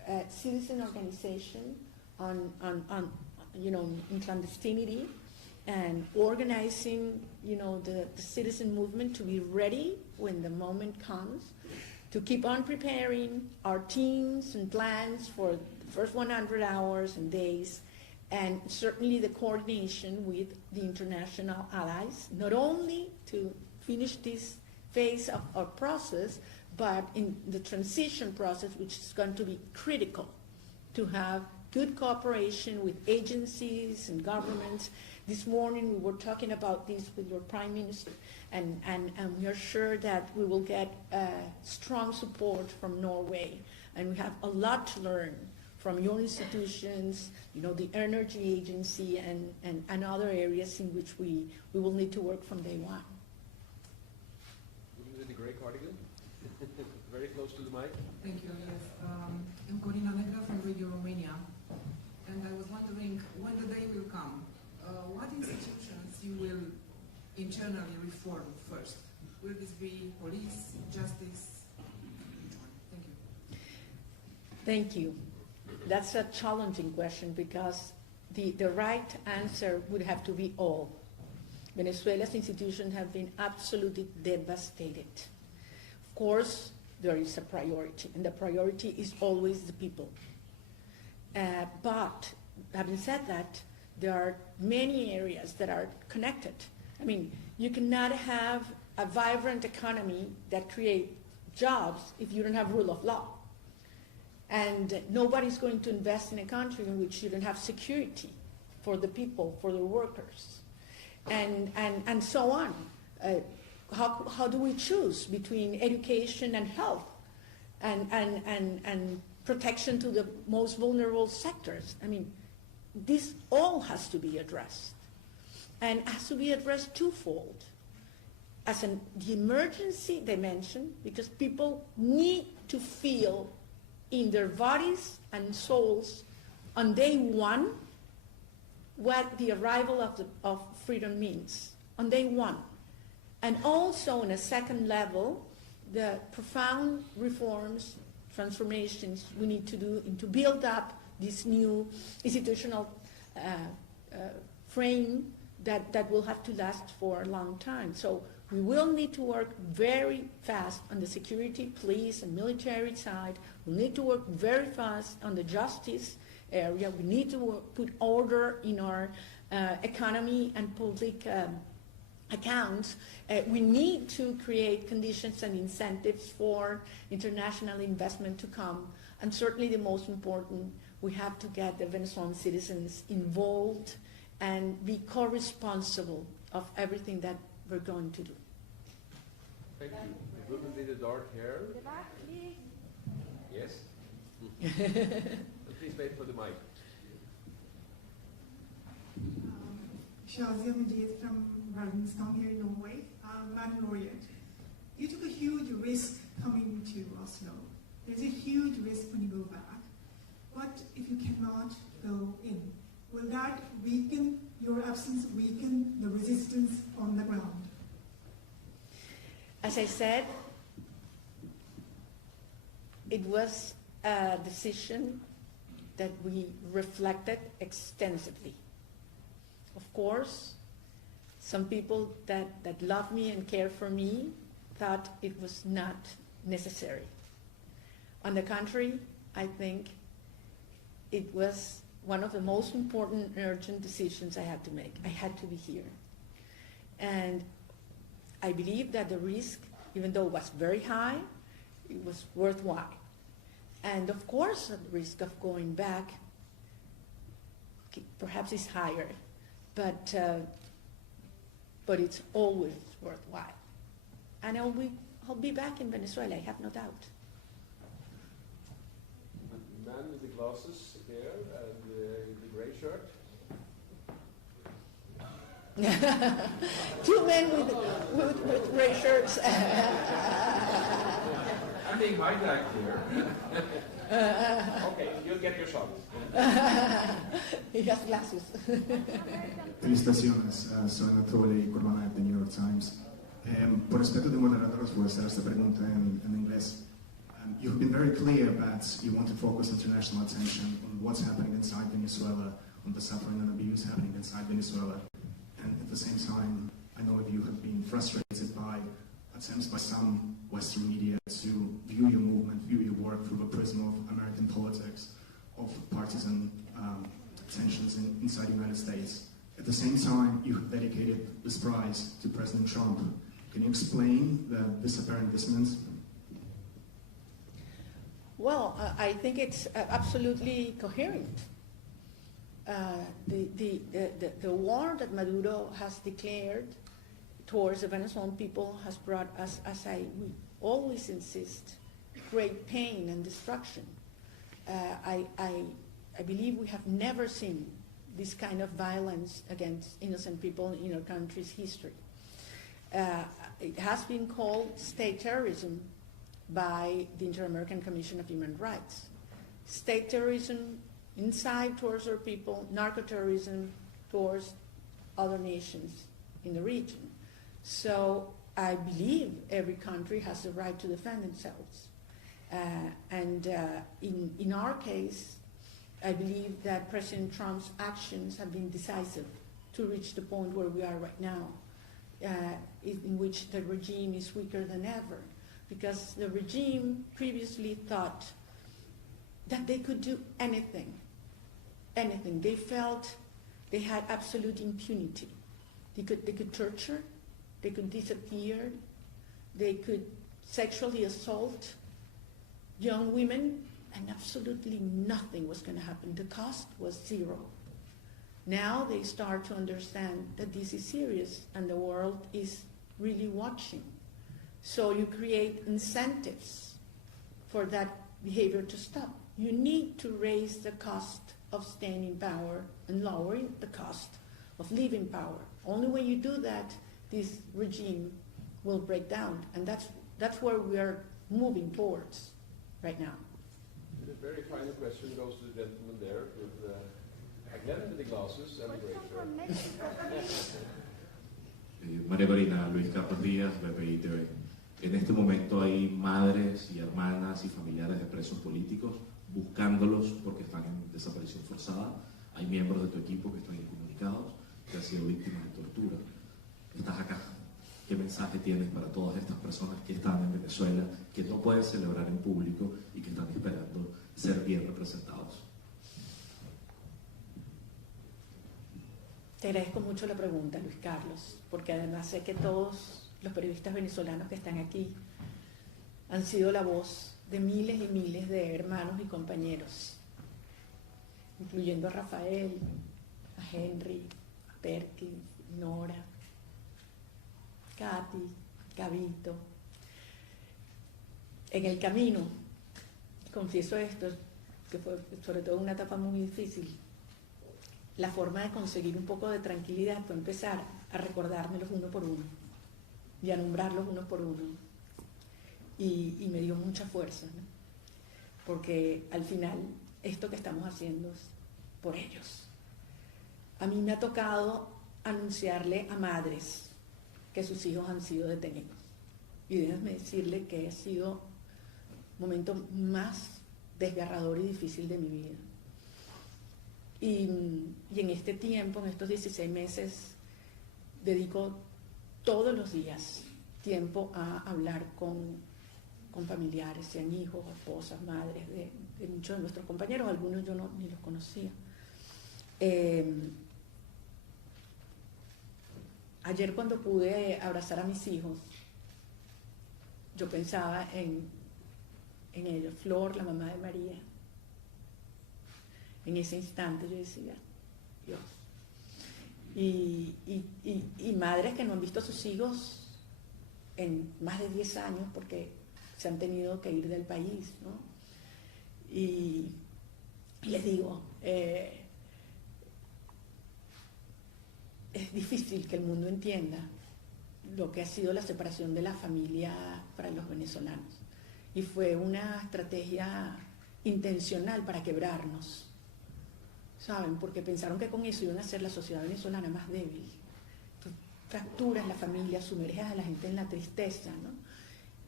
citizen organization on in clandestinity, and organizing, the citizen movement to be ready when the moment comes, to keep on preparing our teams and plans for the first 100 hours and days, and certainly the coordination with the international allies, not only to finish this phase of our process, but in the transition process, which is going to be critical to have good cooperation with agencies and governments. This morning we were talking about this with your Prime Minister, and we are sure that we will get strong support from Norway, and we have a lot to learn from your institutions, the Energy Agency and other areas in which we will need to work from day one. The grey cardigan, very close to the mic. Thank you. Yes, I'm Corina Negra from Radio Romania, and I was wondering when the day will come. What institutions you will internally reform first? Will this be police, justice? Which one? Thank you. Thank you. That's a challenging question because the right answer would have to be all. Venezuela's institutions have been absolutely devastated. Of course, there is a priority, and the priority is always the people. But having said that, there are many areas that are connected. I mean, you cannot have a vibrant economy that creates jobs if you don't have rule of law. And nobody's going to invest in a country in which you don't have security for the people, for the workers, and so on. How do we choose between education and health and protection to the most vulnerable sectors? I mean, this all has to be addressed, and has to be addressed twofold. As the emergency dimension, because people need to feel in their bodies and souls on day one what the arrival of freedom means, on day one. And also on a second level, the profound reforms, transformations we need to do to build up this new institutional frame that will have to last for a long time. So we will need to work very fast on the security, police, and military side. We need to work very fast on the justice area. We need to put order in our economy and public accounts. We need to create conditions and incentives for international investment to come. And certainly the most important, we have to get the Venezuelan citizens involved and be co-responsible of everything that we're going to do. Thank you. The woman with the dark hair. The back, please. Yes? Please wait for the mic. Shazia Majid from Bergenstown here in Norway. Madam Laureate, you took a huge risk coming to Oslo. There's a huge risk when you go back. What if you cannot go in? Will that weaken, your absence weaken the resistance on the ground? As I said, it was a decision that we reflected extensively. Of course, some people that love me and care for me thought it was not necessary. On the contrary, I think it was one of the most important and urgent decisions I had to make. I had to be here. And I believe that the risk, even though it was very high, it was worthwhile. And of course, the risk of going back perhaps is higher, but it's always worthwhile. And I'll be back in Venezuela, I have no doubt. The man with the glasses here and the gray shirt. Two men with gray shirts. I'm being hijacked here. Okay, you'll get your shot. He has glasses. Felicitaciones, soy Anatoly Kurbanov de New York Times. Por respeto de moderadores voy a hacer esta pregunta en inglés. You've been very clear that you want to focus international attention on what's happening inside Venezuela, on the suffering and abuse happening inside Venezuela. And at the same time, I know you have been frustrated by attempts by some Western media to view your movement, view your work through the prism of American politics, of partisan tensions inside the United States. At the same time, you have dedicated this prize to President Trump. Can you explain this apparent dissonance? Well, I think it's absolutely coherent. The war that Maduro has declared towards the Venezuelan people has brought us, we always insist, great pain and destruction. I believe we have never seen this kind of violence against innocent people in our country's history. It has been called state terrorism by the Inter-American Commission of Human Rights. State terrorism inside towards our people, narco-terrorism towards other nations in the region. So I believe every country has the right to defend themselves. In our case, I believe that President Trump's actions have been decisive to reach the point where we are right now, in which the regime is weaker than ever, because the regime previously thought that they could do anything. They felt they had absolute impunity. They could torture, they could disappear, they could sexually assault young women, and absolutely nothing was going to happen. The cost was zero. Now they start to understand that this is serious and the world is really watching. So you create incentives for that behavior to stop. You need to raise the cost of staying in power and lowering the cost of leaving power. Only when you do that, this regime will break down. And that's where we are moving towards right now. The very final question goes to the gentleman there with again with the glasses and the gray shirt. Maria Corina, Luis Carlos Díaz, BPI TV. En este momento hay madres y hermanas y familiares de presos políticos buscándolos porque están en desaparición forzada. Hay miembros de tu equipo que están incomunicados, que han sido víctimas de tortura. Estás acá. ¿Qué mensaje tienes para todas estas personas que están en Venezuela, que no pueden celebrar en público y que están esperando ser bien representados? Te agradezco mucho la pregunta, Luis Carlos, porque además sé que todos los periodistas venezolanos que están aquí han sido la voz de miles y miles de hermanos y compañeros, incluyendo a Rafael, a Henry, a Perkins, Nora, Katy, Gabito. En el camino, confieso esto, que fue sobre todo una etapa muy difícil, la forma de conseguir un poco de tranquilidad fue empezar a recordármelos uno por uno y a nombrarlos uno por uno. Y me dio mucha fuerza, ¿no? Porque al final esto que estamos haciendo es por ellos. A mí me ha tocado anunciarle a madres que sus hijos han sido detenidos. Y déjenme decirle que ha sido el momento más desgarrador y difícil de mi vida. Y en este tiempo, en estos 16 meses, dedico todos los días tiempo a hablar con familiares, sean hijos, esposas, madres de muchos de nuestros compañeros, algunos yo ni los conocía. Ayer cuando pude abrazar a mis hijos, yo pensaba en ellos, Flor, la mamá de María. En ese instante yo decía, Dios. Y madres que no han visto a sus hijos en más de 10 años porque se han tenido que ir del país, ¿no? Y les digo, es difícil que el mundo entienda lo que ha sido la separación de la familia para los venezolanos. Y fue una estrategia intencional para quebrarnos, ¿saben? Porque pensaron que con eso iban a hacer la sociedad venezolana más débil. Tú fracturas la familia, sumerges a la gente en la tristeza, ¿no?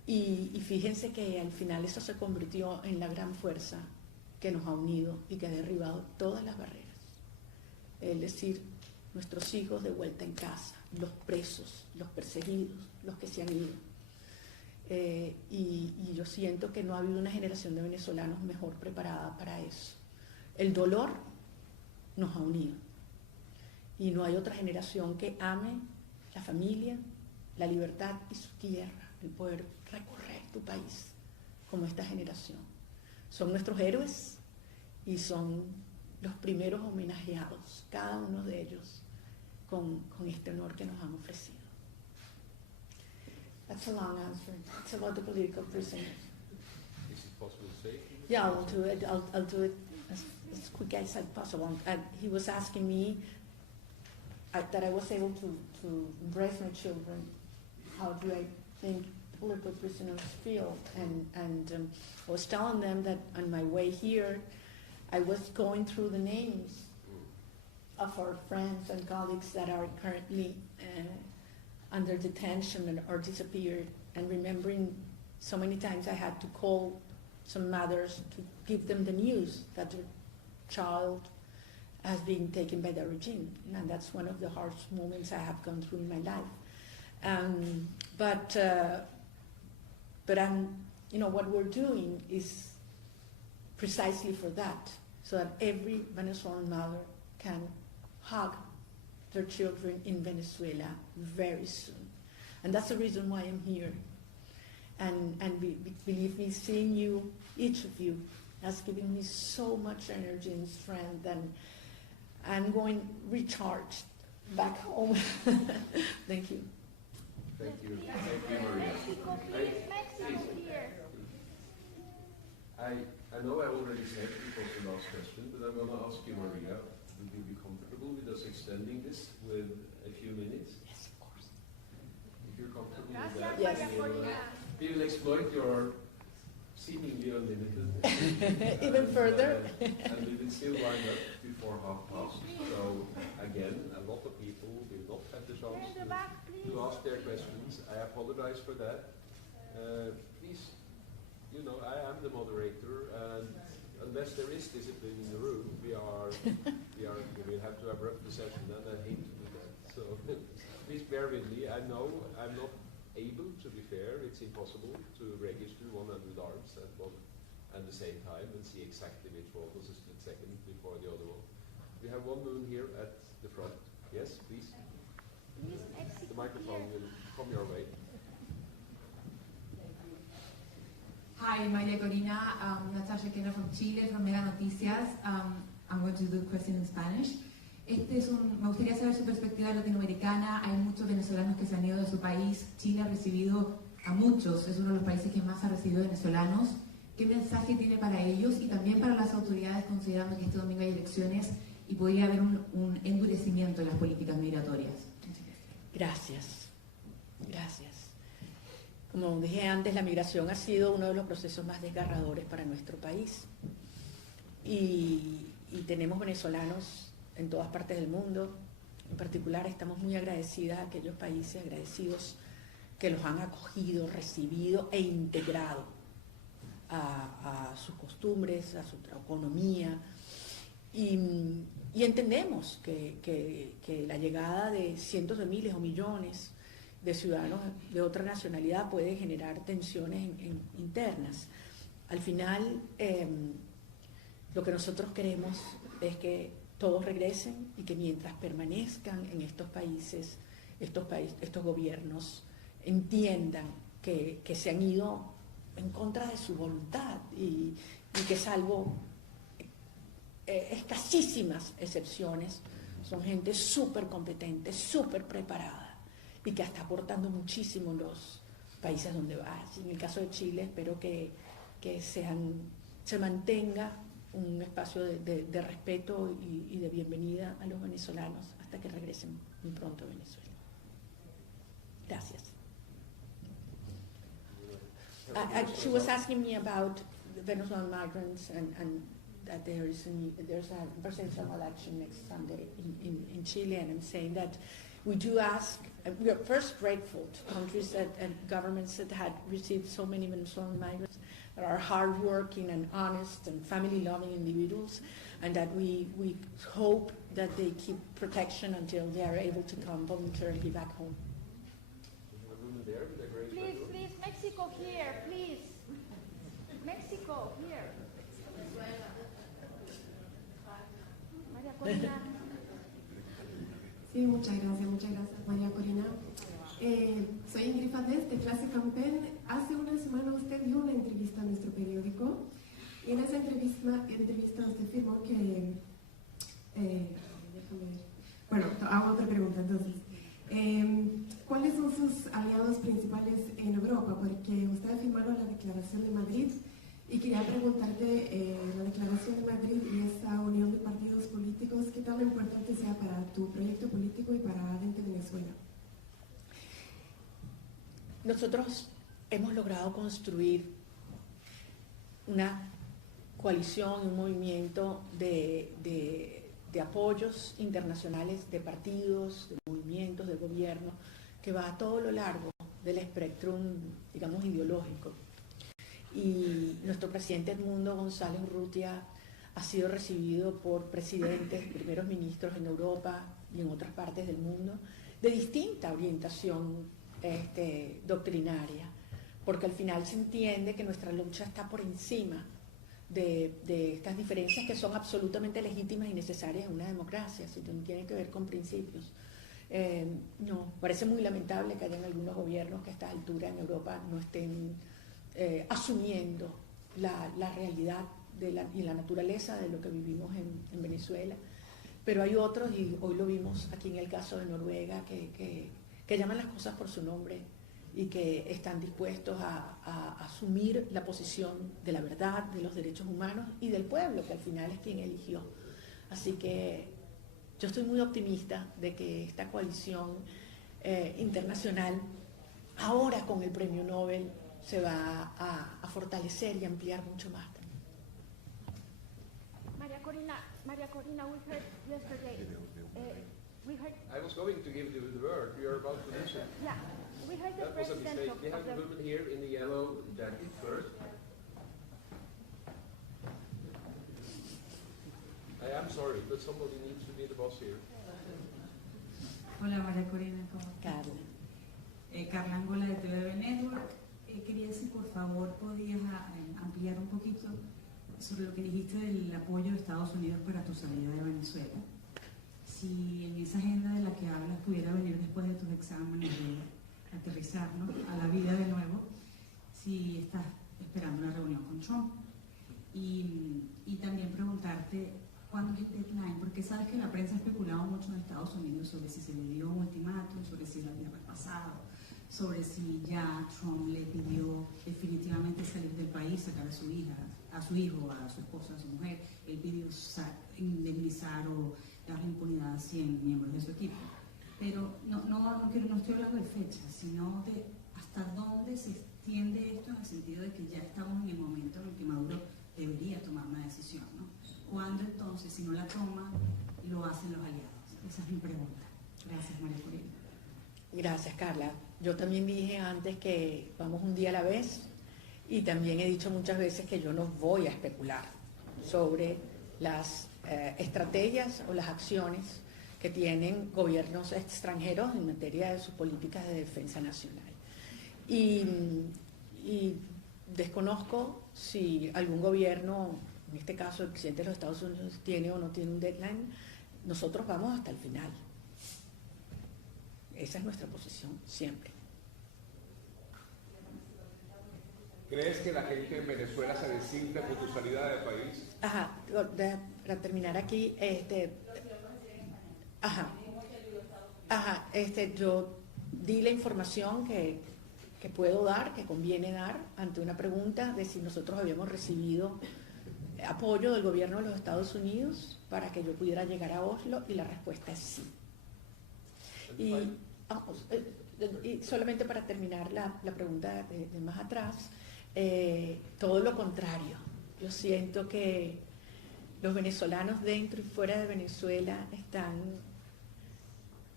Y fíjense que al final eso se convirtió en la gran fuerza que nos ha unido y que ha derribado todas las barreras. Es decir, nuestros hijos de vuelta en casa, los presos, los perseguidos, los que se han ido. Y yo siento que no ha habido una generación de venezolanos mejor preparada para eso. El dolor nos ha unido. Y no hay otra generación que ame la familia, la libertad y su tierra, el poder recorrer tu país como esta generación. Son nuestros héroes y son los primeros homenajeados, cada uno de ellos, con este honor que nos han ofrecido. That's a long answer. It's about the political prisoners. Is it possible to say? Yeah, I'll do it. I'll do it as quick as possible. And he was asking me that I was able to embrace my children. How do I think political prisoners feel? And I was telling them that on my way here, I was going through the names of our friends and colleagues that are currently under detention or disappeared, and remembering so many times I had to call some mothers to give them the news that their child has been taken by the regime, and that's one of the harsh moments I have gone through in my life. But I'm, what we're doing is precisely for that, so that every Venezuelan mother can hug their children in Venezuela very soon. And that's the reason why I'm here. And believe me, seeing you, each of you, has given me so much energy and strength, and I'm going recharged back home. Thank you. Thank you. Thank you, Maria. I know I already said it was the last question, but I'm going to ask you, Maria, would you be comfortable with us extending this with a few minutes? Yes, of course. If you're comfortable with that, yes. We will exploit your seemingly unlimited even further. And we will still wind up before 5:30. So again, a lot of people will not have the chance to ask their questions. I apologize for that. Please, I am the moderator, and unless there is discipline in the room, we will have to abrupt the session, and I hate to do that. So please bear with me. I know I'm not able, to be fair. It's impossible to register 100 arms at the same time and see exactly which one was a split second before the other one. We have one moon here at the front. Yes, please. The microphone will come your way. Hi, Maria Corina, Natasha Kenner from Chile, from Mega Noticias. I'm going to do the question in Spanish. Me gustaría saber su perspectiva latinoamericana. Hay muchos venezolanos que se han ido de su país. Chile ha recibido a muchos, es uno de los países que más ha recibido venezolanos. ¿Qué mensaje tiene para ellos y también para las autoridades, considerando que este domingo hay elecciones y podría haber un endurecimiento en las políticas migratorias? Gracias. Como dije antes, la migración ha sido uno de los procesos más desgarradores para nuestro país. Y tenemos venezolanos en todas partes del mundo. En particular, estamos muy agradecidas a aquellos países agradecidos que los han acogido, recibido e integrado a sus costumbres, a su economía. Y entendemos que la llegada de cientos de miles o millones de ciudadanos de otra nacionalidad puede generar tensiones internas. Al final, lo que nosotros queremos es que todos regresen y que mientras permanezcan en estos países, estos gobiernos entiendan que se han ido en contra de su voluntad y que salvo escasísimas excepciones, son gente súper competente, súper preparada y que está aportando muchísimo los países donde va. En el caso de Chile, espero que se mantenga un espacio de respeto y de bienvenida a los venezolanos hasta que regresen muy pronto a Venezuela. Gracias. She was asking me about the Venezuelan migrants and that there's a presidential election next Sunday in Chile, and I'm saying that we do ask, we are first grateful to countries and governments that had received so many Venezuelan migrants, that are hardworking and honest and family-loving individuals, and that we hope that they keep protection until they are able to come voluntarily back home. Please, please, Mexico here, please. Mexico here. Maria Corina. Sí, muchas gracias, María Corina. Soy Ingrid Fadés de Clase Campen. Hace una semana usted dio una entrevista a nuestro periódico y en esa entrevista usted afirmó que... déjame ver. Bueno, hago otra pregunta entonces. ¿Cuáles son sus aliados principales en Europa? Porque usted afirmaron la Declaración de Madrid y quería preguntarte, la Declaración de Madrid y esa unión de partidos políticos, ¿qué tan importante sea para tu proyecto político y para Adente Venezuela? Nosotros hemos logrado construir una coalición, un movimiento de apoyos internacionales, de partidos, de movimientos, de gobierno, que va a todo lo largo del espectro, digamos, ideológico. Y nuestro presidente Edmundo González Urrutia ha sido recibido por presidentes, primeros ministros en Europa y en otras partes del mundo, de distinta orientación doctrinaria, porque al final se entiende que nuestra lucha está por encima de estas diferencias que son absolutamente legítimas y necesarias en una democracia, si tienen que ver con principios. No, parece muy lamentable que hayan algunos gobiernos que a esta altura en Europa no estén asumiendo la realidad y la naturaleza de lo que vivimos en Venezuela, pero hay otros, y hoy lo vimos aquí en el caso de Noruega, que llaman las cosas por su nombre y que están dispuestos a asumir la posición de la verdad, de los derechos humanos y del pueblo, que al final es quien eligió. Así que yo estoy muy optimista de que esta coalición internacional, ahora con el premio Nobel, se va a fortalecer y ampliar mucho más. Maria Corina, we heard yesterday. I was going to give you the word. You are about to listen. Yeah, we heard the That was a president mistake. We have the woman here in the yellow jacket first. I am sorry, but somebody needs to be the boss here. Hola María Corina, ¿cómo estás? Carla Angola de TVB Network. Quería si por favor podías ampliar un poquito sobre lo que dijiste del apoyo de Estados Unidos para tu salida de Venezuela. Si en esa agenda de la que hablas pudiera venir después de tus exámenes de aterrizar, ¿no?, a la vida de nuevo, si estás esperando una reunión con Trump. Y también preguntarte cuándo es el deadline, porque sabes que la prensa ha especulado mucho en Estados Unidos sobre si se le dio un ultimátum, sobre si lo había repasado, sobre si ya Trump le pidió definitivamente salir del país, sacar a su hija, a su hijo, a su esposa, a su mujer. Él pidió indemnizar o darle impunidad a 100 miembros de su equipo. Pero no estoy hablando de fechas, sino de hasta dónde se extiende esto, en el sentido de que ya estamos en el momento en el que Maduro debería tomar una decisión, ¿no? ¿Cuándo entonces, si no la toma, lo hacen los aliados? Esa es mi pregunta. Gracias, María Corina. Gracias, Carla. Yo también dije antes que vamos un día a la vez, y también he dicho muchas veces que yo no voy a especular sobre las estrategias o las acciones que tienen gobiernos extranjeros en materia de sus políticas de defensa nacional. Y desconozco si algún gobierno, en este caso el presidente de los Estados Unidos, tiene o no tiene un deadline. Nosotros vamos hasta el final. Esa es nuestra posición siempre. ¿Crees que la gente en Venezuela se desinfla por tu salida del país? Ajá, para terminar aquí, yo di la información que puedo dar, que conviene dar, ante una pregunta de si nosotros habíamos recibido apoyo del gobierno de los Estados Unidos para que yo pudiera llegar a Oslo, y la respuesta es sí. Y solamente para terminar la pregunta de más atrás, todo lo contrario. Yo siento que los venezolanos dentro y fuera de Venezuela están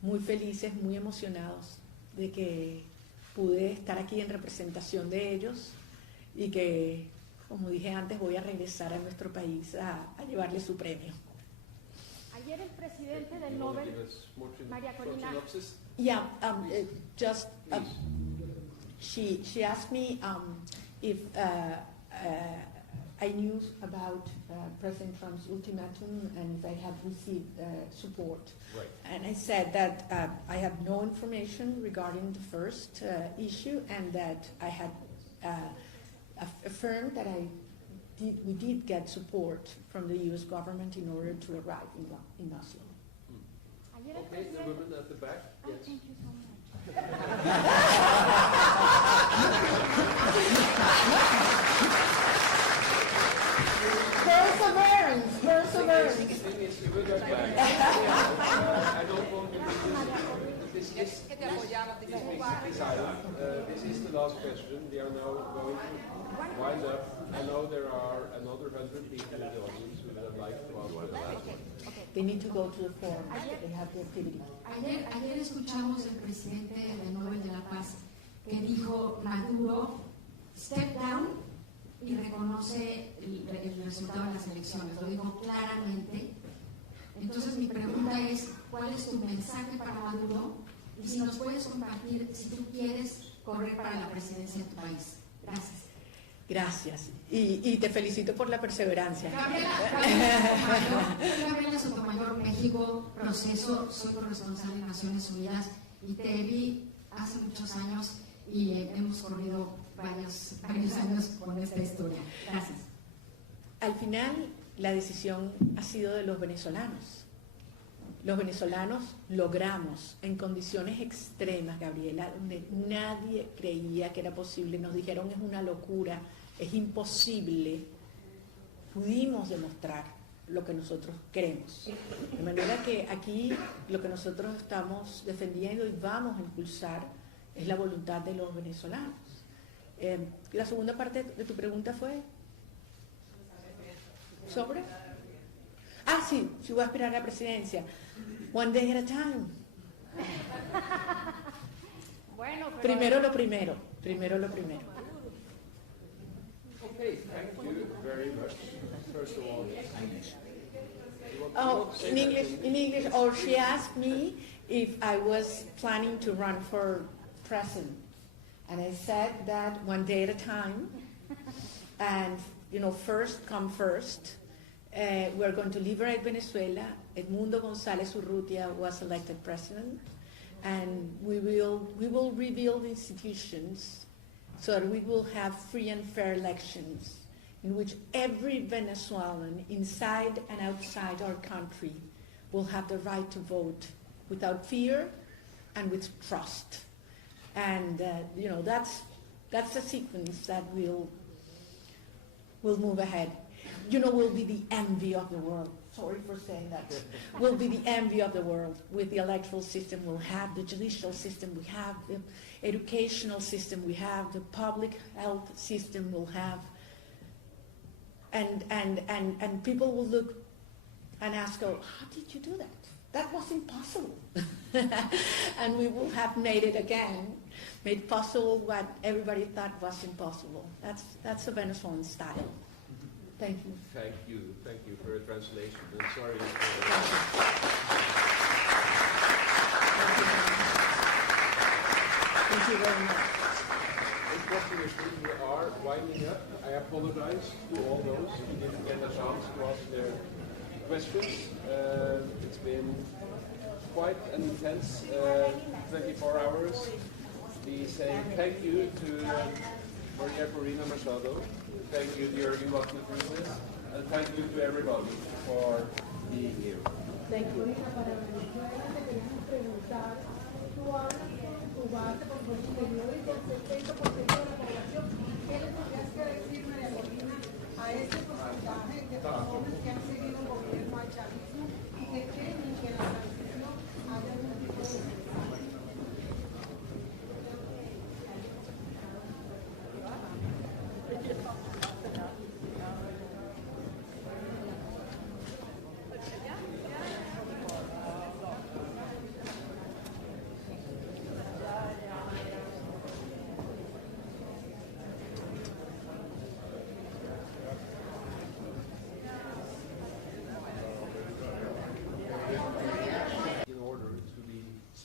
muy felices, muy emocionados de que pude estar aquí en representación de ellos y que, como dije antes, voy a regresar a nuestro país a llevarle su premio. Ayer el presidente del Nobel, Maria Corina. Yeah, she asked me if I knew about President Trump's ultimatum and if I had received support. Right. And I said that I had no information regarding the first issue and that I had affirmed that we did get support from the U.S. government in order to arrive in Oslo. Okay, the woman at the back. Yes. Thank you so much. Perseverance. I don't want to this is the last question. We are now going to wind up. I know there are another 100 people in the audience who would like to ask the last one. They need to go to the forum. They have the activity. Ayer escuchamos al presidente del Nobel de la Paz que dijo Maduro step down y reconoce el resultado de las elecciones. Lo dijo claramente. Entonces mi pregunta es, ¿cuál es tu mensaje para Maduro? Y si nos puedes compartir si tú quieres correr para la presidencia de tu país. Gracias. Gracias. Y te felicito por la perseverancia. Gabriela Sotomayor, México, proceso, soy corresponsal en Naciones Unidas y te vi hace muchos años y hemos corrido varios años con esta historia. Gracias. Al final, la decisión ha sido de los venezolanos. Los venezolanos logramos, en condiciones extremas, Gabriela, donde nadie creía que era posible, nos dijeron es una locura, es imposible, pudimos demostrar lo que nosotros queremos. De manera que aquí lo que nosotros estamos defendiendo y vamos a impulsar es la voluntad de los venezolanos. La segunda parte de tu pregunta fue sobre... sí, si voy a aspirar a la presidencia. One day at a time. Bueno, pero Primero lo primero. Okay, thank you very much. First of all, in English, or she asked me if I was planning to run for president. And I said that one day at a time. And, first come first. We're going to liberate Venezuela. Edmundo González Urrutia was elected president, and we will rebuild institutions so that we will have free and fair elections in which every Venezuelan inside and outside our country will have the right to vote without fear and with trust. And that's the sequence that will move ahead. We'll be the envy of the world. Sorry for saying that. We'll be the envy of the world with the electoral system. We'll have the judicial system. We have the educational system. We have the public health system. We'll have, and people will look and ask, "Oh, how did you do that? That was impossible." And we will have made it again, made possible what everybody thought was impossible. That's the Venezuelan style. Thank you. Thank you for your translation. I'm sorry. Thank you very much. Unfortunately, we are winding up. I apologize to all those who didn't get a chance to ask their questions. It's been quite an intense 24 hours. We say thank you to Maria Corina Machado. Thank you, Jürgen Wachtmeister, and thank you to everybody for being here. Thank you.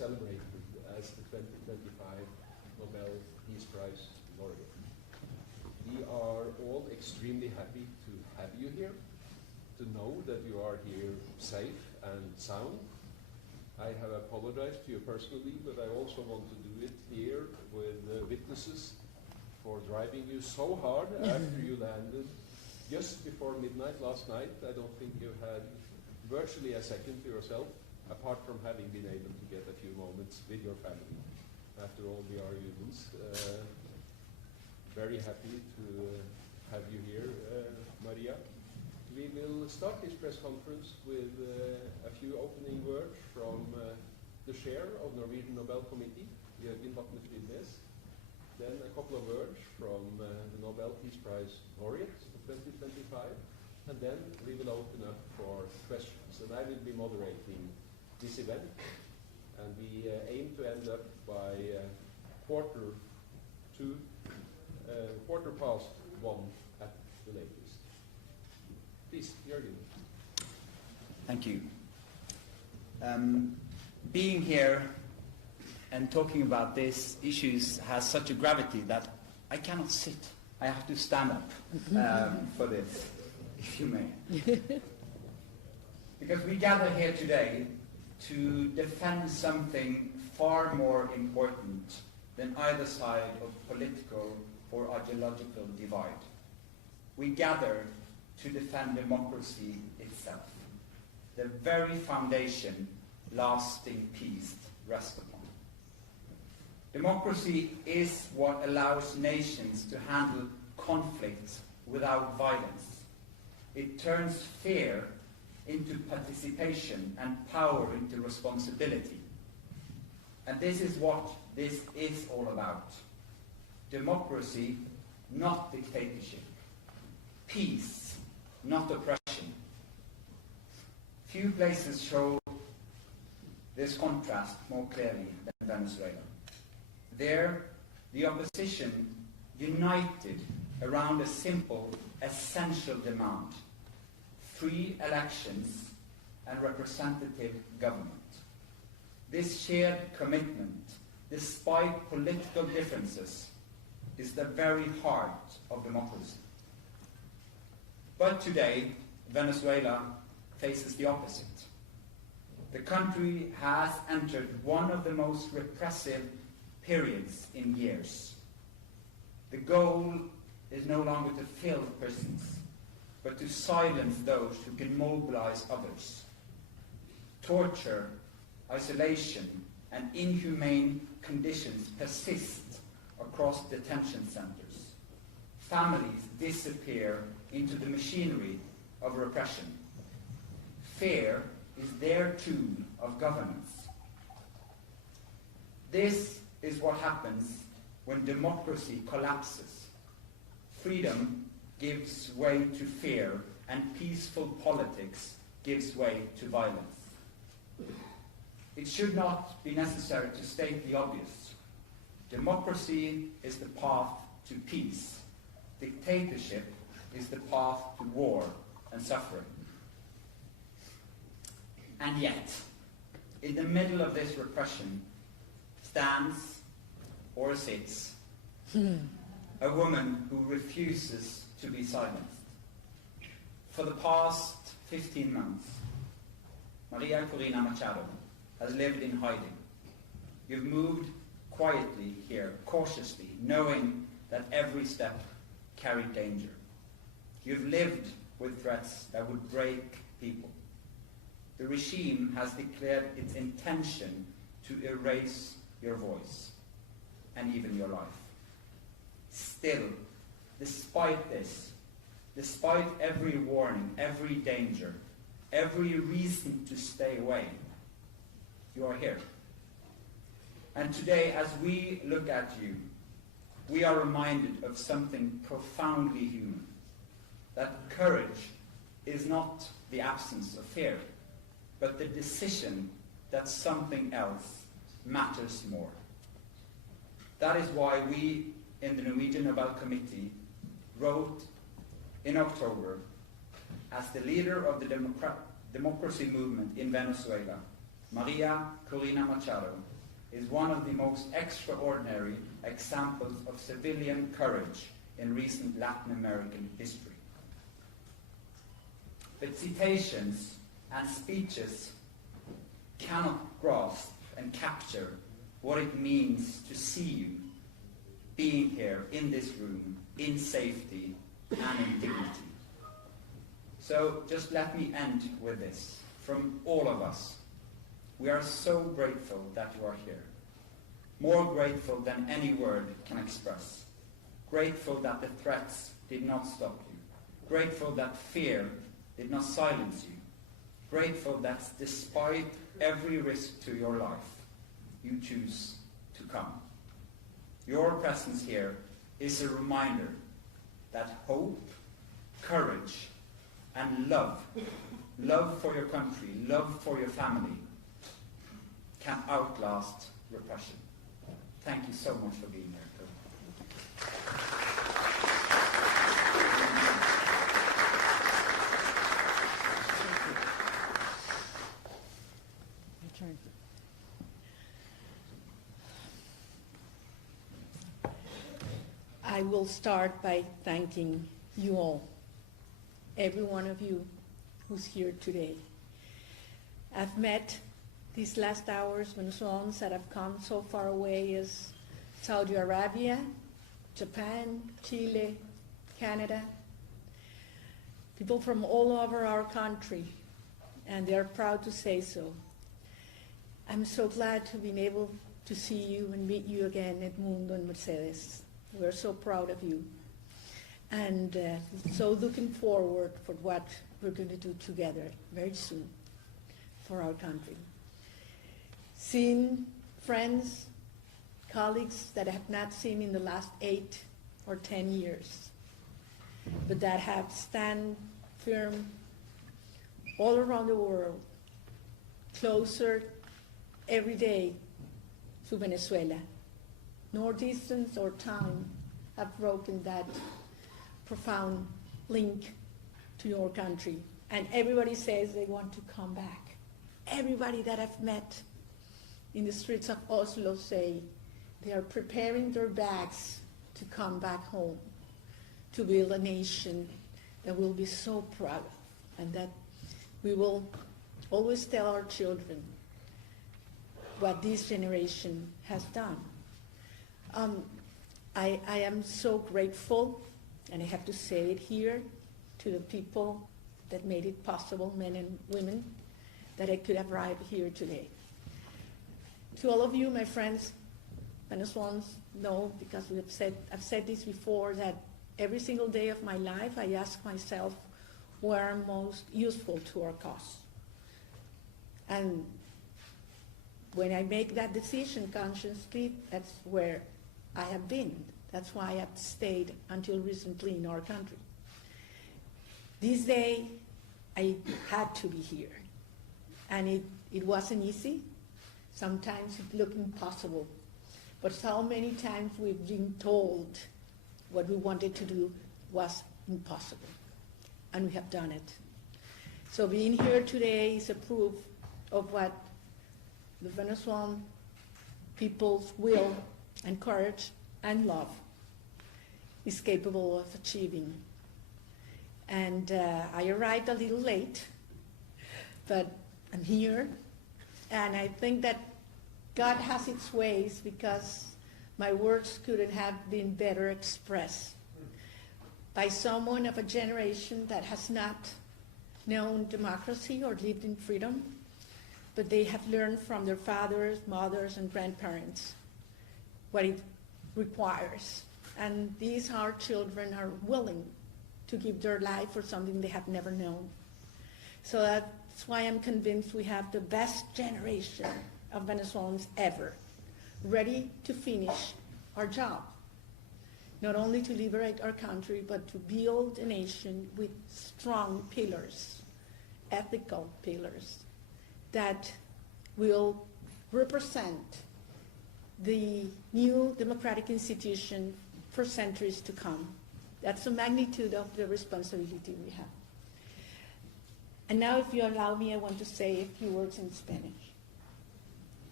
celebrated as the 2025 Nobel Peace Prize laureate. We are all extremely happy to have you here, to know that you are here safe and sound. I have apologized to you personally, but I also want to do it here with witnesses for driving you so hard after you landed just before midnight last night. I don't think you had virtually a second to yourself, apart from having been able to get a few moments with your family after all the are humans. Very happy to have you here, Maria. We will start this press conference with a few opening words from the chair of Norwegian Nobel Committee, Jørgen Vatne-Fridnes. Then a couple of words from the Nobel Peace Prize laureates of 2025. And then we will open up for questions. And I will be moderating this event. And we aim to end up by quarter past 1 at the latest. Please, Jørgen. Thank you. Being here and talking about these issues has such a gravity that I cannot sit. I have to stand up for this, if you may. Because we gather here today to defend something far more important than either side of political or ideological divide. We gather to defend democracy itself, the very foundation lasting peace rests upon. Democracy is what allows nations to handle conflicts without violence. It turns fear into participation and power into responsibility. And this is what this is all about. Democracy, not dictatorship. Peace, not oppression. Few places show this contrast more clearly than Venezuela. There, the opposition united around a simple, essential demand: free elections and representative government. This shared commitment, despite political differences, is the very heart of democracy. But today, Venezuela faces the opposite. The country has entered one of the most repressive periods in years. The goal is no longer to fill prisons, but to silence those who can mobilize others. Torture, isolation, and inhumane conditions persist across detention centers. Families disappear into the machinery of repression. Fear is their tool of governance. This is what happens when democracy collapses. Freedom gives way to fear, and peaceful politics gives way to violence. It should not be necessary to state the obvious. Democracy is the path to peace. Dictatorship is the path to war and suffering. And yet, in the middle of this repression, stands or sits a woman who refuses to be silenced. For the past 15 months, Maria Corina Machado has lived in hiding. You've moved quietly here, cautiously, knowing that every step carried danger. You've lived with threats that would break people. The regime has declared its intention to erase your voice and even your life. Still, despite this, despite every warning, every danger, every reason to stay away, you are here. And today, as we look at you, we are reminded of something profoundly human. That courage is not the absence of fear, but the decision that something else matters more. That is why we in the Norwegian Nobel Committee wrote in October, as the leader of the democracy movement in Venezuela, Maria Corina Machado is one of the most extraordinary examples of civilian courage in recent Latin American history. But citations and speeches cannot grasp and capture what it means to see you being here in this room in safety and in dignity. So just let me end with this. From all of us, we are so grateful that you are here. More grateful than any word can express. Grateful that the threats did not stop you. Grateful that fear did not silence you. Grateful that despite every risk to your life, you choose to come. Your presence here is a reminder that hope, courage, and love for your country, love for your family, can outlast repression. Thank you so much for being here. I will start by thanking you all, every one of you who's here today. I've met these last hours Venezuelans that have come so far away as Saudi Arabia, Japan, Chile, Canada, people from all over our country, and they're proud to say so. I'm so glad to be able to see you and meet you again, Edmundo and Mercedes. We're so proud of you. And so looking forward for what we're going to do together very soon for our country. Seeing friends, colleagues that I have not seen in the last 8 or 10 years, but that have stand firm all around the world, closer every day to Venezuela. Nor distance or time have broken that profound link to your country. And everybody says they want to come back. Everybody that I've met in the streets of Oslo say they are preparing their bags to come back home, to build a nation that we'll be so proud of, and that we will always tell our children what this generation has done. I am so grateful, and I have to say it here, to the people that made it possible, men and women, that I could arrive here today. To all of you, my friends, Venezuelans, know, because I've said this before, that every single day of my life I ask myself where I'm most useful to our cause. And when I make that decision consciously, that's where I have been. That's why I've stayed until recently in our country. This day, I had to be here. And it wasn't easy. Sometimes it looked impossible. But so many times we've been told what we wanted to do was impossible. And we have done it. So being here today is a proof of what the Venezuelan people's will and courage and love is capable of achieving. And I arrived a little late, but I'm here, and I think that God has its ways, because my words couldn't have been better expressed by someone of a generation that has not known democracy or lived in freedom, but they have learned from their fathers, mothers, and grandparents what it requires. And these our children are willing to give their life for something they have never known. So that's why I'm convinced we have the best generation of Venezuelans ever, ready to finish our job. Not only to liberate our country, but to build a nation with strong pillars, ethical pillars, that will represent the new democratic institution for centuries to come. That's the magnitude of the responsibility we have. And now, if you allow me, I want to say a few words in Spanish.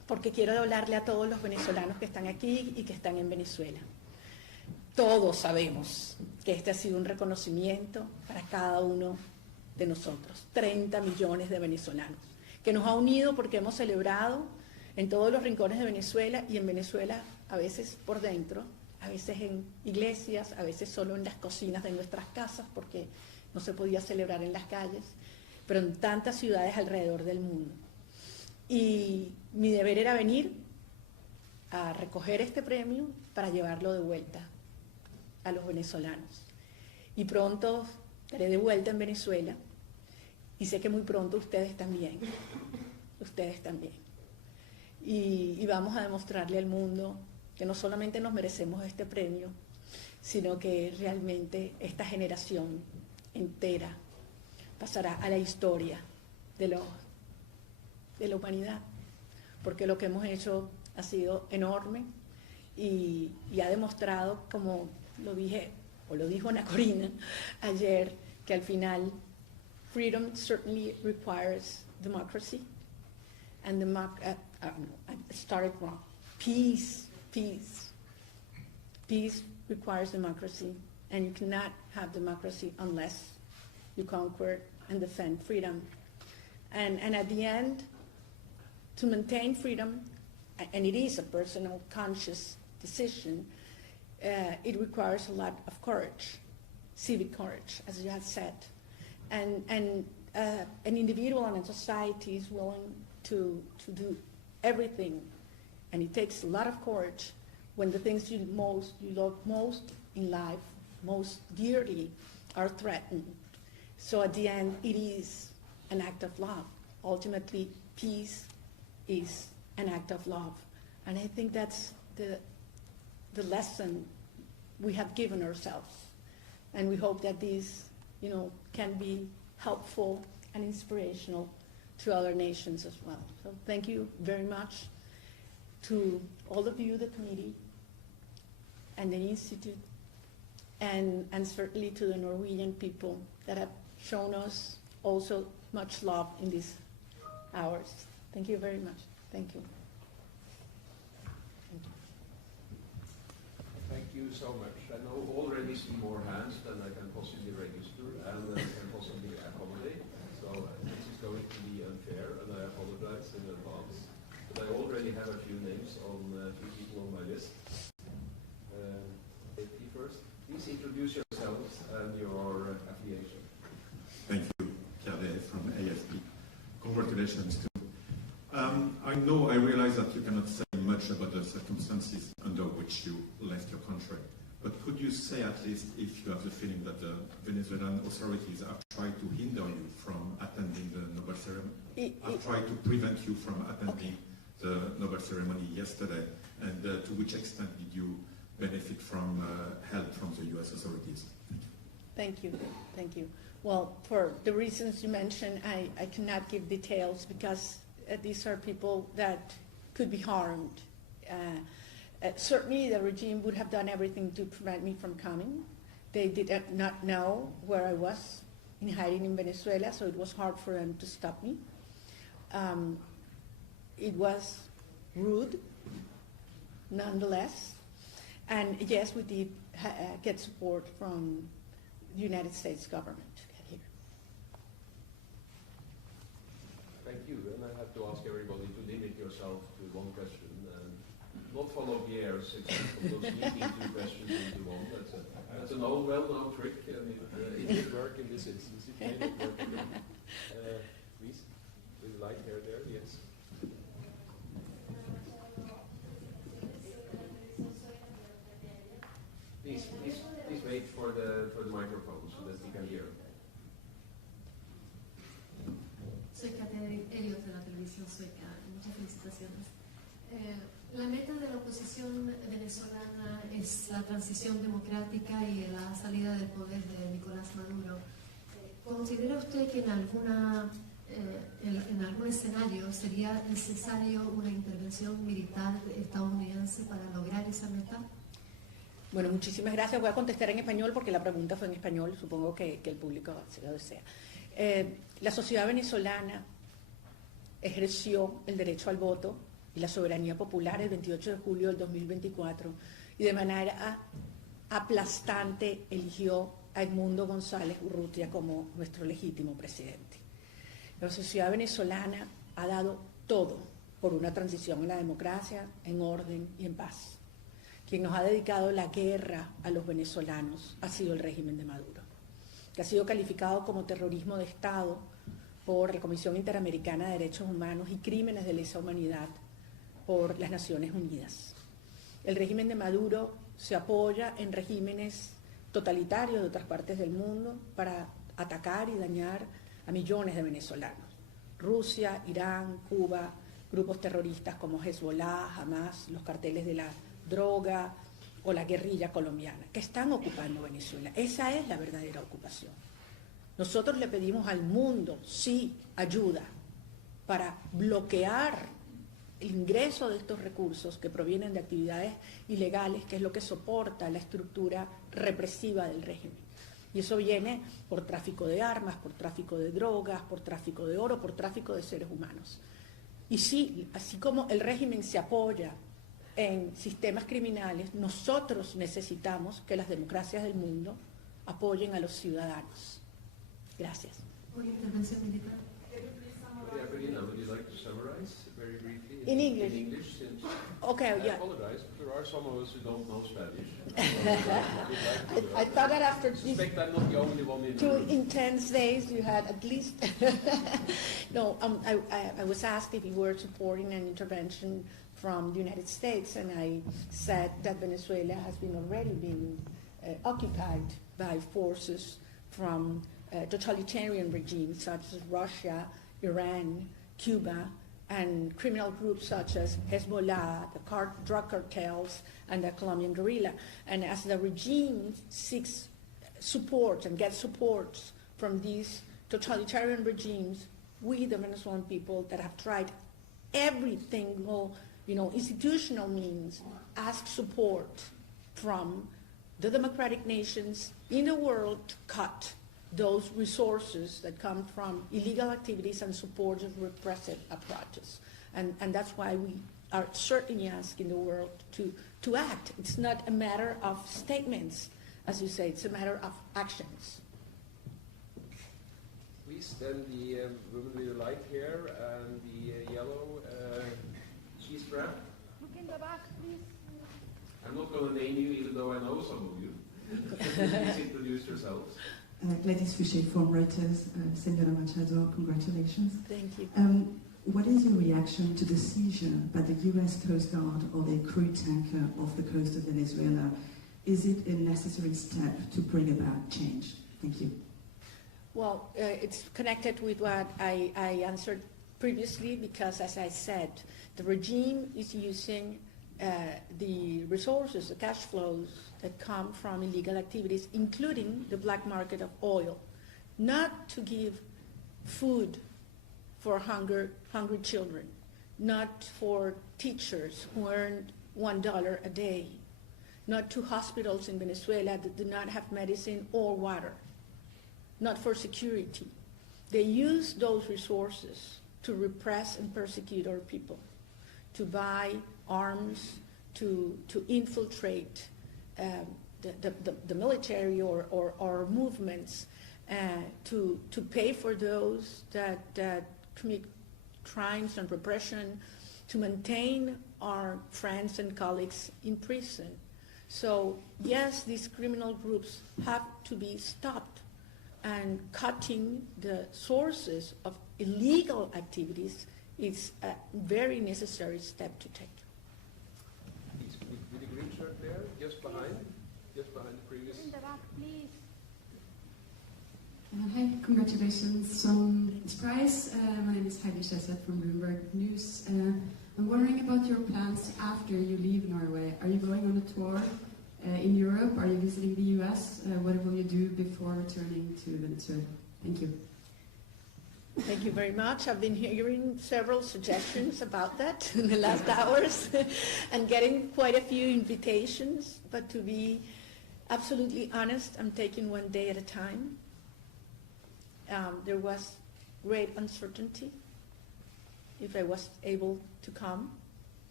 porque quiero hablarle a todos los venezolanos que están aquí y que están en Venezuela. Todos sabemos que este ha sido un reconocimiento para cada uno de nosotros, 30 millones de venezolanos, que nos ha unido porque hemos celebrado en todos los rincones de Venezuela, y en Venezuela a veces por dentro, a veces en iglesias, a veces solo en las cocinas de nuestras casas porque no se podía celebrar en las calles, pero en tantas ciudades alrededor del mundo. Y mi deber era venir a recoger este premio para llevarlo de vuelta a los venezolanos. Y pronto estaré de vuelta en Venezuela, y sé que muy pronto ustedes también, y vamos a demostrarle al mundo que no solamente nos merecemos este premio, sino que realmente esta generación entera pasará a la historia de la humanidad, porque lo que hemos hecho ha sido enorme y ha demostrado, como lo dijo Ana Corina ayer, que al final freedom certainly requires democracy, and I started wrong. Peace requires democracy, and you cannot have democracy unless you conquer and defend freedom. And at the end, to maintain freedom, and it is a personal, conscious decision, it requires a lot of courage, civic courage, as you have said. And an individual and a society is willing to do everything, and it takes a lot of courage when the things you love most in life, most dearly, are threatened. So at the end, it is an act of love. Ultimately, peace is an act of love. And I think that's the lesson we have given ourselves. And we hope that this, can be helpful and inspirational to other nations as well. So thank you very much to all of you, the committee, and the Institute, and certainly to the Norwegian people that have shown us also much love in these hours. Thank you very much. Thank you. Thank you so much. I know already see more hands than I can possibly register and can possibly accommodate. So this is going to be unfair, and I apologize in advance. But I already have a few names on a few people on my list. First, please introduce yourselves and your affiliation. Thank you, Kade from AFP. Congratulations too. I realize that you cannot say much about the circumstances under which you left your country, but could you say at least if you have the feeling that the Venezuelan authorities have tried to hinder you from attending the Nobel ceremony, have tried to prevent you from attending the Nobel ceremony yesterday, and to which extent did you benefit from help from the U.S. authorities? Thank you. Thank you. Well, for the reasons you mentioned, I cannot give details because these are people that could be harmed. Certainly the regime would have done everything to prevent me from coming. They did not know where I was in hiding in Venezuela, so it was hard for them to stop me. It was rude, nonetheless. And yes, we did get support from the United States government to get here. Thank you. And I have to ask everybody to limit yourself to one question and not follow Pierre's example of sneaking two questions into one. That's an old, well-known trick, and it did work in this instance. It may not work again. Please, with the light hair there, yes. Please wait for the microphone so that we can hear. Soy Catherine Elliot de la televisión sueca. Muchas felicitaciones. La meta de la oposición venezolana es la transición democrática y la salida del poder de Nicolás Maduro. ¿Considera usted que en algún escenario sería necesario una intervención militar estadounidense para lograr esa meta? Bueno, muchísimas gracias. Voy a contestar en español porque la pregunta fue en español. Supongo que el público se lo desea. La sociedad venezolana ejerció el derecho al voto y la soberanía popular el 28 de julio del 2024 y de manera aplastante eligió a Edmundo González Urrutia como nuestro legítimo presidente. La sociedad venezolana ha dado todo por una transición en la democracia, en orden y en paz. Quien nos ha dedicado la guerra a los venezolanos ha sido el régimen de Maduro, que ha sido calificado como terrorismo de Estado por la Comisión Interamericana de Derechos Humanos y Crímenes de lesa humanidad por las Naciones Unidas. El régimen de Maduro se apoya en regímenes totalitarios de otras partes del mundo para atacar y dañar a millones de venezolanos. Rusia, Irán, Cuba, grupos terroristas como Hezbollah, Hamas, los carteles de la droga o la guerrilla colombiana, que están ocupando Venezuela. Esa es la verdadera ocupación. Nosotros le pedimos al mundo, sí, ayuda para bloquear el ingreso de estos recursos que provienen de actividades ilegales, que es lo que soporta la estructura represiva del régimen. Y eso viene por tráfico de armas, por tráfico de drogas, por tráfico de oro, por tráfico de seres humanos. Y sí, así como el régimen se apoya en sistemas criminales, nosotros necesitamos que las democracias del mundo apoyen a los ciudadanos. Gracias. Una intervención militar. Maria Corina, would you like to summarize very briefly In English? In English, since Okay, I yeah. apologize, but there are some of us who don't know Spanish. I thought that after these I'm not the only one in the 2 room. intense days you had at least... No, I was asked if you were supporting an intervention from the United States, and I said that Venezuela has been already been occupied by forces from totalitarian regimes such as Russia, Iran, Cuba, and criminal groups such as Hezbollah, the drug cartels, and the Colombian guerrilla. And as the regime seeks support and gets support from these totalitarian regimes, we, the Venezuelan people that have tried every single, institutional means, ask support from the democratic nations in the world to cut those resources that come from illegal activities and support of repressive apparatus. And that's why we are certainly asking the world to act. It's not a matter of statements, as you say, it's a matter of actions. Please, then the woman with the light hair and the yellow cheese wrap. Look in the back, please. I'm not going to name you, even though I know some of you. Please introduce yourselves. Gladys Fouché from Reuters. Senora Machado, congratulations. Thank you. What is your reaction to the seizure by the U.S. Coast Guard of a crude tanker off the coast of Venezuela? Is it a necessary step to bring about change? Thank you. Well, it's connected with what I answered previously, because, as I said, the regime is using the resources, the cash flows that come from illegal activities, including the black market of oil, not to give food for hungry children, not for teachers who earn $1 a day, not to hospitals in Venezuela that do not have medicine or water, not for security. They use those resources to repress and persecute our people, to buy arms, to infiltrate the military or movements, to pay for those that commit crimes and repression, to maintain our friends and colleagues in prison. So yes, these criminal groups have to be stopped, and cutting the sources of illegal activities is a very necessary step to take. With the green shirt there, just behind the previous. In the back, please. Hi, congratulations on this prize. My name is Heidi Schesset from Bloomberg News. I'm wondering about your plans after you leave Norway. Are you going on a tour in Europe? Are you visiting the US? What will you do before returning to Venezuela? Thank you. Thank you very much. I've been hearing several suggestions about that in the last hours and getting quite a few invitations, but to be absolutely honest, I'm taking one day at a time. There was great uncertainty if I was able to come,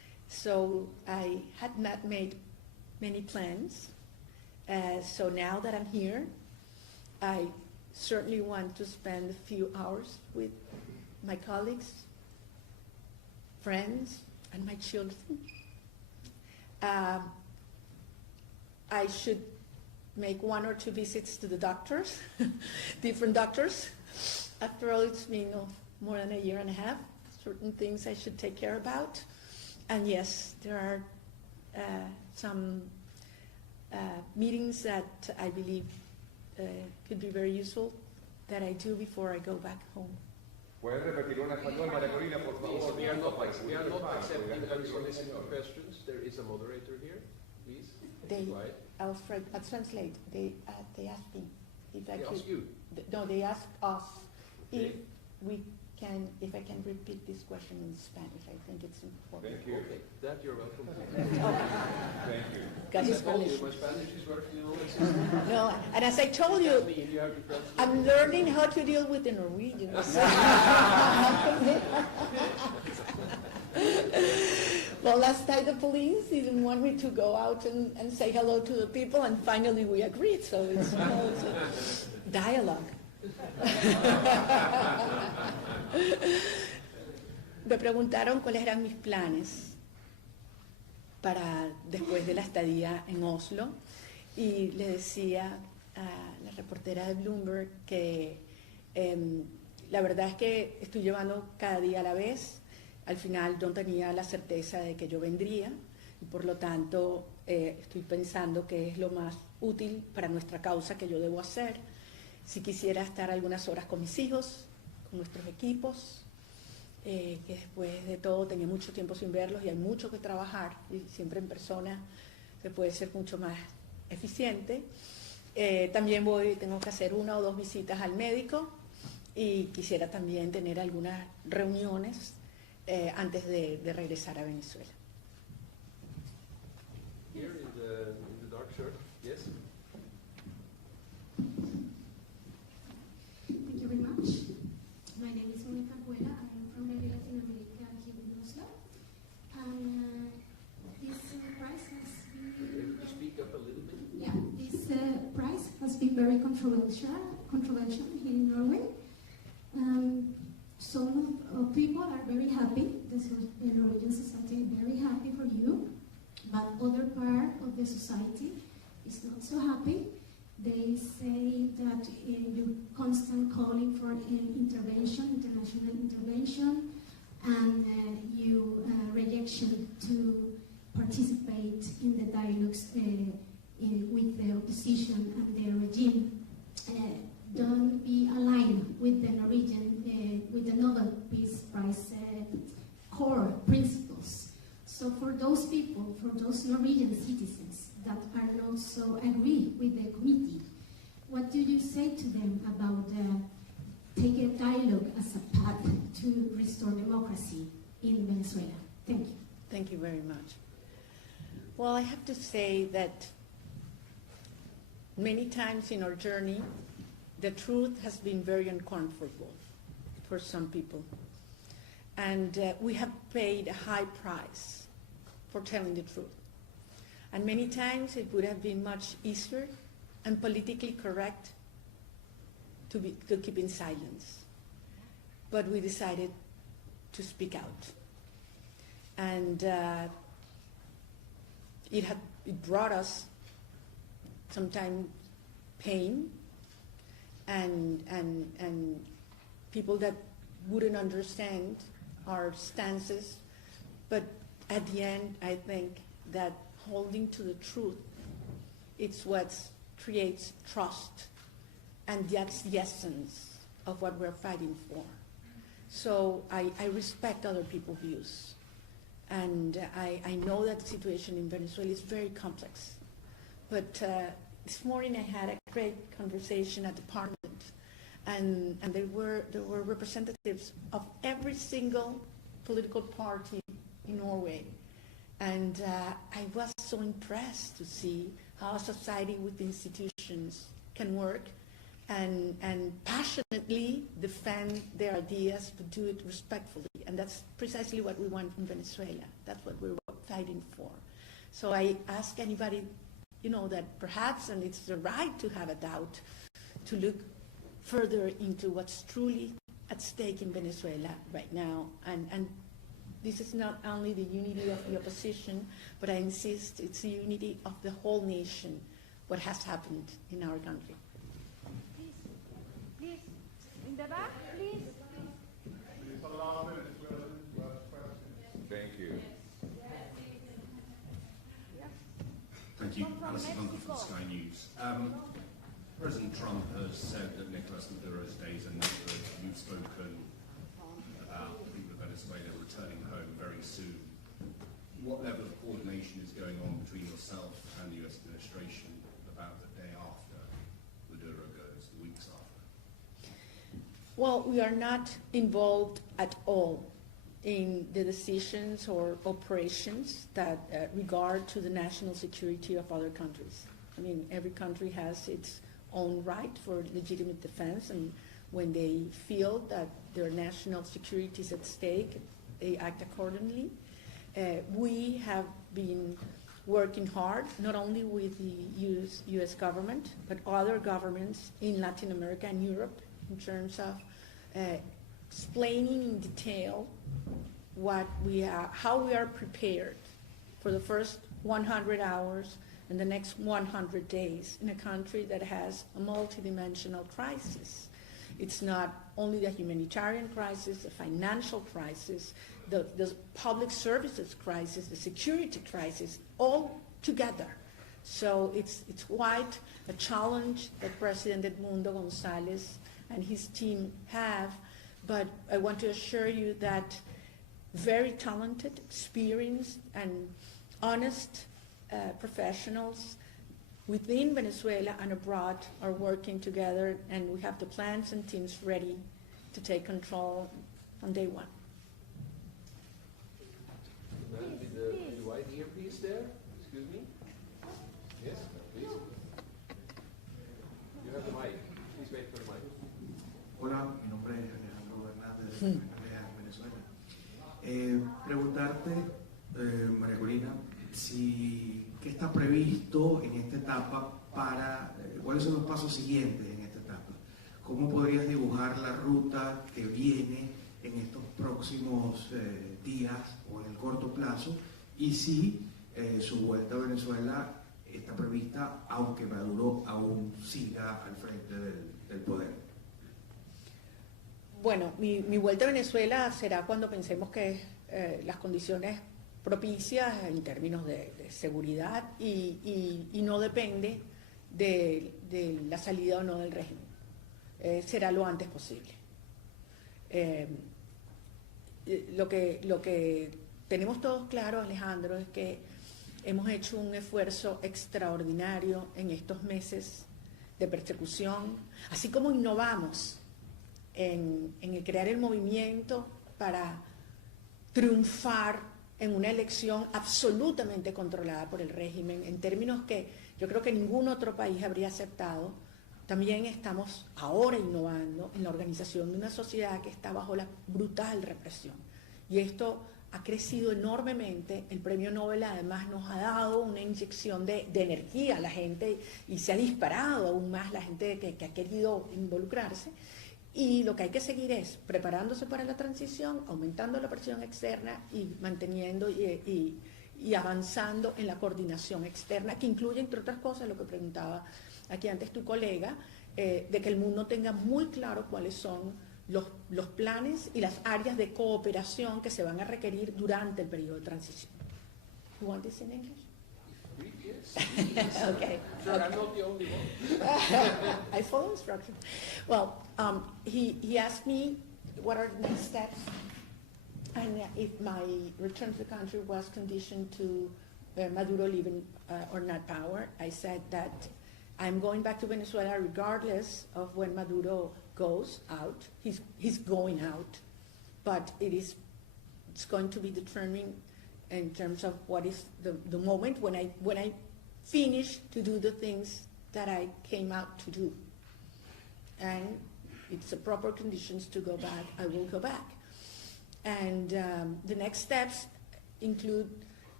So I had not made many plans. So now that I'm here, I certainly want to spend a few hours with my colleagues, friends, and my children. I should make 1 or 2 visits to the doctors, different doctors. After all, it's been more than a year and a half. Certain things I should take care about. And yes, there are some meetings that I believe could be very useful that I do before I go back home. ¿Puedes repetir una español, Maria Corina, por favor? We are not accepting unsolicited questions. There is a moderator here, please. I'll translate. They asked me if I could. Ask you? No, they asked us if I can repeat this question in Spanish. I think it's important. Thank you. Okay, that you're welcome to. Thank you. Got my Spanish is working on this. No, and as I told you, I'm learning how to deal with the Norwegians. Well, last night the police didn't want me to go out and say hello to the people, and finally we agreed, so it's a dialogue. Me preguntaron cuáles eran mis planes para después de la estadía en Oslo, y le decía a la reportera de Bloomberg que la verdad es que estoy llevando cada día a la vez. Al final no tenía la certeza de que yo vendría, y por lo tanto estoy pensando que es lo más útil para nuestra causa que yo debo hacer. Si quisiera estar algunas horas con mis hijos, con nuestros equipos, que después de todo tenía mucho tiempo sin verlos y hay mucho que trabajar, y siempre en persona se puede ser mucho más eficiente. También tengo que hacer 1 o 2 visitas al médico, y quisiera también tener algunas reuniones antes de regresar a Venezuela. Here in the dark shirt, yes. Thank you very much. My name is Maria Corina. I am from Latin America here in Oslo. And this prize has been... Speak up a little bit. Yeah, this prize has been very controversial here in Norway. Some people are very happy, the Norwegian society is very happy for you, but other part of the society is not so happy. They say that you constant calling for intervention, international intervention, and you rejection to participate in the dialogues with the opposition and the regime. Don't be aligned with the Norwegian, with the Nobel Peace Prize core principles. So for those people, for those Norwegian citizens that are not so agree with the committee, what do you say to them about take a dialogue as a path to restore democracy in Venezuela? Thank you. Thank you very much. Well, I have to say that many times in our journey, the truth has been very uncomfortable for some people. And we have paid a high price for telling the truth. And many times it would have been much easier and politically correct to keep in silence. But we decided to speak out. And it brought us sometimes pain, and people that wouldn't understand our stances. But at the end, I think that holding to the truth, it's what creates trust, and that's the essence of what we're fighting for. So I respect other people's views, and I know that the situation in Venezuela is very complex. But this morning I had a great conversation at the Parliament, and there were representatives of every single political party in Norway, and I was so impressed to see how a society with institutions can work and passionately defend their ideas, but do it respectfully, and that's precisely what we want from Venezuela. That's what we're fighting for. So I ask anybody, that perhaps, and it's the right to have a doubt, to look further into what's truly at stake in Venezuela right now. And this is not only the unity of the opposition, but I insist it's the unity of the whole nation, what has happened in our country. Please, in the back, please. Thank you. Thank you. Alison Hunter from Sky News. President Trump has said that Nicolas Maduro's days are numbered. You've spoken about the people of Venezuela returning home very soon. What level of coordination is going on between yourself and the US administration about the day after Maduro goes, the weeks after? Well, we are not involved at all in the decisions or operations that regard to the national security of other countries. I mean, every country has its own right for legitimate defense, and when they feel that their national security is at stake, they act accordingly. We have been working hard, not only with the US government, but other governments in Latin America and Europe, in terms of explaining in detail how we are prepared for the first 100 hours and the next 100 days in a country that has a multidimensional crisis. It's not only the humanitarian crisis, the financial crisis, the public services crisis, the security crisis, all together. So it's quite a challenge that President Edmundo González and his team have, but I want to assure you that very talented, experienced, and honest professionals within Venezuela and abroad are working together, and we have the plans and teams ready to take control on day one. The man with the white earpiece there, excuse me. Yes, please. You have the mic. Please wait for the mic. Hola, mi nombre es Alejandro Hernández de Venezuela. Preguntarte, María Corina, ¿qué está previsto en esta etapa cuáles son los pasos siguientes en esta etapa? ¿Cómo podrías dibujar la ruta que viene en estos próximos días o en el corto plazo? Y si su vuelta a Venezuela está prevista, aunque Maduro aún siga al frente del poder. Bueno, mi vuelta a Venezuela será cuando pensemos que las condiciones propicias en términos de seguridad y no depende de la salida o no del régimen. Será lo antes posible. Lo que tenemos todos claro, Alejandro, es que hemos hecho un esfuerzo extraordinario en estos meses de persecución, así como innovamos en el crear el movimiento para triunfar en una elección absolutamente controlada por el régimen, en términos que yo creo que ningún otro país habría aceptado. También estamos ahora innovando en la organización de una sociedad que está bajo la brutal represión. Y esto ha crecido enormemente. El premio Nobel además nos ha dado una inyección de energía a la gente y se ha disparado aún más la gente que ha querido involucrarse. Y lo que hay que seguir es preparándose para la transición, aumentando la presión externa y manteniendo y avanzando en la coordinación externa, que incluye, entre otras cosas, lo que preguntaba aquí antes tu colega, de que el mundo tenga muy claro cuáles son los planes y las áreas de cooperación que se van a requerir durante el periodo de transición. You want this in English? Yes. Okay. Sure, I'm not the only one. I follow instructions. Well, he asked me what are the next steps, and if my return to the country was conditioned to Maduro leaving or not power. I said that I'm going back to Venezuela regardless of when Maduro goes out. He's going out, but it's going to be determined in terms of what is the moment when I finish to do the things that I came out to do. And it's the proper conditions to go back, I will go back. And the next steps include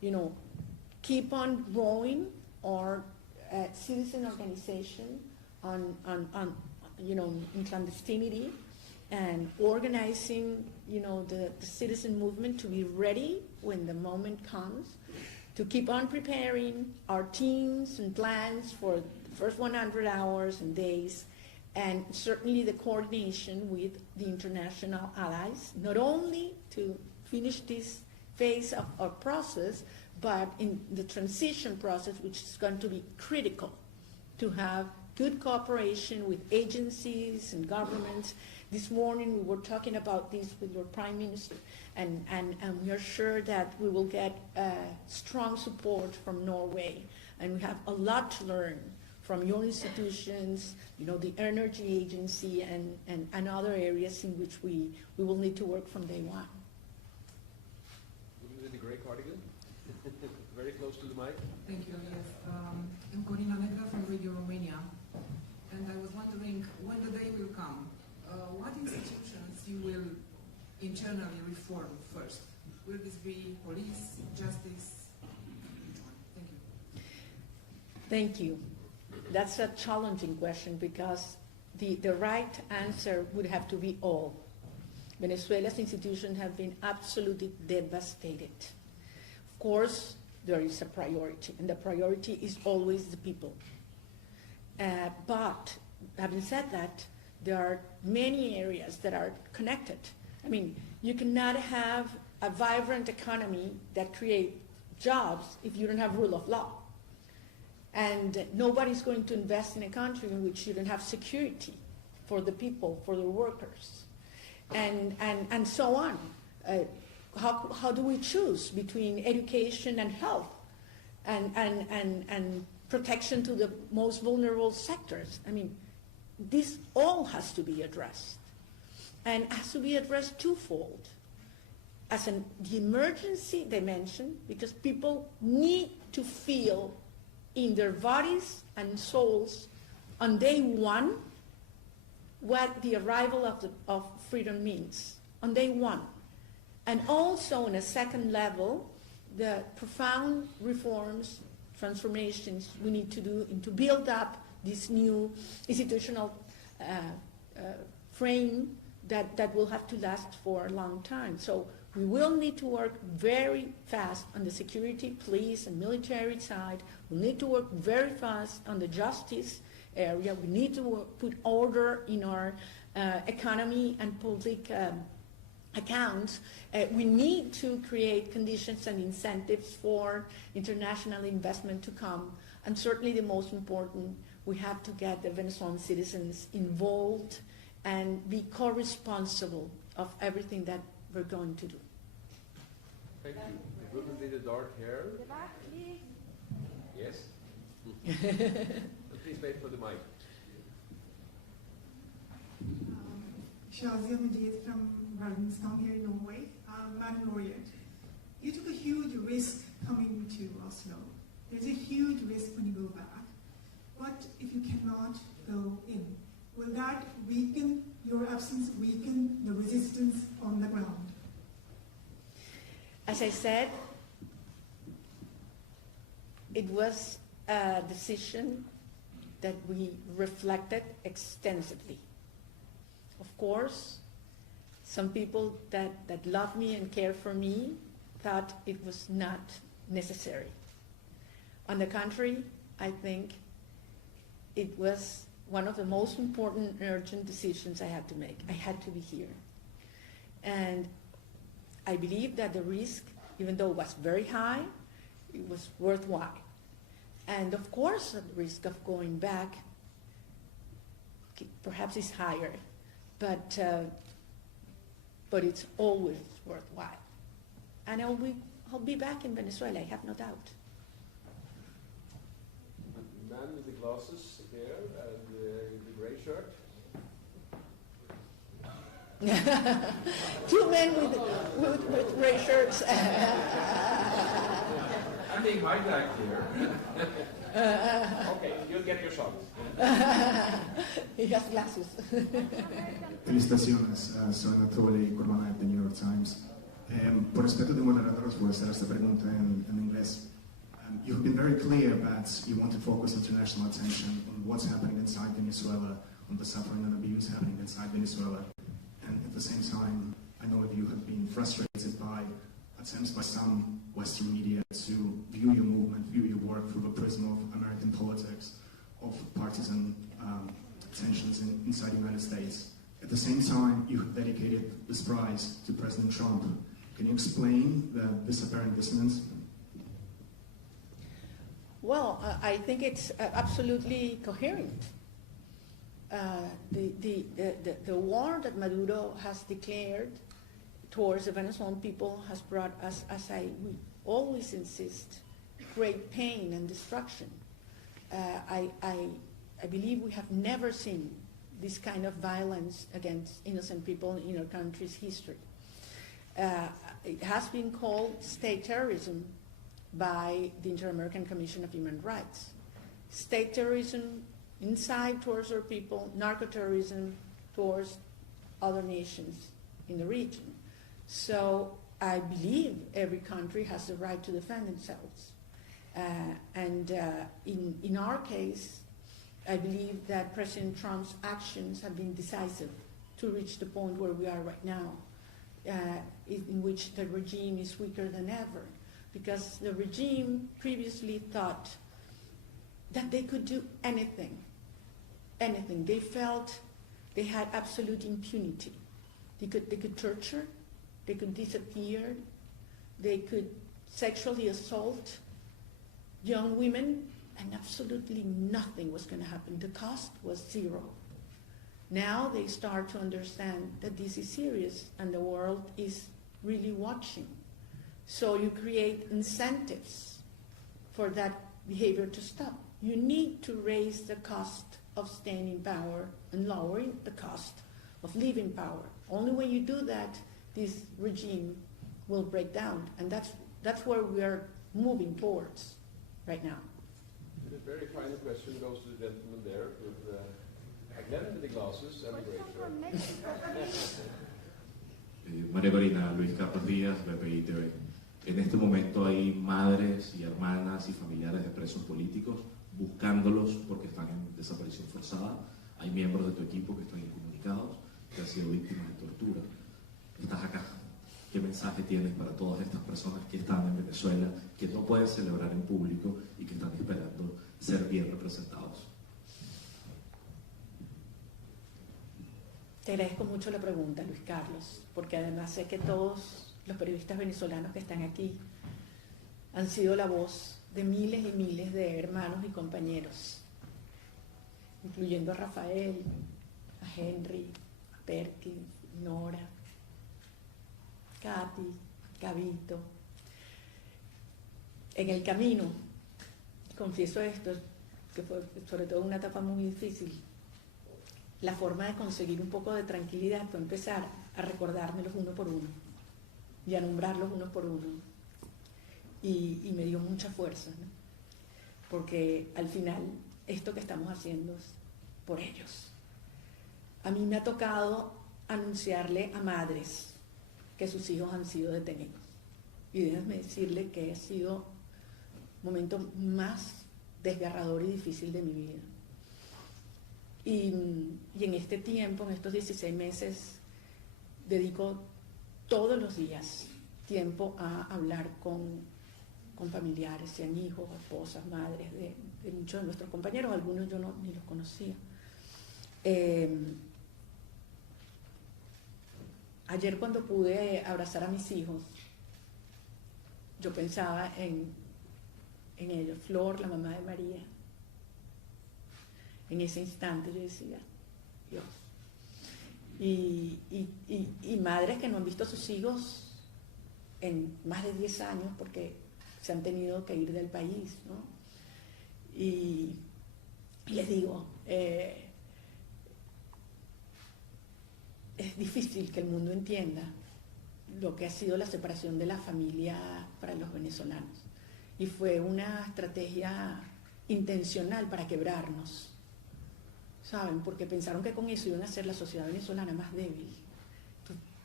keep on growing our citizen organization in clandestinity, and organizing, the citizen movement to be ready when the moment comes, to keep on preparing our teams and plans for the first 100 hours and days, and certainly the coordination with the international allies, not only to finish this phase of our process, but in the transition process, which is going to be critical to have good cooperation with agencies and governments. This morning we were talking about this with your Prime Minister, and we are sure that we will get strong support from Norway, and we have a lot to learn from your institutions, the Energy Agency and other areas in which we will need to work from day one. Isn't it a great cardigan? Very close to the mic. Thank you. Yes. I'm Corina Negra from Radio Romania, and I was wondering when the day will come, what institutions you will internally reform first? Will this be police, justice? Which one? Thank you. Thank you. That's a challenging question because the right answer would have to be all. Venezuela's institutions have been absolutely devastated. Of course, there is a priority, and the priority is always the people. But having said that, there are many areas that are connected. I mean, you cannot have a vibrant economy that creates jobs if you don't have rule of law. And nobody's going to invest in a country in which you don't have security for the people, for the workers, and so on. How do we choose between education and health and protection to the most vulnerable sectors? I mean, this all has to be addressed, and has to be addressed twofold. As the emergency dimension, because people need to feel in their bodies and souls on day one what the arrival of freedom means, on day one. And also on a second level, the profound reforms, transformations we need to do and to build up this new institutional frame that will have to last for a long time. So we will need to work very fast on the security, police, and military side. We need to work very fast on the justice area. We need to put order in our economy and public accounts. We need to create conditions and incentives for international investment to come. And certainly the most important, we have to get the Venezuelan citizens involved and be co-responsible of everything that we're going to do. Thank you. The woman with the dark hair. Yes? Please wait for the mic. Shazia Majid from Bergenstown here in Norway. Madam Laureate, you took a huge risk coming to Oslo. There's a huge risk when you go back. What if you cannot go in? Will that weaken, your absence weaken the resistance on the ground? As I said, it was a decision that we reflected extensively. Of course, some people that love me and care for me thought it was not necessary. On the contrary, I think it was one of the most important and urgent decisions I had to make. I had to be here. And I believe that the risk, even though it was very high, it was worthwhile. And of course, the risk of going back perhaps is higher, but it's always worthwhile. And I'll be back in Venezuela, I have no doubt. The man with the glasses here and the gray shirt. Two men with gray shirts. I'm being hijacked here. Okay, you'll get your shot. He has glasses. Felicitaciones, soy Anatoly Kurmanaev, The New York Times. Por respeto de moderadores voy a hacer esta pregunta en inglés. You've been very clear that you want to focus international attention on what's happening inside Venezuela, on the suffering and abuse happening inside Venezuela. And at the same time, I know that you have been frustrated by attempts by some Western media to view your movement, view your work through the prism of American politics, of partisan tensions inside the United States. At the same time, you have dedicated this prize to President Trump. Can you explain this apparent dissonance? Well, I think it's absolutely coherent. The war that Maduro has declared towards the Venezuelan people has brought us, we always insist, great pain and destruction. I believe we have never seen this kind of violence against innocent people in our country's history. It has been called state terrorism by the Inter-American Commission of Human Rights. State terrorism inside towards our people, narco-terrorism towards other nations in the region. So I believe every country has the right to defend themselves. In our case, I believe that President Trump's actions have been decisive to reach the point where we are right now, in which the regime is weaker than ever, because the regime previously thought that they could do anything. They felt they had absolute impunity. They could torture, they could disappear, they could sexually assault young women, and absolutely nothing was going to happen. The cost was zero. Now they start to understand that this is serious and the world is really watching. So you create incentives for that behavior to stop. You need to raise the cost of staying in power and lowering the cost of leaving power. Only when you do that, this regime will break down. And that's where we are moving towards right now. The very final question goes to the gentleman there with again with the glasses and the gray shirt. Maria Corina, Luis Carlos Díaz, BPI TV. En este momento hay madres y hermanas y familiares de presos políticos buscándolos porque están en desaparición forzada. Hay miembros de tu equipo que están incomunicados, que han sido víctimas de tortura. Estás acá. ¿Qué mensaje tienes para todas estas personas que están en Venezuela, que no pueden celebrar en público y que están esperando ser bien representados? Te agradezco mucho la pregunta, Luis Carlos, porque además sé que todos los periodistas venezolanos que están aquí han sido la voz de miles y miles de hermanos y compañeros, incluyendo a Rafael, a Henry, a Perkins, Nora, Katy, Gabito. En el camino, confieso esto, que fue sobre todo una etapa muy difícil, la forma de conseguir un poco de tranquilidad fue empezar a recordármelos uno por uno y a nombrarlos uno por uno. Y me dio mucha fuerza, ¿no? Porque al final esto que estamos haciendo es por ellos. A mí me ha tocado anunciarle a madres que sus hijos han sido detenidos. Y déjenme decirle que ha sido el momento más desgarrador y difícil de mi vida. Y en este tiempo, en estos 16 meses, dedico todos los días tiempo a hablar con familiares, sean hijos, esposas, madres de muchos de nuestros compañeros, algunos yo ni los conocía. Ayer cuando pude abrazar a mis hijos, yo pensaba en ellos, Flor, la mamá de María. En ese instante yo decía, Dios. Y madres que no han visto a sus hijos en más de 10 años porque se han tenido que ir del país, ¿no? Y les digo, es difícil que el mundo entienda lo que ha sido la separación de la familia para los venezolanos. Y fue una estrategia intencional para quebrarnos, ¿saben? Porque pensaron que con eso iban a hacer la sociedad venezolana más débil.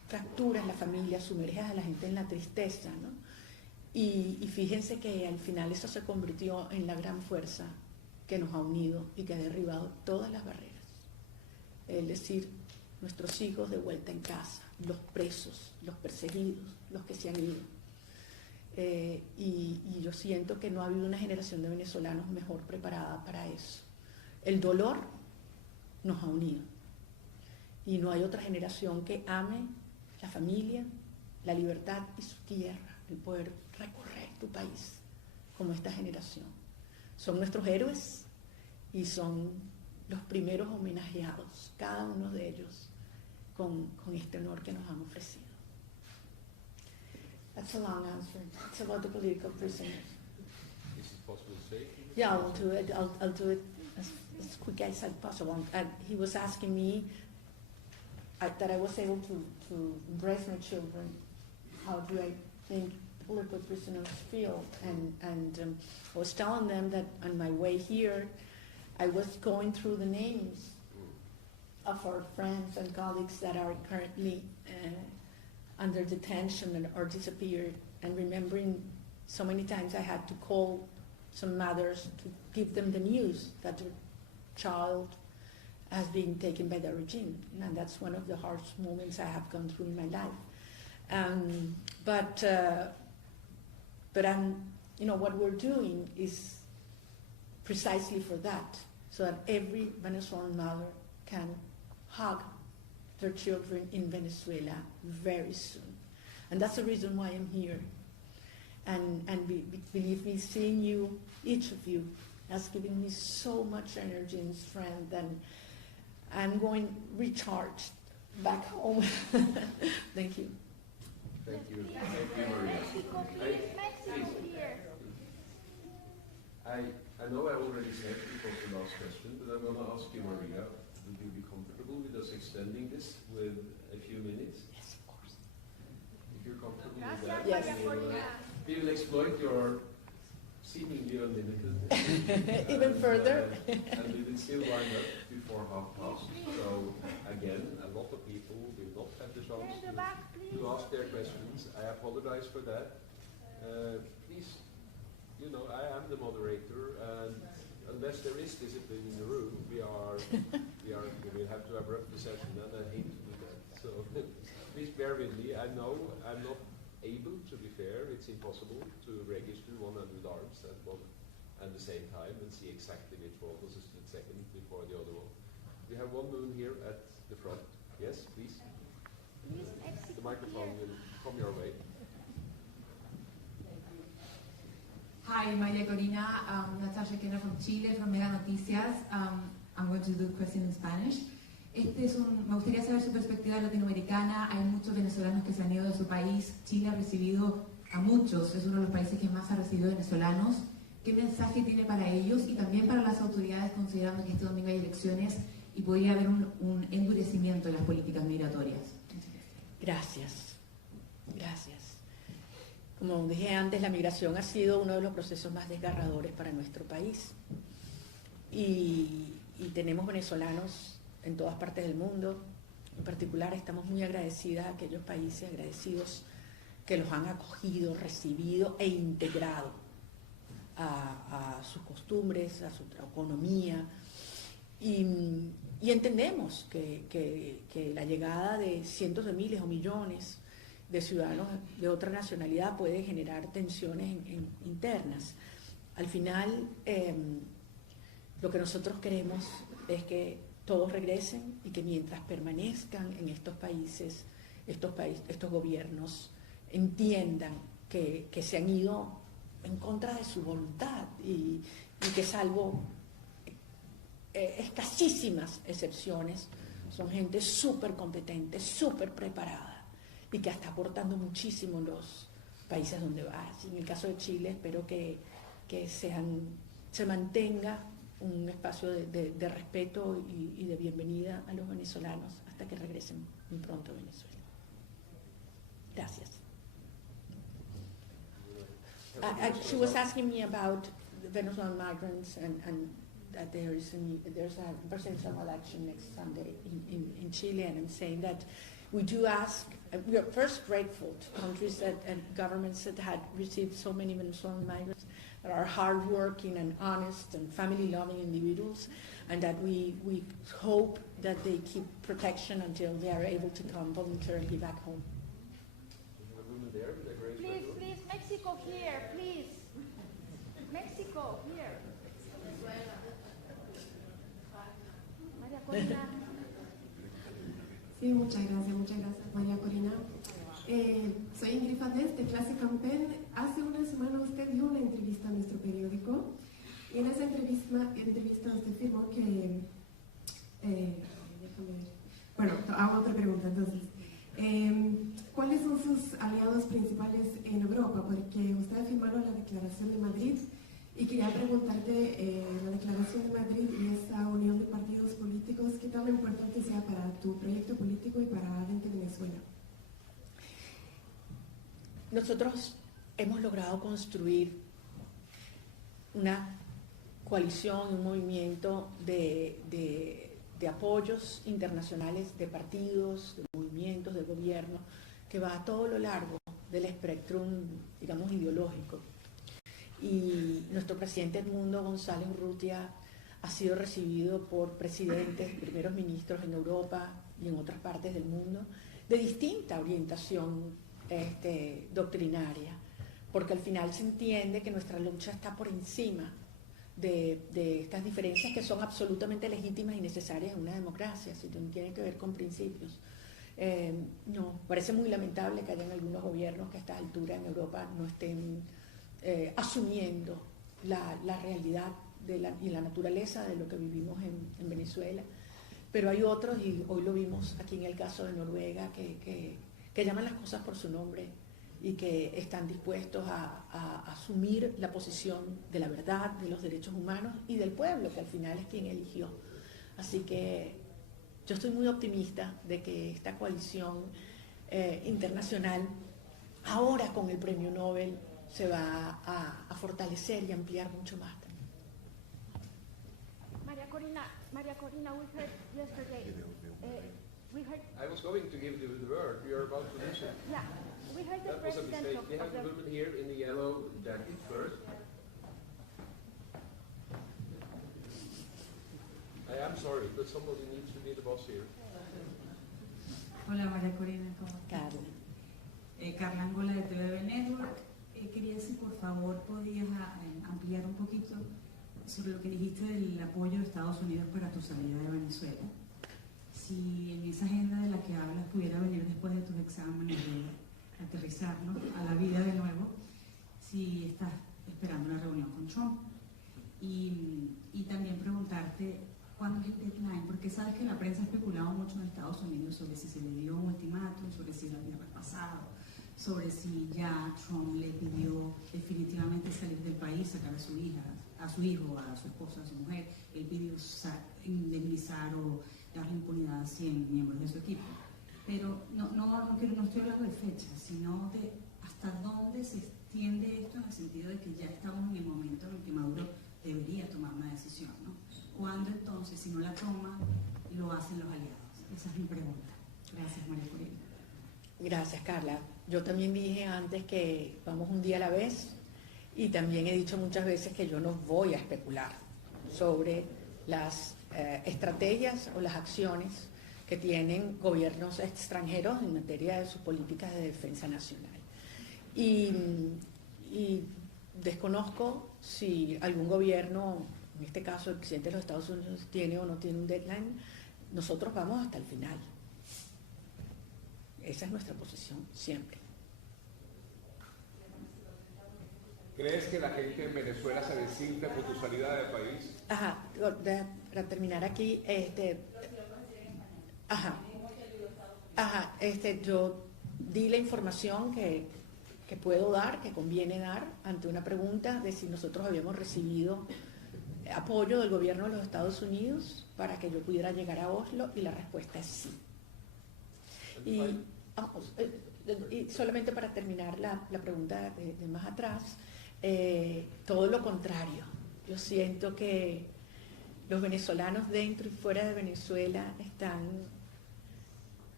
fractura en la familia, sumerge a la gente en la tristeza, ¿no? Y fíjense que al final eso se convirtió en la gran fuerza que nos ha unido y que ha derribado todas las barreras. Es decir, nuestros hijos de vuelta en casa, los presos, los perseguidos, los que se han ido. Y yo siento que no ha habido una generación de venezolanos mejor preparada para eso. El dolor nos ha unido. Y no hay otra generación que ame la familia, la libertad y su tierra, el poder recorrer tu país como esta generación. Son nuestros héroes y son los primeros homenajeados, cada uno de ellos, con este honor que nos han ofrecido. That's a long answer. It's about the political prisoners. Is it possible to say? Yeah, I'll do it. I'll do it as quick as possible. And he was asking me that I was able to embrace my children. How do I think political prisoners feel? And I was telling them that on my way here, I was going through the names of our friends and colleagues that are currently under detention or disappeared, and remembering so many times I had to call some mothers to give them the news that their child has been taken by the regime, and that's one of the harsh moments I have gone through in my life. But what we're doing is precisely for that, so that every Venezuelan mother can hug their children in Venezuela very soon. And that's the reason why I'm here. And believe me, seeing you, each of you, has given me so much energy and strength, and I'm going recharged back home. Thank you. Thank you. Thank you, Maria. I know I already said it was the last question, but I'm going to ask you, Maria, would you be comfortable with us extending this with a few minutes? Yes, of course. If you're comfortable with that, yes. We will exploit your seemingly unlimited even further. And we will still wind up before 5:30. So again, a lot of people will not have the chance to ask their questions. I apologize for that. Please, I am the moderator, and unless there is discipline in the room, we will have to abrupt the session, and I hate to do that. So please bear with me. I know I'm not able, to be fair. It's impossible to register 100 arms at the same time and see exactly which one was a split second before the other one. We have one moon here at the front. Yes, please. The microphone will come your way. Hi, Maria Corina, Natasha Kenner from Chile, from Mega Noticias. I'm going to do a question in Spanish. Me gustaría saber su perspectiva latinoamericana. Hay muchos venezolanos que se han ido de su país. Chile ha recibido a muchos, es uno de los países que más ha recibido venezolanos. ¿Qué mensaje tiene para ellos y también para las autoridades, considerando que este domingo hay elecciones y podría haber un endurecimiento de las políticas migratorias? Gracias. Como dije antes, la migración ha sido uno de los procesos más desgarradores para nuestro país. Y tenemos venezolanos en todas partes del mundo. En particular, estamos muy agradecidas a aquellos países agradecidos que los han acogido, recibido e integrado a sus costumbres, a su economía. Y entendemos que la llegada de cientos de miles o millones de ciudadanos de otra nacionalidad puede generar tensiones internas. Al final, lo que nosotros queremos es que todos regresen y que mientras permanezcan en estos países, estos gobiernos entiendan que se han ido en contra de su voluntad y que salvo escasísimas excepciones, son gente súper competente, súper preparada y que está aportando muchísimo en los países donde va. En el caso de Chile, espero que se mantenga un espacio de respeto y de bienvenida a los venezolanos hasta que regresen muy pronto a Venezuela. Gracias. She was asking me about the Venezuelan migrants and that there's a presidential election next Sunday in Chile, and I'm saying that we do ask we are first grateful to countries and governments that had received so many Venezuelan migrants, that are hardworking and honest and family-loving individuals, and that we hope that they keep protection until they are able to come voluntarily back home. Please, please, Mexico here, please. Mexico here. Maria Corina. Sí, muchas gracias, María Corina. Soy Ingrid Fadés, de Clase Campen. Hace una semana usted dio una entrevista a nuestro periódico, y en esa entrevista usted afirmó que... déjame ver. Bueno, hago otra pregunta entonces. ¿Cuáles son sus aliados principales en Europa? Porque usted afirmaron la Declaración de Madrid, y quería preguntarte, la Declaración de Madrid y esa unión de partidos políticos, ¿qué tan importante sea para tu proyecto político y para Adente Venezuela? Nosotros hemos logrado construir una coalición, un movimiento de apoyos internacionales, de partidos, de movimientos, de gobierno, que va a todo lo largo del espectro, digamos, ideológico. Y nuestro presidente Edmundo González Urrutia ha sido recibido por presidentes, primeros ministros en Europa y en otras partes del mundo, de distinta orientación doctrinaria, porque al final se entiende que nuestra lucha está por encima de estas diferencias que son absolutamente legítimas y necesarias en una democracia, si tienen que ver con principios. No, parece muy lamentable que hayan algunos gobiernos que a esta altura en Europa no estén asumiendo la realidad y la naturaleza de lo que vivimos en Venezuela, pero hay otros, y hoy lo vimos aquí en el caso de Noruega, que llaman las cosas por su nombre y que están dispuestos a asumir la posición de la verdad, de los derechos humanos y del pueblo, que al final es quien eligió. Así que yo estoy muy optimista de que esta coalición internacional, ahora con el premio Nobel, se va a fortalecer y ampliar mucho más también. Maria Corina, we heard yesterday. I was going to give you the word. You're about to listen. Yeah, we heard the That was a president mistake. We have the woman here in the yellow jacket first. I am sorry, but somebody needs to be the boss here. Hola María Corina, ¿cómo estás? Carla Angola de TVB Network. Quería si por favor podías ampliar un poquito sobre lo que dijiste del apoyo de Estados Unidos para tu salida de Venezuela. Si en esa agenda de la que hablas pudiera venir después de tus exámenes de aterrizar, ¿no?, a la vida de nuevo, si estás esperando una reunión con Trump. Y también preguntarte cuándo es el deadline, porque sabes que la prensa ha especulado mucho en Estados Unidos sobre si se le dio un ultimátum, sobre si lo había repasado, sobre si ya Trump le pidió definitivamente salir del país, sacar a su hija, a su hijo, a su esposa, a su mujer. Él pidió indemnizar o darle impunidad a 100 miembros de su equipo. Pero no estoy hablando de fechas, sino de hasta dónde se extiende esto, en el sentido de que ya estamos en el momento en el que Maduro debería tomar una decisión, ¿no? ¿Cuándo entonces, si no la toma, lo hacen los aliados? Esa es mi pregunta. Gracias, María Corina. Gracias, Carla. Yo también dije antes que vamos un día a la vez, y también he dicho muchas veces que yo no voy a especular sobre las estrategias o las acciones que tienen gobiernos extranjeros en materia de sus políticas de defensa nacional. Y desconozco si algún gobierno, en este caso el presidente de los Estados Unidos, tiene o no tiene un deadline. Nosotros vamos hasta el final. Esa es nuestra posición siempre. ¿Crees que la gente en Venezuela se desinfla por tu salida del país? Ajá, para terminar aquí, yo di la información que puedo dar, que conviene dar, ante una pregunta de si nosotros habíamos recibido apoyo del gobierno de los Estados Unidos para que yo pudiera llegar a Oslo, y la respuesta es sí. Y solamente para terminar la pregunta de más atrás, todo lo contrario. Yo siento que los venezolanos dentro y fuera de Venezuela están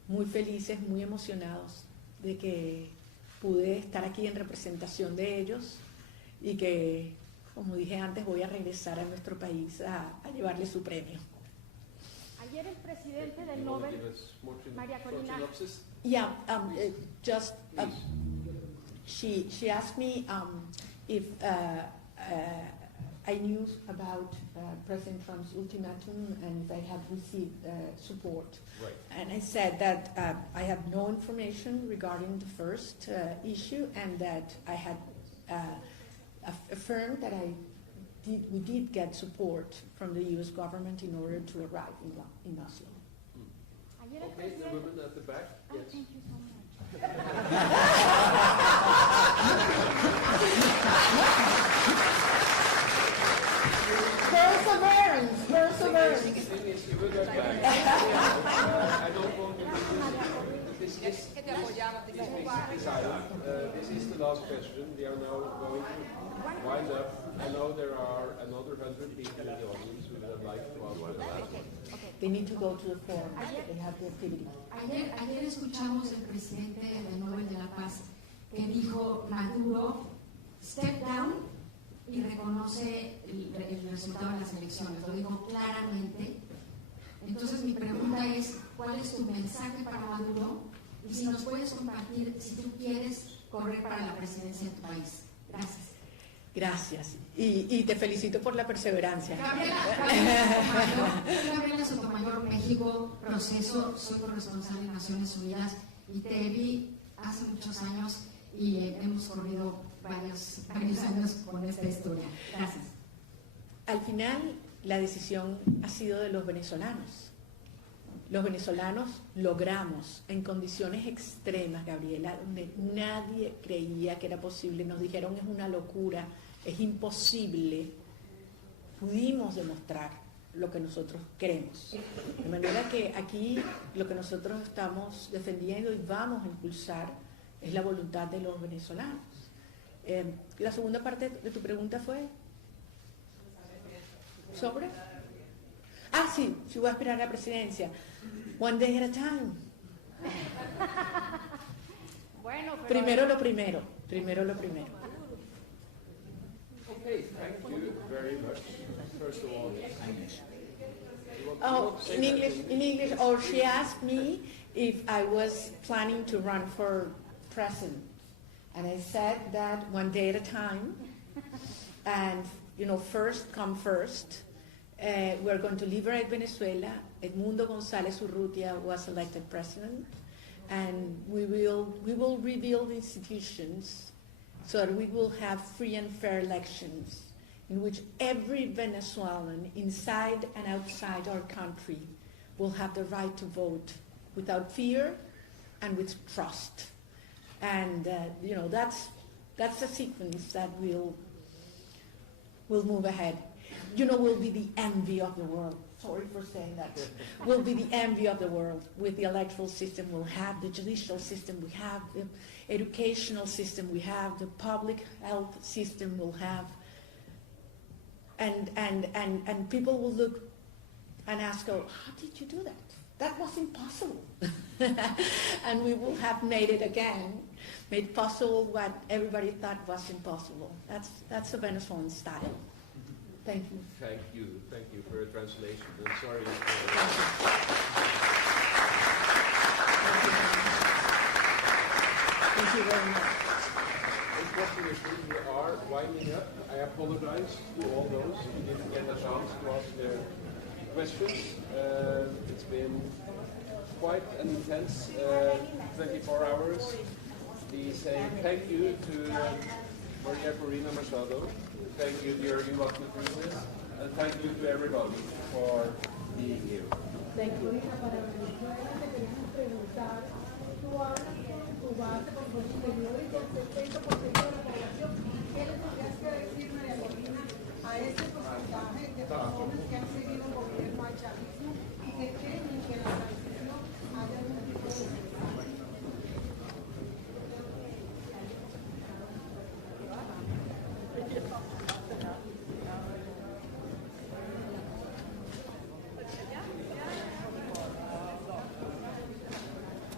muy felices, muy emocionados de que pude estar aquí en representación de ellos y que, como dije antes, voy a regresar a nuestro país a llevarle su premio. Ayer el presidente del Nobel, Maria Corina. Yeah, she asked me if I knew about President Trump's ultimatum and if I had received support. Right. And I said that I had no information regarding the first issue and that I had affirmed that we did get support from the U.S. government in order to arrive in Oslo. Okay, the woman at the back. Yes. Thank you so much. Perseverance. I don't want to this is the last question. We are now going to wind up. I know there are another 100 people in the audience who would like to ask the last one. They need to go to the forum. They have the activity. Ayer escuchamos al presidente del Nobel de la Paz que dijo Maduro step down y reconoce el resultado de las elecciones. Lo dijo claramente. Entonces mi pregunta es, ¿cuál es tu mensaje para Maduro? Y si nos puedes compartir, si tú quieres correr para la presidencia de tu país. Gracias. Gracias. Y te felicito por la perseverancia. Gabriela Sotomayor, México, proceso, soy corresponsal en Naciones Unidas y te vi hace muchos años y hemos corrido varios años con esta historia. Gracias. Al final, la decisión ha sido de los venezolanos. Los venezolanos logramos, en condiciones extremas, Gabriela, donde nadie creía que era posible, nos dijeron es una locura, es imposible, pudimos demostrar lo que nosotros queremos. De manera que aquí lo que nosotros estamos defendiendo y vamos a impulsar es la voluntad de los venezolanos. La segunda parte de tu pregunta fue sobre... sí, si voy a aspirar a la presidencia. One day at a time. Bueno, pero Primero lo primero. Okay, thank you very much. First of all, in English, or she asked me if I was planning to run for president. And I said that one day at a time. And, first come first. We're going to liberate Venezuela. Edmundo González Urrutia was elected president, and we will rebuild institutions so that we will have free and fair elections in which every Venezuelan inside and outside our country will have the right to vote without fear and with trust. And that's the sequence that will move ahead. We'll be the envy of the world. Sorry for saying that. We'll be the envy of the world with the electoral system we'll have, the judicial system we have, the educational system we have, the public health system we'll have. And people will look and ask, how did you do that? That was impossible. And we will have made it again, made possible what everybody thought was impossible. That's the Venezuelan style. Thank you. Thank you for your translation. I'm sorry. Thank you very much. Unfortunately, we are winding up. I apologize to all those who didn't get a chance to ask their questions. It's been quite an intense 24 hours. We say thank you to Maria Corina Machado. Thank you, dear Humanitarian, and thank you to everybody for being here. Thank you.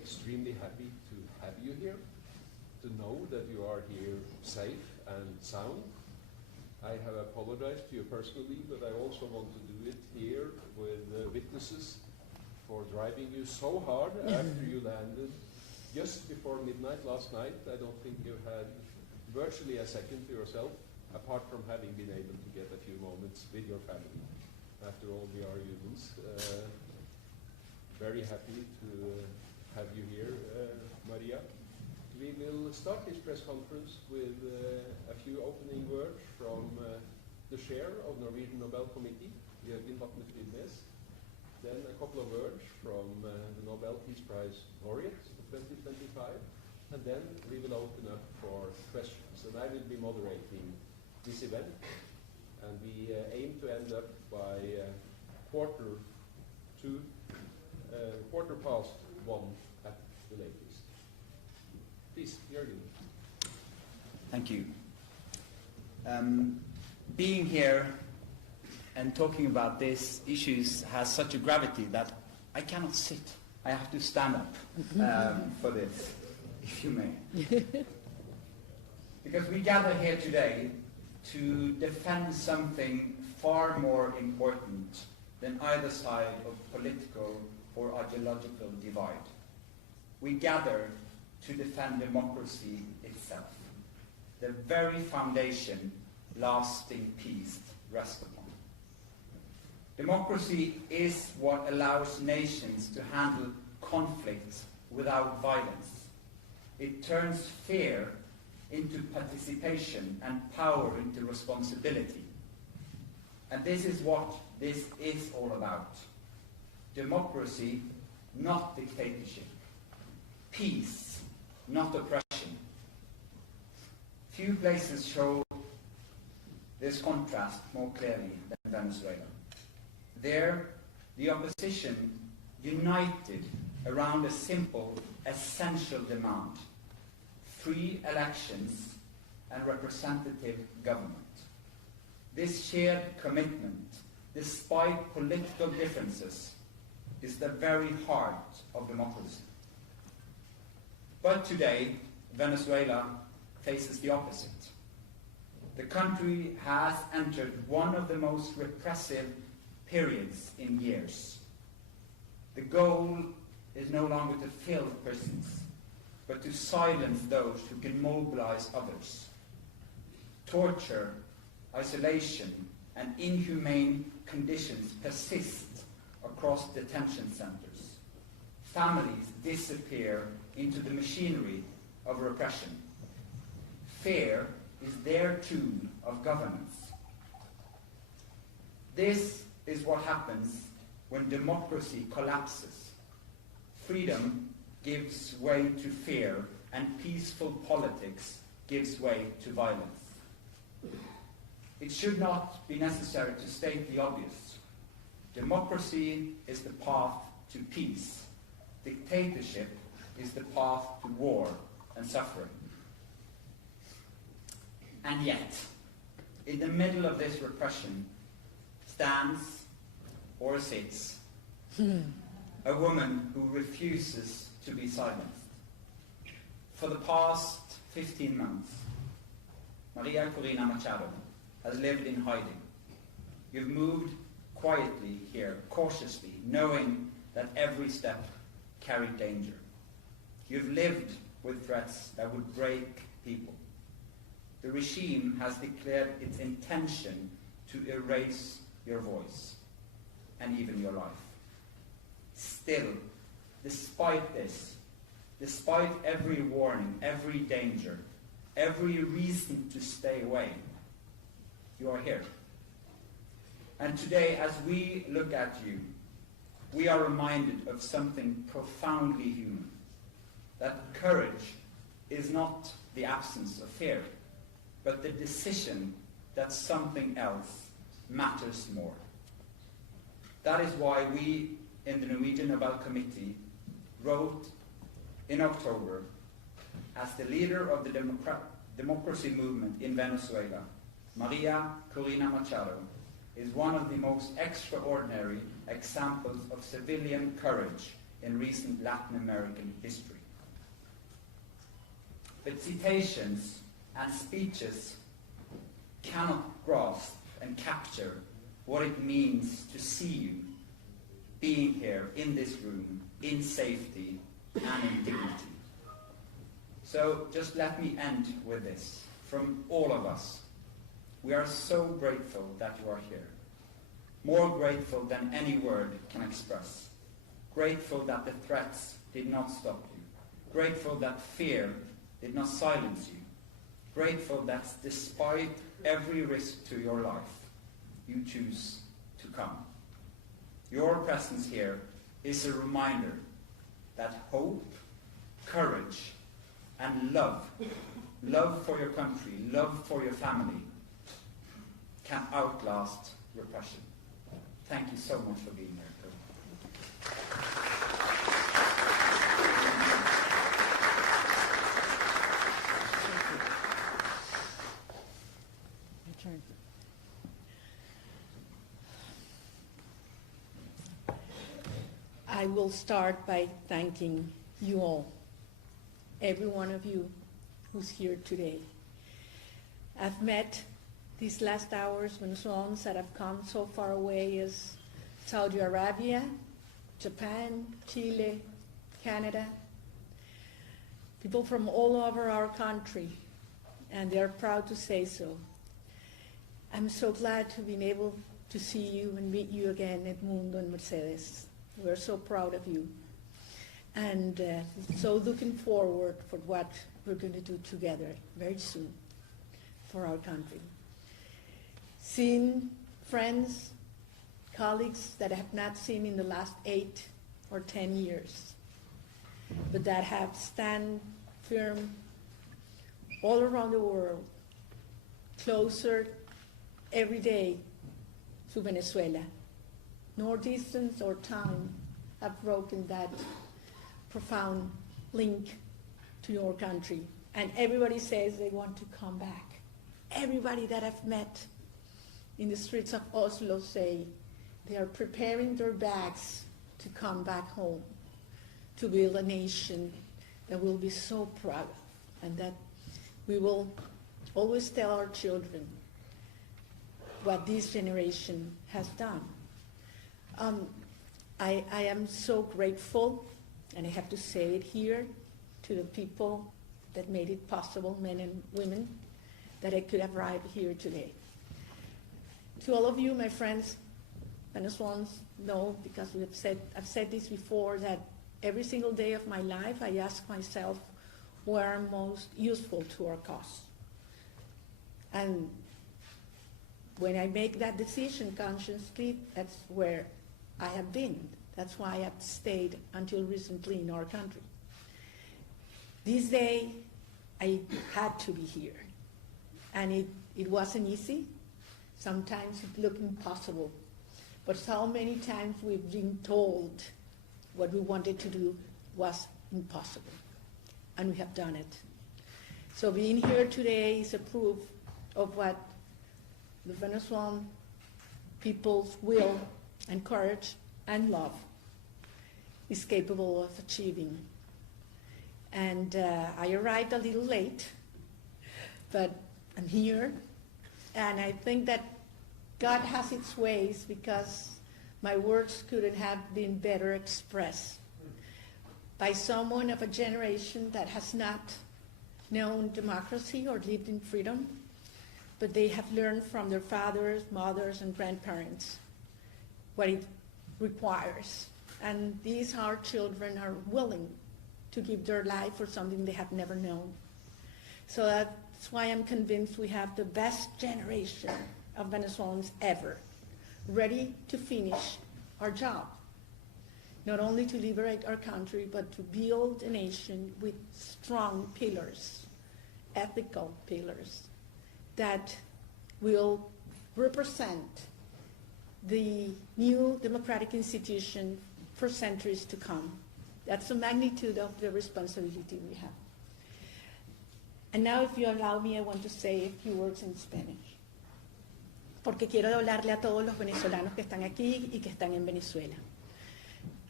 extremely happy to have you here, to know that you are here safe and sound. I have apologized to you personally, but I also want to do it here with witnesses for driving you so hard after you landed just before midnight last night. I don't think you had virtually a second to yourself, apart from having been able to get a few moments with your family. After all, we are humans. Very happy to have you here, Maria. We will start this press conference with a few opening words from the chair of Norwegian Nobel Committee, Jørgen Vatne-Fridnes. Then a couple of words from the Nobel Peace Prize laureates of 2025. And then we will open up for questions. And I will be moderating this event. And we aim to end up by quarter past 1 at the latest. Please, Jørgen. Thank you. Being here and talking about these issues has such a gravity that I cannot sit. I have to stand up for this, if you may. Because we gather here today to defend something far more important than either side of political or ideological divide. We gather to defend democracy itself, the very foundation lasting peace rests upon. Democracy is what allows nations to handle conflicts without violence. It turns fear into participation and power into responsibility. And this is what this is all about. Democracy, not dictatorship. Peace, not oppression. Few places show this contrast more clearly than Venezuela. There, the opposition united around a simple, essential demand: free elections and representative government. This shared commitment, despite political differences, is the very heart of democracy. But today, Venezuela faces the opposite. The country has entered one of the most repressive periods in years. The goal is no longer to fill prisons, but to silence those who can mobilize others. Torture, isolation, and inhumane conditions persist across detention centers. Families disappear into the machinery of repression. Fear is their tool of governance. This is what happens when democracy collapses. Freedom gives way to fear, and peaceful politics gives way to violence. It should not be necessary to state the obvious. Democracy is the path to peace. Dictatorship is the path to war and suffering. And yet, in the middle of this repression, stands or sits a woman who refuses to be silenced. For the past 15 months, Maria Corina Machado has lived in hiding. You've moved quietly here, cautiously, knowing that every step carried danger. You've lived with threats that would break people. The regime has declared its intention to erase your voice and even your life. Still, despite this, despite every warning, every danger, every reason to stay away, you are here. And today, as we look at you, we are reminded of something profoundly human. That courage is not the absence of fear, but the decision that something else matters more. That is why we in the Norwegian Nobel Committee wrote in October, as the leader of the democracy movement in Venezuela, Maria Corina Machado is one of the most extraordinary examples of civilian courage in recent Latin American history. But citations and speeches cannot grasp and capture what it means to see you being here in this room in safety and in dignity. So just let me end with this. From all of us, we are so grateful that you are here. More grateful than any word can express. Grateful that the threats did not stop you. Grateful that fear did not silence you. Grateful that despite every risk to your life, you choose to come. Your presence here is a reminder that hope, courage, and love for your country, love for your family, can outlast repression. Thank you so much for being here. I will start by thanking you all, every one of you who's here today. I've met these last hours Venezuelans that have come so far away as Saudi Arabia, Japan, Chile, Canada, people from all over our country, and they're proud to say so. I'm so glad to be able to see you and meet you again, Edmundo and Mercedes. We're so proud of you. And so looking forward for what we're going to do together very soon for our country. Seeing friends, colleagues that I have not seen in the last 8 or 10 years, but that have stand firm all around the world, closer every day to Venezuela. Nor distance or time have broken that profound link to your country. And everybody says they want to come back. Everybody that I've met in the streets of Oslo say they are preparing their bags to come back home, to build a nation that we'll be so proud of, and that we will always tell our children what this generation has done. I am so grateful, and I have to say it here, to the people that made it possible, men and women, that I could arrive here today. To all of you, my friends, Venezuelans, know, because I've said this before, that every single day of my life I ask myself where I'm most useful to our cause. And when I make that decision consciously, that's where I have been. That's why I've stayed until recently in our country. This day, I had to be here. And it wasn't easy. Sometimes it looked impossible. But so many times we've been told what we wanted to do was impossible. And we have done it. So being here today is a proof of what the Venezuelan people's will and courage and love is capable of achieving. And I arrived a little late, but I'm here, and I think that God has its ways, because my words couldn't have been better expressed by someone of a generation that has not known democracy or lived in freedom, but they have learned from their fathers, mothers, and grandparents what it requires. And these our children are willing to give their life for something they have never known. So that's why I'm convinced we have the best generation of Venezuelans ever, ready to finish our job. Not only to liberate our country, but to build a nation with strong pillars, ethical pillars, that will represent the new democratic institution for centuries to come. That's the magnitude of the responsibility we have. And now, if you allow me, I want to say a few words in Spanish. Porque quiero hablarle a todos los venezolanos que están aquí y que están en Venezuela.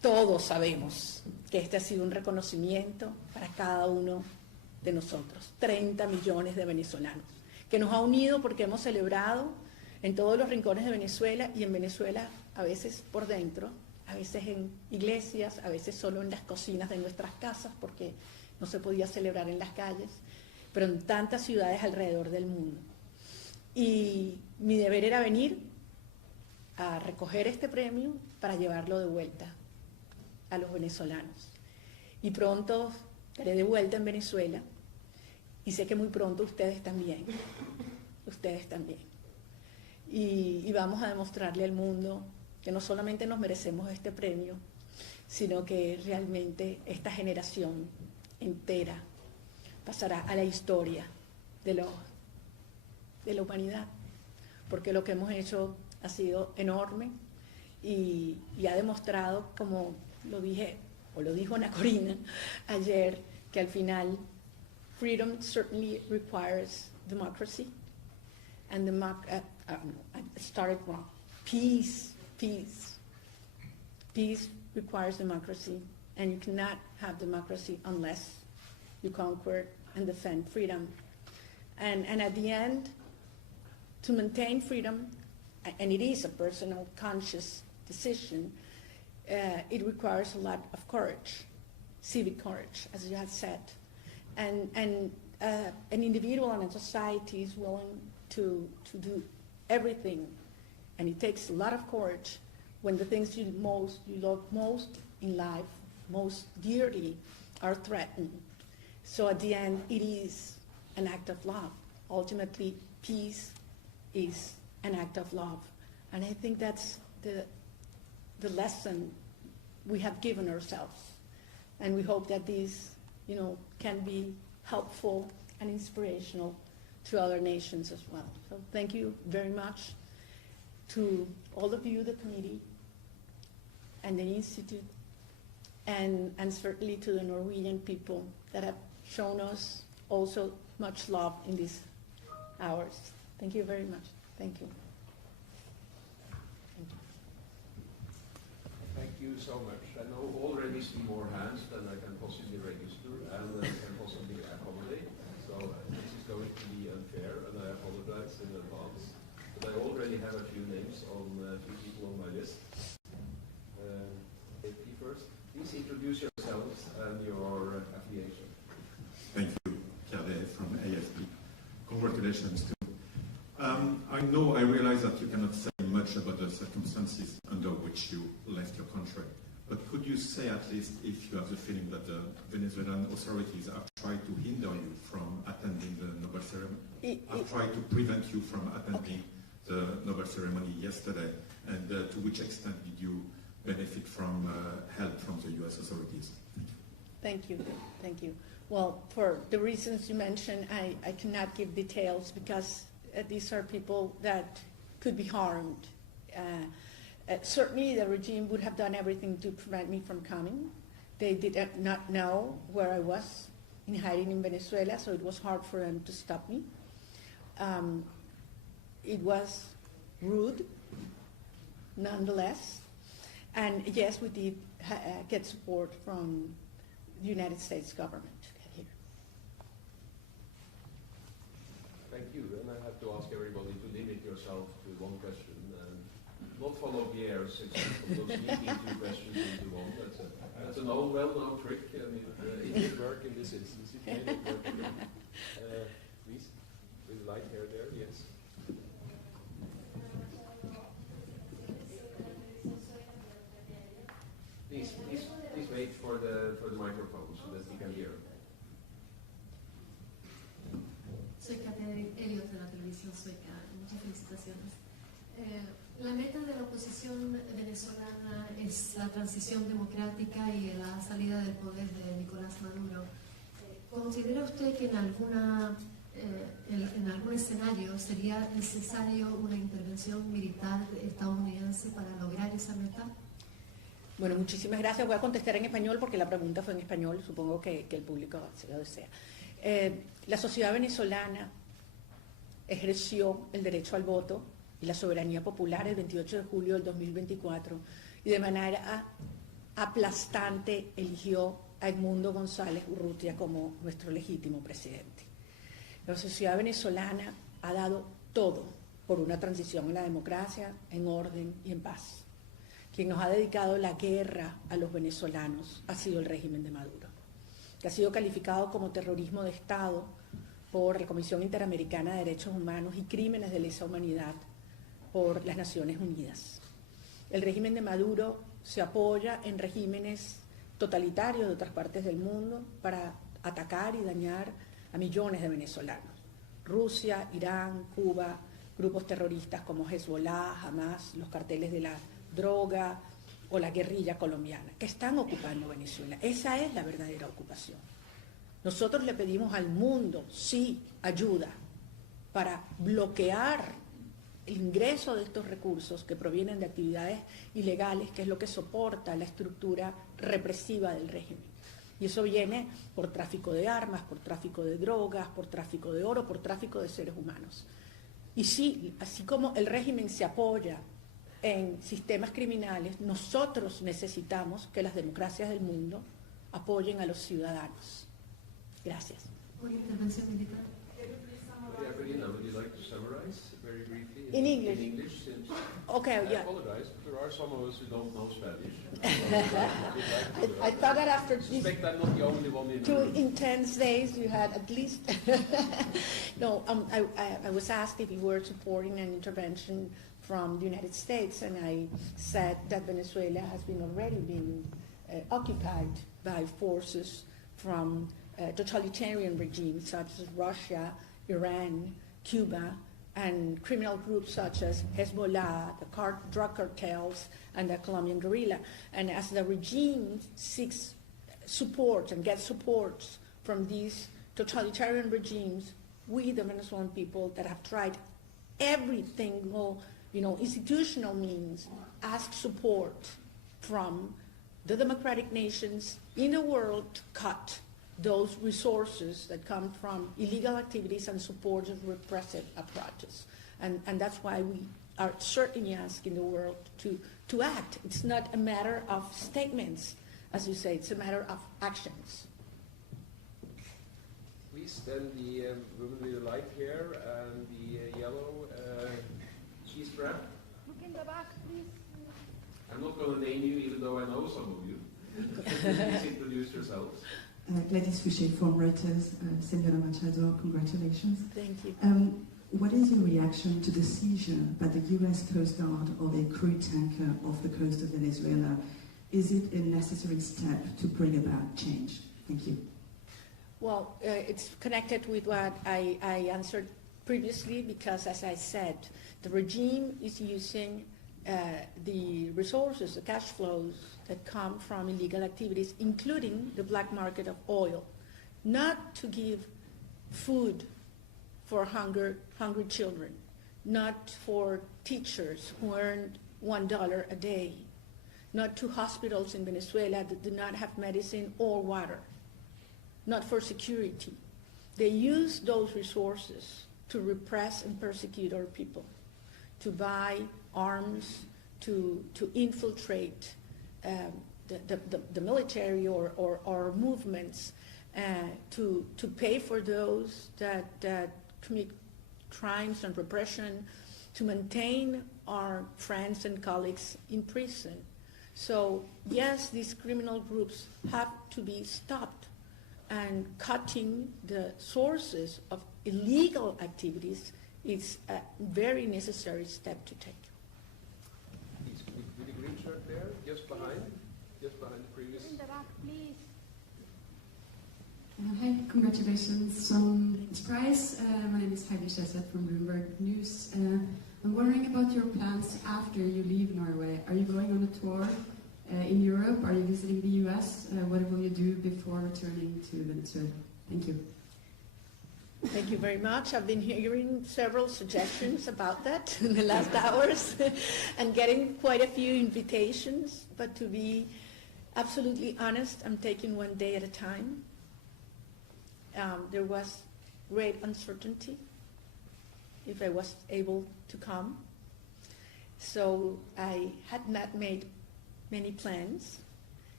todos sabemos que este ha sido un reconocimiento para cada uno de nosotros, 30 millones de venezolanos, que nos ha unido porque hemos celebrado en todos los rincones de Venezuela, y en Venezuela a veces por dentro, a veces en iglesias, a veces solo en las cocinas de nuestras casas porque no se podía celebrar en las calles, pero en tantas ciudades alrededor del mundo. Y mi deber era venir a recoger este premio para llevarlo de vuelta a los venezolanos. Y pronto estaré de vuelta en Venezuela, y sé que muy pronto ustedes también, y vamos a demostrarle al mundo que no solamente nos merecemos este premio, sino que realmente esta generación entera pasará a la historia de la humanidad, porque lo que hemos hecho ha sido enorme y ha demostrado, como lo dije, o lo dijo Ana Corina ayer, que al final freedom certainly requires democracy, and I started wrong. Peace requires democracy, and you cannot have democracy unless you conquer and defend freedom. And at the end, to maintain freedom, and it is a personal, conscious decision, it requires a lot of courage, civic courage, as you have said. And an individual and a society is willing to do everything, and it takes a lot of courage when the things you love most in life, most dearly, are threatened. So at the end, it is an act of love. Ultimately, peace is an act of love. And I think that's the lesson we have given ourselves. And we hope that these, can be helpful and inspirational to other nations as well. So thank you very much to all of you, the committee, and the Institute, and certainly to the Norwegian people that have shown us also much love in these hours. Thank you very much. Thank you. Thank you so much. I know already see more hands than I can possibly register and can possibly accommodate. So this is going to be unfair, and I apologize in advance. But I already have a few names on few people on my list. First, please introduce yourselves and your affiliation. Thank you, Kade from AFP. Congratulations too. I realize that you cannot say much about the circumstances under which you left your country, but could you say at least if you have the feeling that the Venezuelan authorities have tried to hinder you from attending the Nobel ceremony, have tried to prevent you from attending the Nobel ceremony yesterday, and to which extent did you benefit from help from the U.S. authorities? Thank you. Thank you. Well, for the reasons you mentioned, I cannot give details because these are people that could be harmed. Certainly the regime would have done everything to prevent me from coming. They did not know where I was in hiding in Venezuela, so it was hard for them to stop me. It was rude, nonetheless. And yes, we did get support from the United States government to get here. Thank you. And I have to ask everybody to limit yourself to one question and not follow Pierre's example of sneaking two questions into one. That's an old, well-known trick, and it did work in this instance. It made it work. Please, with the light hair there, yes. Please wait for the microphone so that we can hear. Soy Kate Elliot de la televisión sueca. Muchas felicitaciones. La meta de la oposición venezolana es la transición democrática y la salida del poder de Nicolás Maduro. ¿Considera usted que en algún escenario sería necesario una intervención militar estadounidense para lograr esa meta? Bueno, muchísimas gracias. Voy a contestar en español porque la pregunta fue en español. Supongo que el público se lo desea. La sociedad venezolana ejerció el derecho al voto y la soberanía popular el 28 de julio del 2024 y de manera aplastante eligió a Edmundo González Urrutia como nuestro legítimo presidente. La sociedad venezolana ha dado todo por una transición en la democracia, en orden y en paz. Quien nos ha dedicado la guerra a los venezolanos ha sido el régimen de Maduro, que ha sido calificado como terrorismo de Estado por la Comisión Interamericana de Derechos Humanos y Crímenes de Lesa Humanidad por las Naciones Unidas. El régimen de Maduro se apoya en regímenes totalitarios de otras partes del mundo para atacar y dañar a millones de venezolanos. Rusia, Irán, Cuba, grupos terroristas como Hezbollah, Hamas, los carteles de la droga o la guerrilla colombiana, que están ocupando Venezuela. Esa es la verdadera ocupación. Nosotros le pedimos al mundo, sí, ayuda para bloquear el ingreso de estos recursos que provienen de actividades ilegales, que es lo que soporta la estructura represiva del régimen. Y eso viene por tráfico de armas, por tráfico de drogas, por tráfico de oro, por tráfico de seres humanos. Y sí, así como el régimen se apoya en sistemas criminales, nosotros necesitamos que las democracias del mundo apoyen a los ciudadanos. Gracias. Por intervención militar. Maria Corina, would you like to summarize very briefly? In English. In English, since Okay, I yeah. apologize, but there are some of us who don't know Spanish. I thought that after these I'm not the only one in the 2 room. intense days you had at least... No, I was asked if you were supporting an intervention from the United States, and I said that Venezuela has been already been occupied by forces from totalitarian regimes such as Russia, Iran, Cuba, and criminal groups such as Hezbollah, the drug cartels, and the Colombian guerrilla. And as the regime seeks support and gets support from these totalitarian regimes, we, the Venezuelan people that have tried every single, institutional means, ask support from the democratic nations in the world to cut those resources that come from illegal activities and support of repressive apparatus. And that's why we are certainly asking the world to act. It's not a matter of statements, as you say, it's a matter of actions. Please, then the woman with the light hair and the yellow cheese wrap. Look in the back, please. I'm not going to name you, even though I know some of you. Please introduce yourselves. Gladys Fouché from Reuters. Senora Machado, congratulations. Thank you. What is your reaction to the seizure by the US Coast Guard of a crude tanker off the coast of Venezuela? Is it a necessary step to bring about change? Thank you. Well, it's connected with what I answered previously, because, as I said, the regime is using the resources, the cash flows that come from illegal activities, including the black market of oil, not to give food for hungry children, not for teachers who earn $1 a day, not to hospitals in Venezuela that do not have medicine or water, not for security. They use those resources to repress and persecute our people, to buy arms, to infiltrate the military or movements, to pay for those that commit crimes and repression, to maintain our friends and colleagues in prison. So yes, these criminal groups have to be stopped, and cutting the sources of illegal activities is a very necessary step to take. Please, with the green shirt there, just behind the previous. In the back, please. Hi, congratulations on this prize. My name is Heidi Schesset from Bloomberg News. I'm wondering about your plans after you leave Norway. Are you going on a tour in Europe? Are you visiting the US? What will you do before returning to Venezuela? Thank you. Thank you very much. I've been hearing several suggestions about that in the last hours and getting quite a few invitations, but to be absolutely honest, I'm taking one day at a time. There was great uncertainty if I was able to come, so I had not made many plans,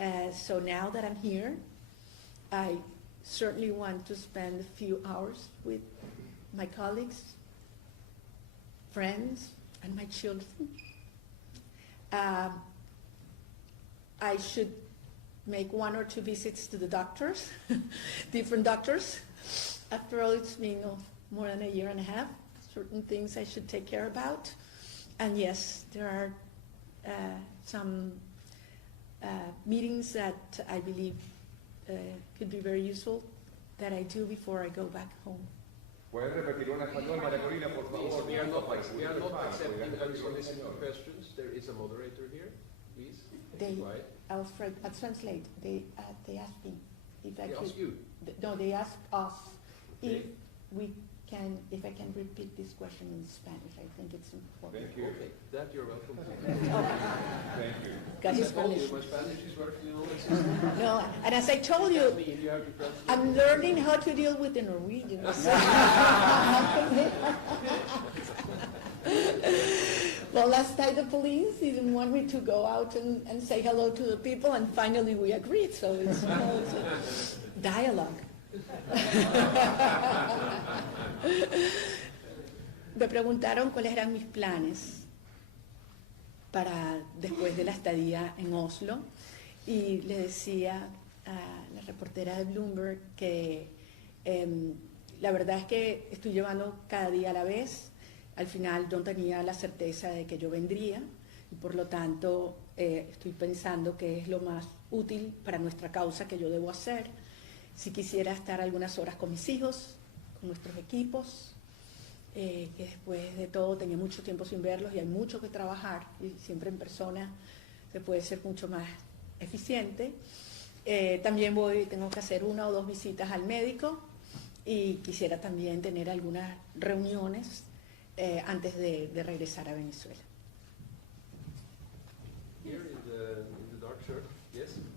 So now that I'm here, I certainly want to spend a few hours with my colleagues, friends, and my children. I should make 1 or 2 visits to the doctors, different doctors. After all, it's been more than a year and a half. Certain things I should take care about. And yes, there are some meetings that I believe could be very useful that I do before I go back home. ¿Puedes repetirlo en español, María Corina, por favor? We are not accepting unsolicited questions. There is a moderator here, please. I'll translate. They asked me if I could. Ask you? No, they asked us Okay. if I can repeat this question in Spanish. I think it's important. Thank you. Okay. That you're welcome to. Thank you. Got As I his told you, Spanish. my Spanish is virtually non-existent. No, and as I told you, I'm learning how to deal with the Norwegians. Well, last night the police didn't want me to go out and say hello to the people, and finally we agreed, so it's a dialogue. Me preguntaron cuáles eran mis planes para después de la estadía en Oslo, y le decía a la reportera de Bloomberg que la verdad es que estoy llevando cada día a la vez. Al final no tenía la certeza de que yo vendría, y por lo tanto estoy pensando que es lo más útil para nuestra causa que yo debo hacer. Si quisiera estar algunas horas con mis hijos, con nuestros equipos, que después de todo tenía mucho tiempo sin verlos y hay mucho que trabajar, y siempre en persona se puede ser mucho más eficiente. También tengo que hacer 1 o 2 visitas al médico, y quisiera también tener algunas reuniones antes de regresar a Venezuela. Here in the dark shirt, yes.